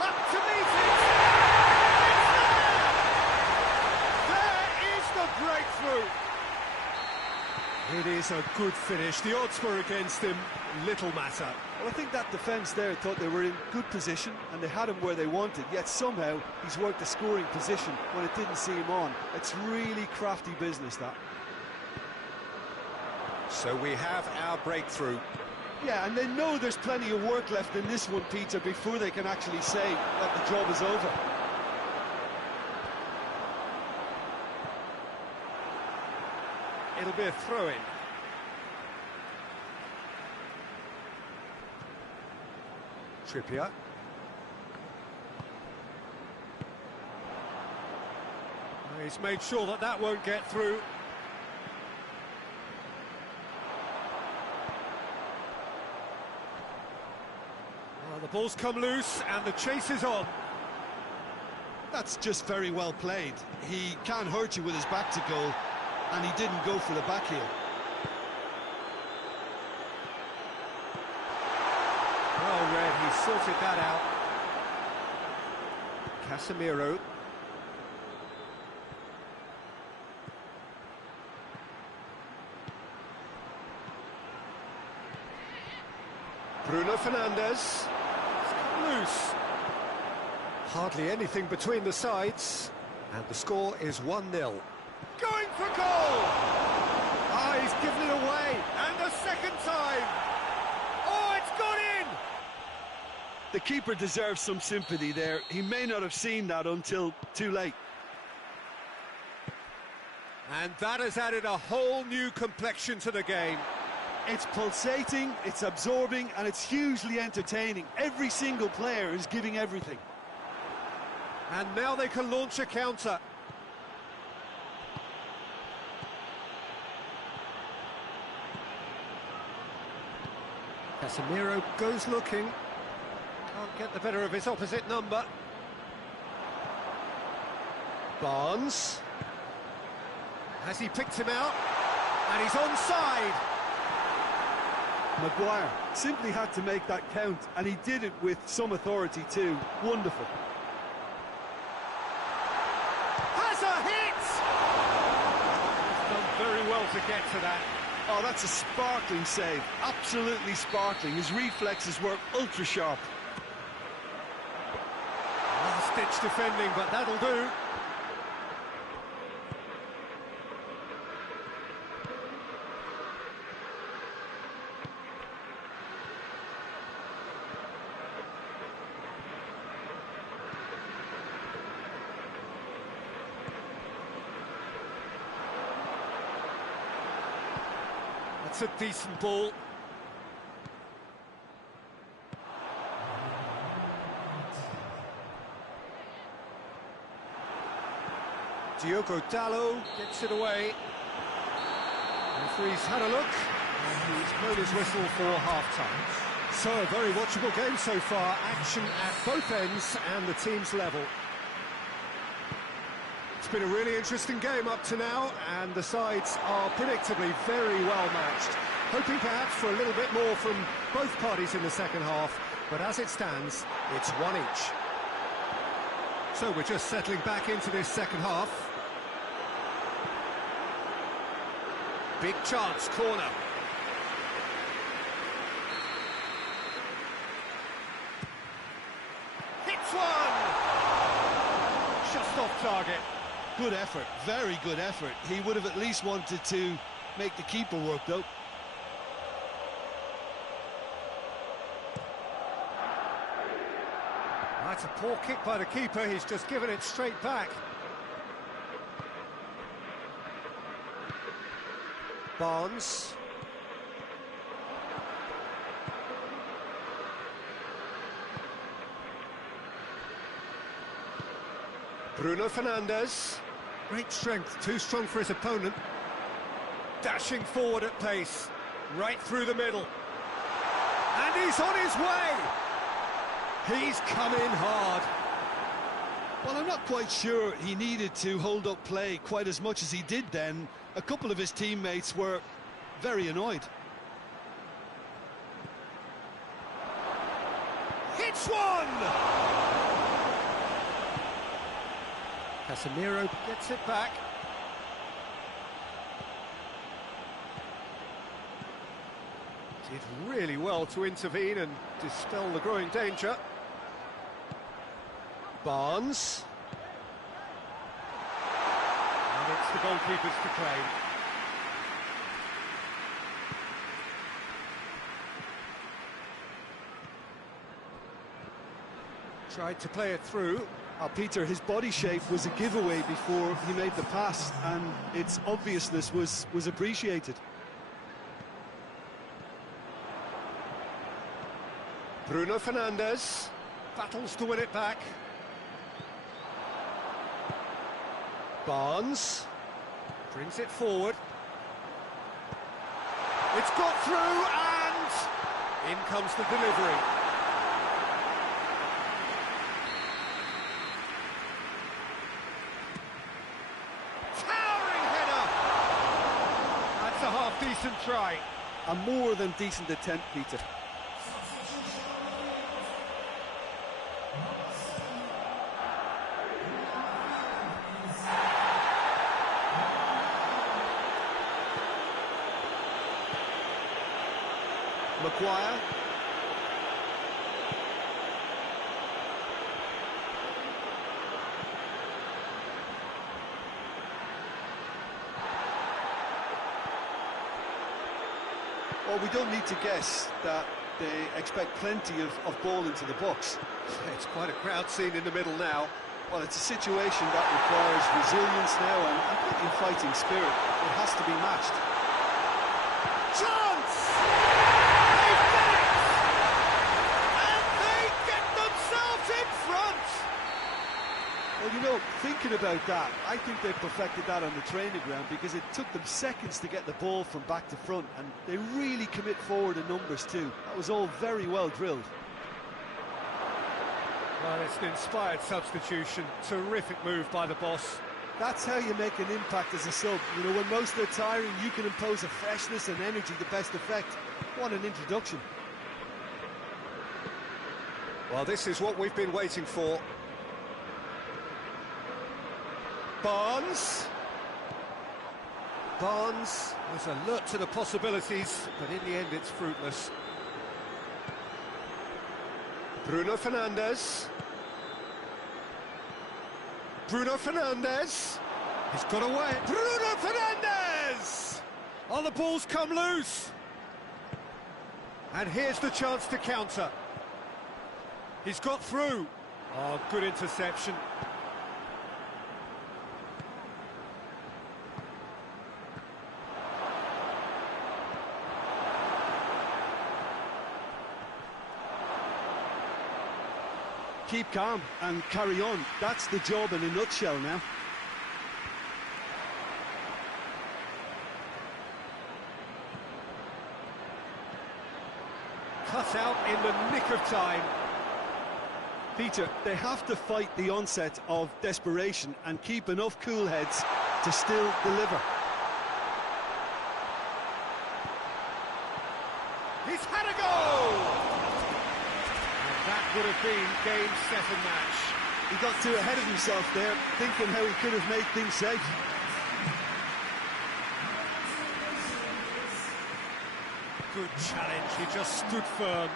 Up to meet it! There is the breakthrough! It is a good finish. The odds were against him. Little matter. Well, I think that defence there thought they were in good position and they had him where they wanted, yet somehow he's worked a scoring position when it didn't see him on. It's really crafty business, that. So we have our breakthrough. Yeah, and they know there's plenty of work left in this one, Peter, before they can actually say that the job is over. It'll be a throw-in. Trippier. He's made sure that that won't get through. Well, the ball's come loose and the chase is on. That's just very well played. He can't hurt you with his back to goal, and he didn't go for the back heel. Well read, he sorted that out. Casemiro. Bruno Fernandes. It's come loose. Hardly anything between the sides, and the score is 1-0. Going for goal! Ah, he's given it away, and a second time! Oh, it's gone in! The keeper deserves some sympathy there. He may not have seen that until too late. And that has added a whole new complexion to the game. It's pulsating, it's absorbing, and it's hugely entertaining. Every single player is giving everything. And now they can launch a counter. Casemiro goes looking. Can't get the better of his opposite number. Barnes. Has he picked him out? And he's onside. Maguire simply had to make that count, and he did it with some authority too. Wonderful. Has a hit! He's done very well to get to that. Oh, that's a sparkling save. Absolutely sparkling. His reflexes were ultra sharp. Last-ditch defending, but that'll do. That's a decent ball. Diogo Dalot gets it away. Referee's had a look, and he's blown his whistle for half-time. So, a very watchable game so far. Action at both ends and the team's level. It's been a really interesting game up to now, and the sides are predictably very well matched. Hoping perhaps for a little bit more from both parties in the second half, but as it stands, it's one each. So we're just settling back into this second half. Big chance, corner. Hits one! Just off target. Good effort, very good effort. He would have at least wanted to make the keeper work, though. That's a poor kick by the keeper. He's just given it straight back. Barnes. Bruno Fernandes. Great strength, too strong for his opponent. Dashing forward at pace, right through the middle. And he's on his way! He's come in hard. Well, I'm not quite sure he needed to hold up play quite as much as he did then. A couple of his teammates were very annoyed. Hits one! Casemiro gets it back. Did really well to intervene and dispel the growing danger. Barnes. And it's the goalkeepers to claim. Tried to play it through. Peter, his body shape was a giveaway before he made the pass, and its obviousness was appreciated. Bruno Fernandes battles to win it back. Barnes brings it forward. It's got through, and in comes the delivery. Towering header! That's a half-decent try. A more than decent attempt, Peter. Maguire. Well, we don't need to guess that they expect plenty of ball into the box. It's quite a crowd scene in the middle now. Well, it's a situation that requires resilience now and plenty of fighting spirit. It has to be matched. Chance! They've done it! And they get themselves in front! Well, you know, thinking about that, I think they perfected that on the training ground because it took them seconds to get the ball from back to front, and they really commit forward in numbers too. That was all very well drilled. Well, it's an inspired substitution. Terrific move by the boss. That's how you make an impact as a sub. You know, when most are tiring, you can impose a freshness and energy to best effect. What an introduction. Well, this is what we've been waiting for. Barnes. Barnes was alert to the possibilities, but in the end it's fruitless. Bruno Fernandes. Bruno Fernandes. He's got away. Bruno Fernandes! Oh, the ball's come loose. And here's the chance to counter. He's got through. Oh, good interception. Keep calm and carry on. That's the job in a nutshell now. Cut out in the nick of time. Peter, they have to fight the onset of desperation and keep enough cool heads to still deliver. He's had a goal! That would have been game, set and match. He got too ahead of himself there, thinking how he could have made things safe. Good challenge, he just stood firm.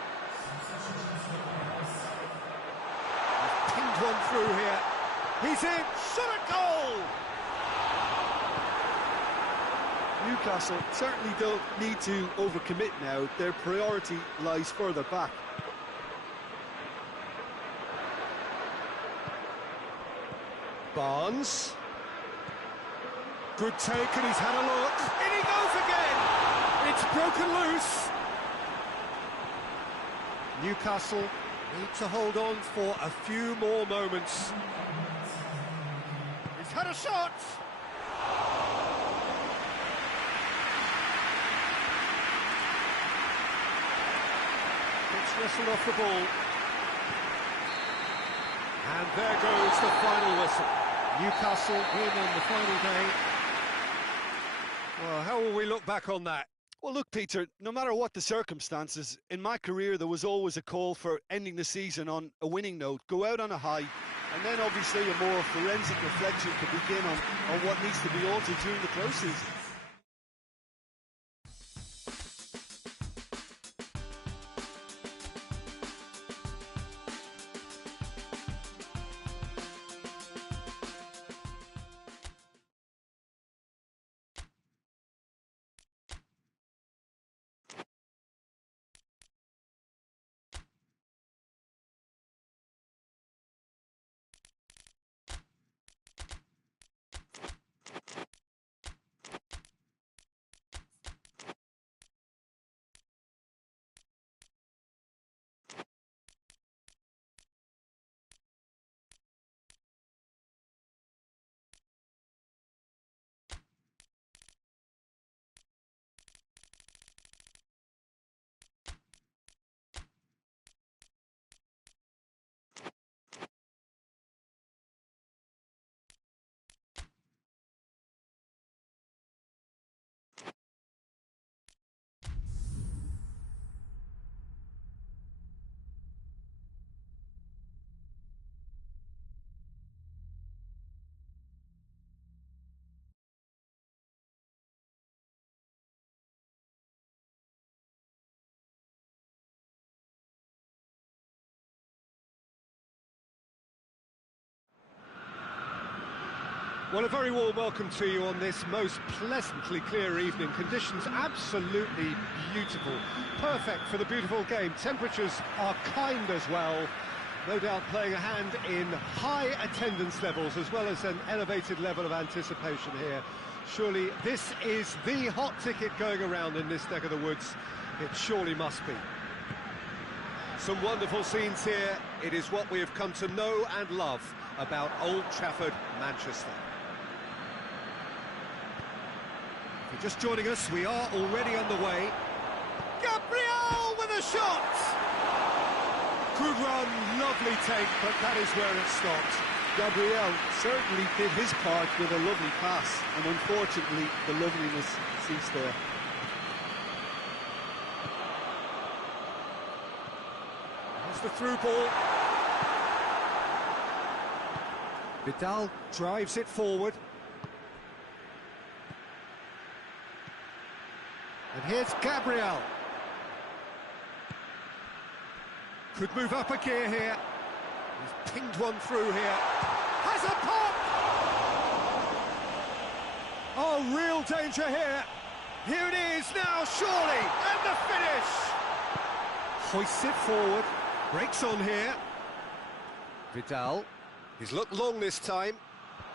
He's pinged one through here. He's in, shot a goal! Newcastle certainly don't need to overcommit now. Their priority lies further back. Barnes. Good take, and he's had a look. In he goes again! It's broken loose. Newcastle need to hold on for a few more moments. He's had a shot! It's whistled off the ball. And there goes the final whistle. Newcastle win on the final day. Well, how will we look back on that? Well, look, Peter, no matter what the circumstances, in my career there was always a call for ending the season on a winning note, go out on a high, and then obviously a more forensic reflection to begin on what needs to be altered during the close season. Well, a very warm welcome to you on this most pleasantly clear evening. Conditions absolutely beautiful. Perfect for the beautiful game. Temperatures are kind as well. No doubt playing a hand in high attendance levels as well as an elevated level of anticipation here. Surely this is the hot ticket going around in this neck of the woods. It surely must be. Some wonderful scenes here. It is what we have come to know and love about Old Trafford, Manchester. If you're just joining us, we are already underway. Gabriel with a shot! Good run, lovely take, but that is where it stopped. Gabriel certainly did his part with a lovely pass, and unfortunately the loveliness ceased there. There's the through ball. Vidal drives it forward. And here's Gabriel. Could move up a gear here. He's pinged one through here. Has a pop! Oh, real danger here. Here it is now, surely, and the finish! Hoists it forward, breaks on here. Vidal. He's looked long this time.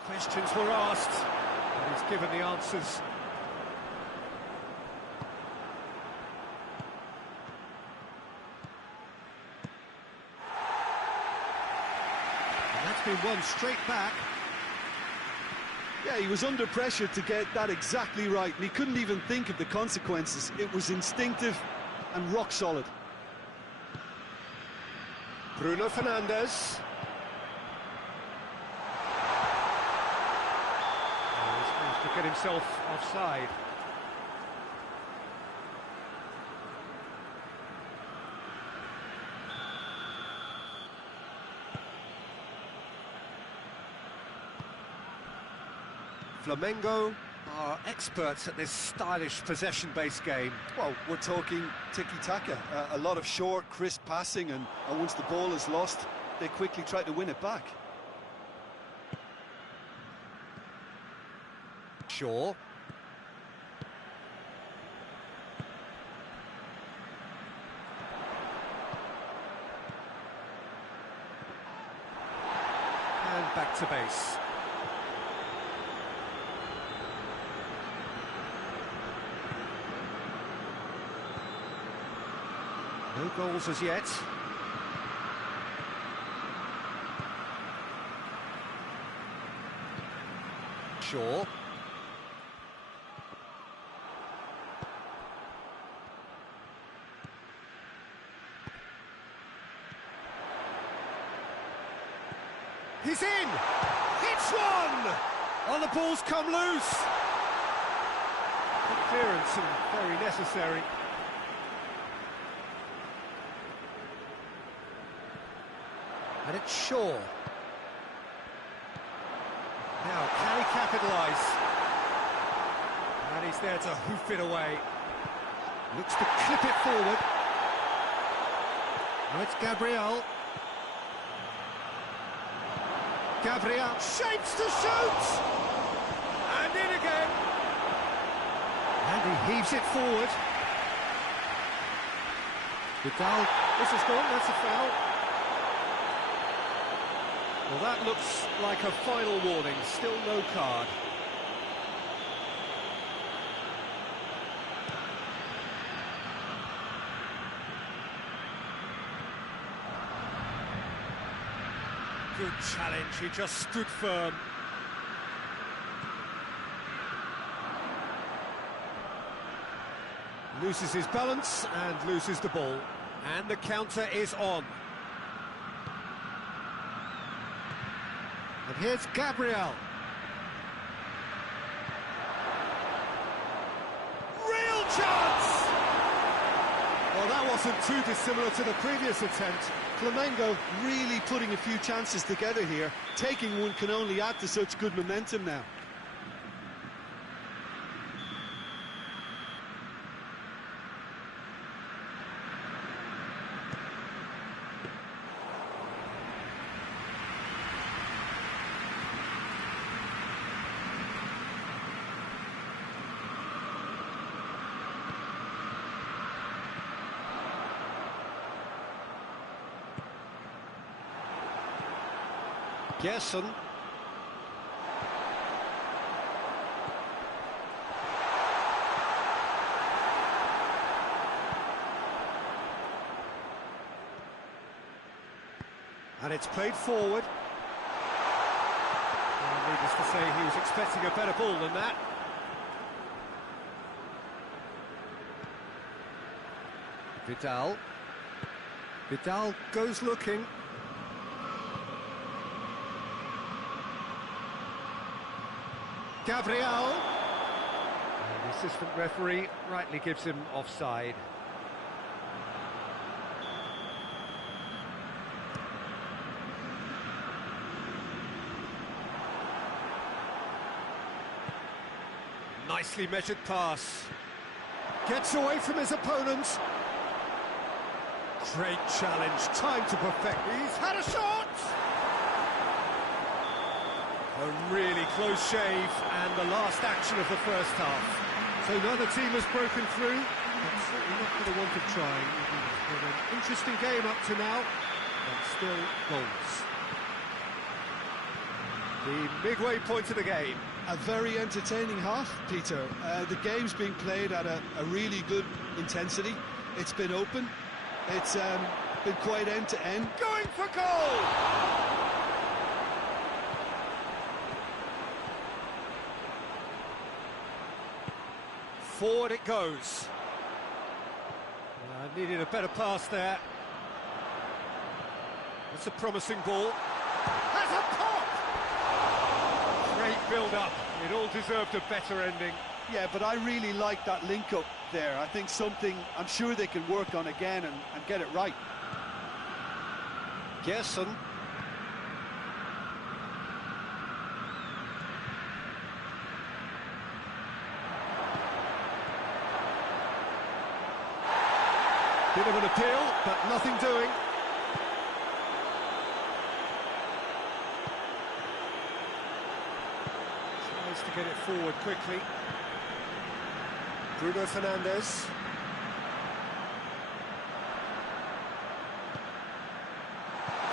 Questions were asked, and he's given the answers. Been won straight back. Yeah, he was under pressure to get that exactly right, and he couldn't even think of the consequences. It was instinctive and rock solid. Bruno Fernandes. Oh, he's managed to get himself offside. Flamengo are experts at this stylish possession-based game. Well, we're talking tiki-taka, a lot of short, crisp passing, and once the ball is lost, they quickly try to win it back. Shaw. And back to base. No goals as yet. Shaw. He's in! It's one! Oh, the ball's come loose! Good clearance and very necessary. And it's Shaw. Now, can he capitalise? And he's there to hoof it away. Looks to clip it forward. Now it's Gabriel. Gabriel shapes to shoot! And in again! And he heaves it forward. Vidal, this is gone, that's a foul. Well, that looks like a final warning, still no card. Good challenge, he just stood firm. Loses his balance and loses the ball. And the counter is on. And here's Gabriel. Real chance! Well, that wasn't too dissimilar to the previous attempt. Flamengo really putting a few chances together here. Taking one can only add to such good momentum now. Gerson. And it's played forward. Well, needless to say, he was expecting a better ball than that. Vidal. Vidal goes looking. Gabriel. And the assistant referee rightly gives him offside. Nicely measured pass. Gets away from his opponents. Great challenge, time to perfect. He's had a shot! A really close shave, and the last action of the first half. So neither team has broken through, but certainly not for the want of trying. It's been an interesting game up to now, but still goals. The midway point of the game. A very entertaining half, Peter. The game's being played at a really good intensity. It's been open. It's been quite end-to-end. Going for goal! Forward it goes. Needed a better pass there. That's a promising ball. Has a pop! Great build-up. It all deserved a better ending. Yeah, but I really like that link-up there. I think something I'm sure they can work on again and get it right. Gerson. Bit of an appeal, but nothing doing. Tries to get it forward quickly. Bruno Fernandes.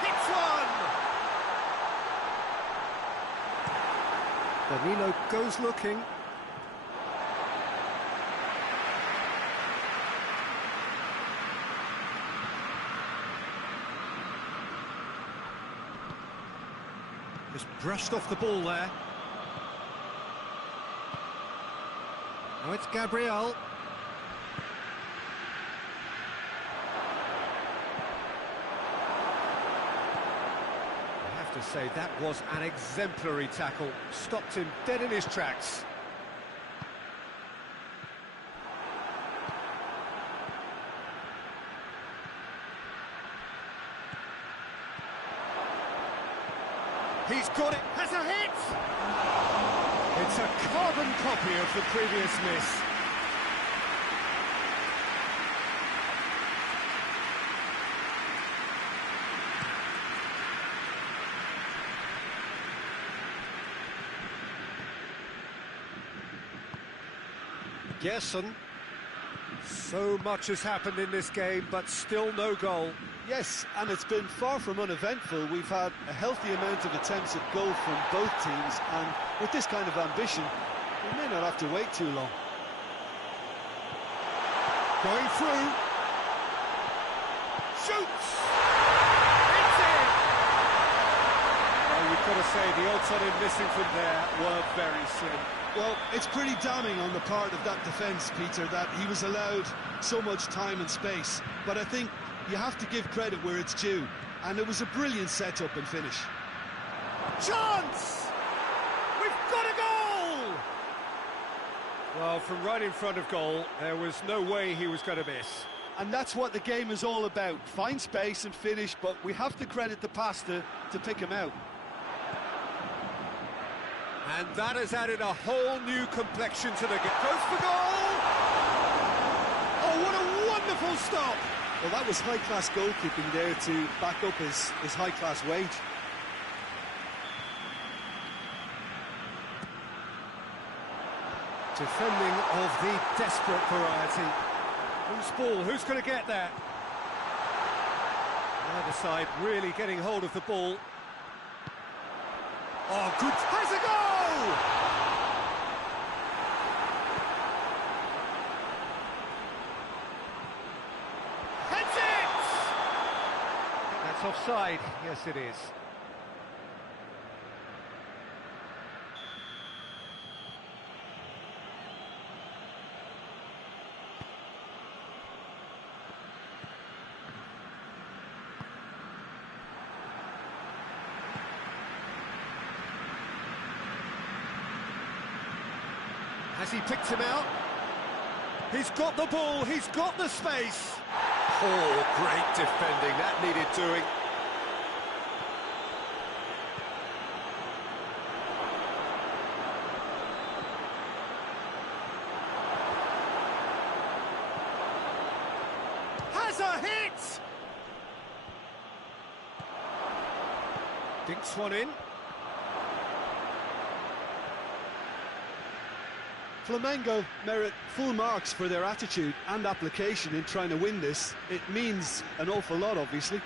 Hits one! Danilo goes looking. Just brushed off the ball there. Now it's Gabriel. I have to say, that was an exemplary tackle. Stopped him dead in his tracks. He's got it, has a hit! It's a carbon copy of the previous miss. Gerson. So much has happened in this game, but still no goal. Yes, and it's been far from uneventful. We've had a healthy amount of attempts at goal from both teams, and with this kind of ambition, we may not have to wait too long. Going through. Shoots! It's in! Oh, you've got to say, the odds on him missing from there were very slim. Well, it's pretty damning on the part of that defence, Peter, that he was allowed so much time and space. But I think you have to give credit where it's due, and it was a brilliant setup and finish. Chance! We've got a goal! Well, from right in front of goal, there was no way he was going to miss. And that's what the game is all about. Find space and finish, but we have to credit the passer to pick him out. And that has added a whole new complexion to the game. Goes for goal! Oh, what a wonderful stop! Well, that was high-class goalkeeping there to back up his high-class wage. Defending of the desperate variety. Who's ball? Who's going to get that? The other side really getting hold of the ball. Oh, good. Has a goal! Heads it! That's offside. Yes, it is. Has he picked him out? He's got the ball, he's got the space. Oh, great defending, that needed doing. Has a hit! Dinks one in. Flamengo merit full marks for their attitude and application in trying to win this. It means an awful lot, obviously.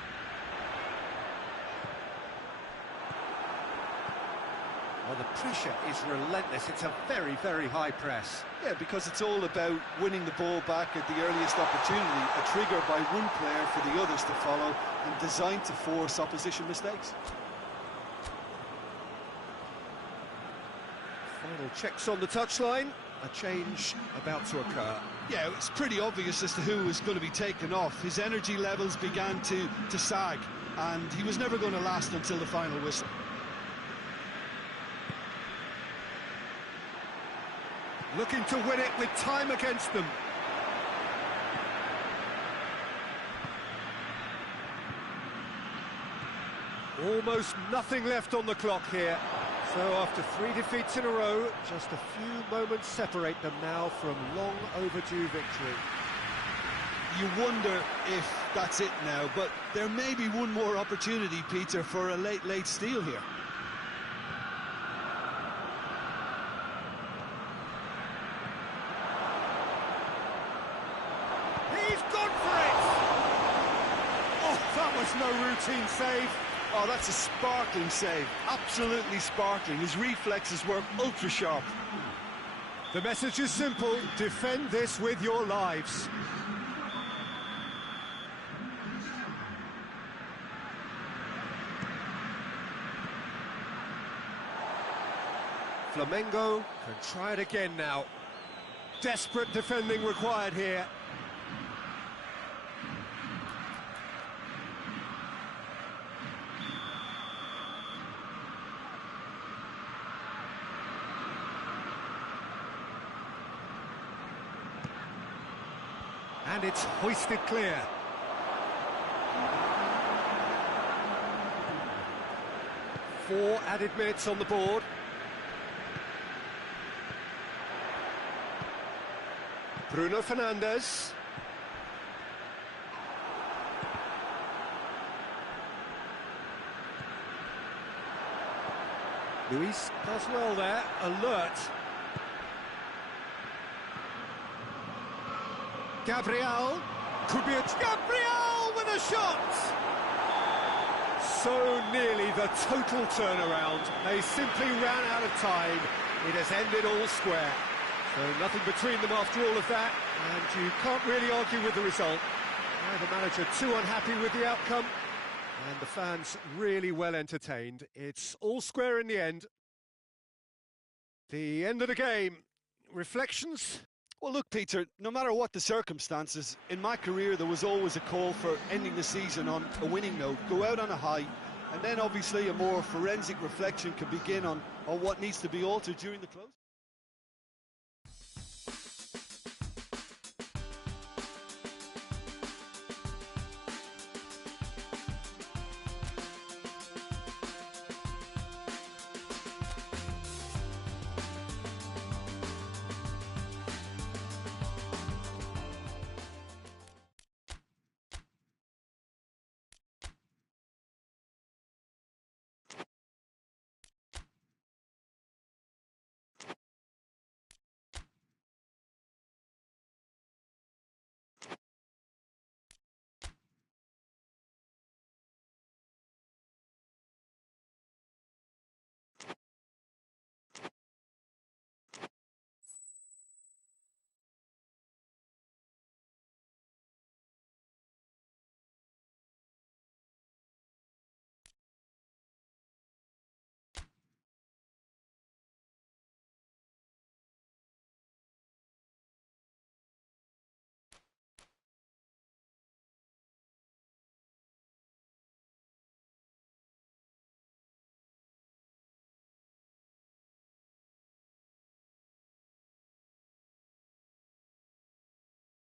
Well, the pressure is relentless. It's a very, very high press. Yeah, because it's all about winning the ball back at the earliest opportunity, a trigger by one player for the others to follow and designed to force opposition mistakes. Final checks on the touchline. A change about to occur. Yeah, it's pretty obvious as to who was going to be taken off. His energy levels began to sag, and he was never going to last until the final whistle. Looking to win it with time against them. Almost nothing left on the clock here. So after 3 defeats in a row, just a few moments separate them now from long overdue victory. You wonder if that's it now, but there may be one more opportunity, Peter, for a late steal here. He's gone for it! Oh, that was no routine save. Oh, that's a sparkling save. Absolutely sparkling. His reflexes were ultra sharp. The message is simple. Defend this with your lives. Flamengo can try it again now. Desperate defending required here. And it's hoisted clear. Four added minutes on the board. Bruno Fernandes. Luis does well there, alert. Gabriel, could be a... Gabriel with a shot! So nearly the total turnaround. They simply ran out of time. It has ended all square. So nothing between them after all of that, and you can't really argue with the result. Now the manager too unhappy with the outcome, and the fans really well entertained. It's all square in the end. The end of the game. Reflections? Well, look, Peter, no matter what the circumstances, in my career there was always a call for ending the season on a winning note, go out on a high, and then obviously a more forensic reflection can begin on what needs to be altered during the close.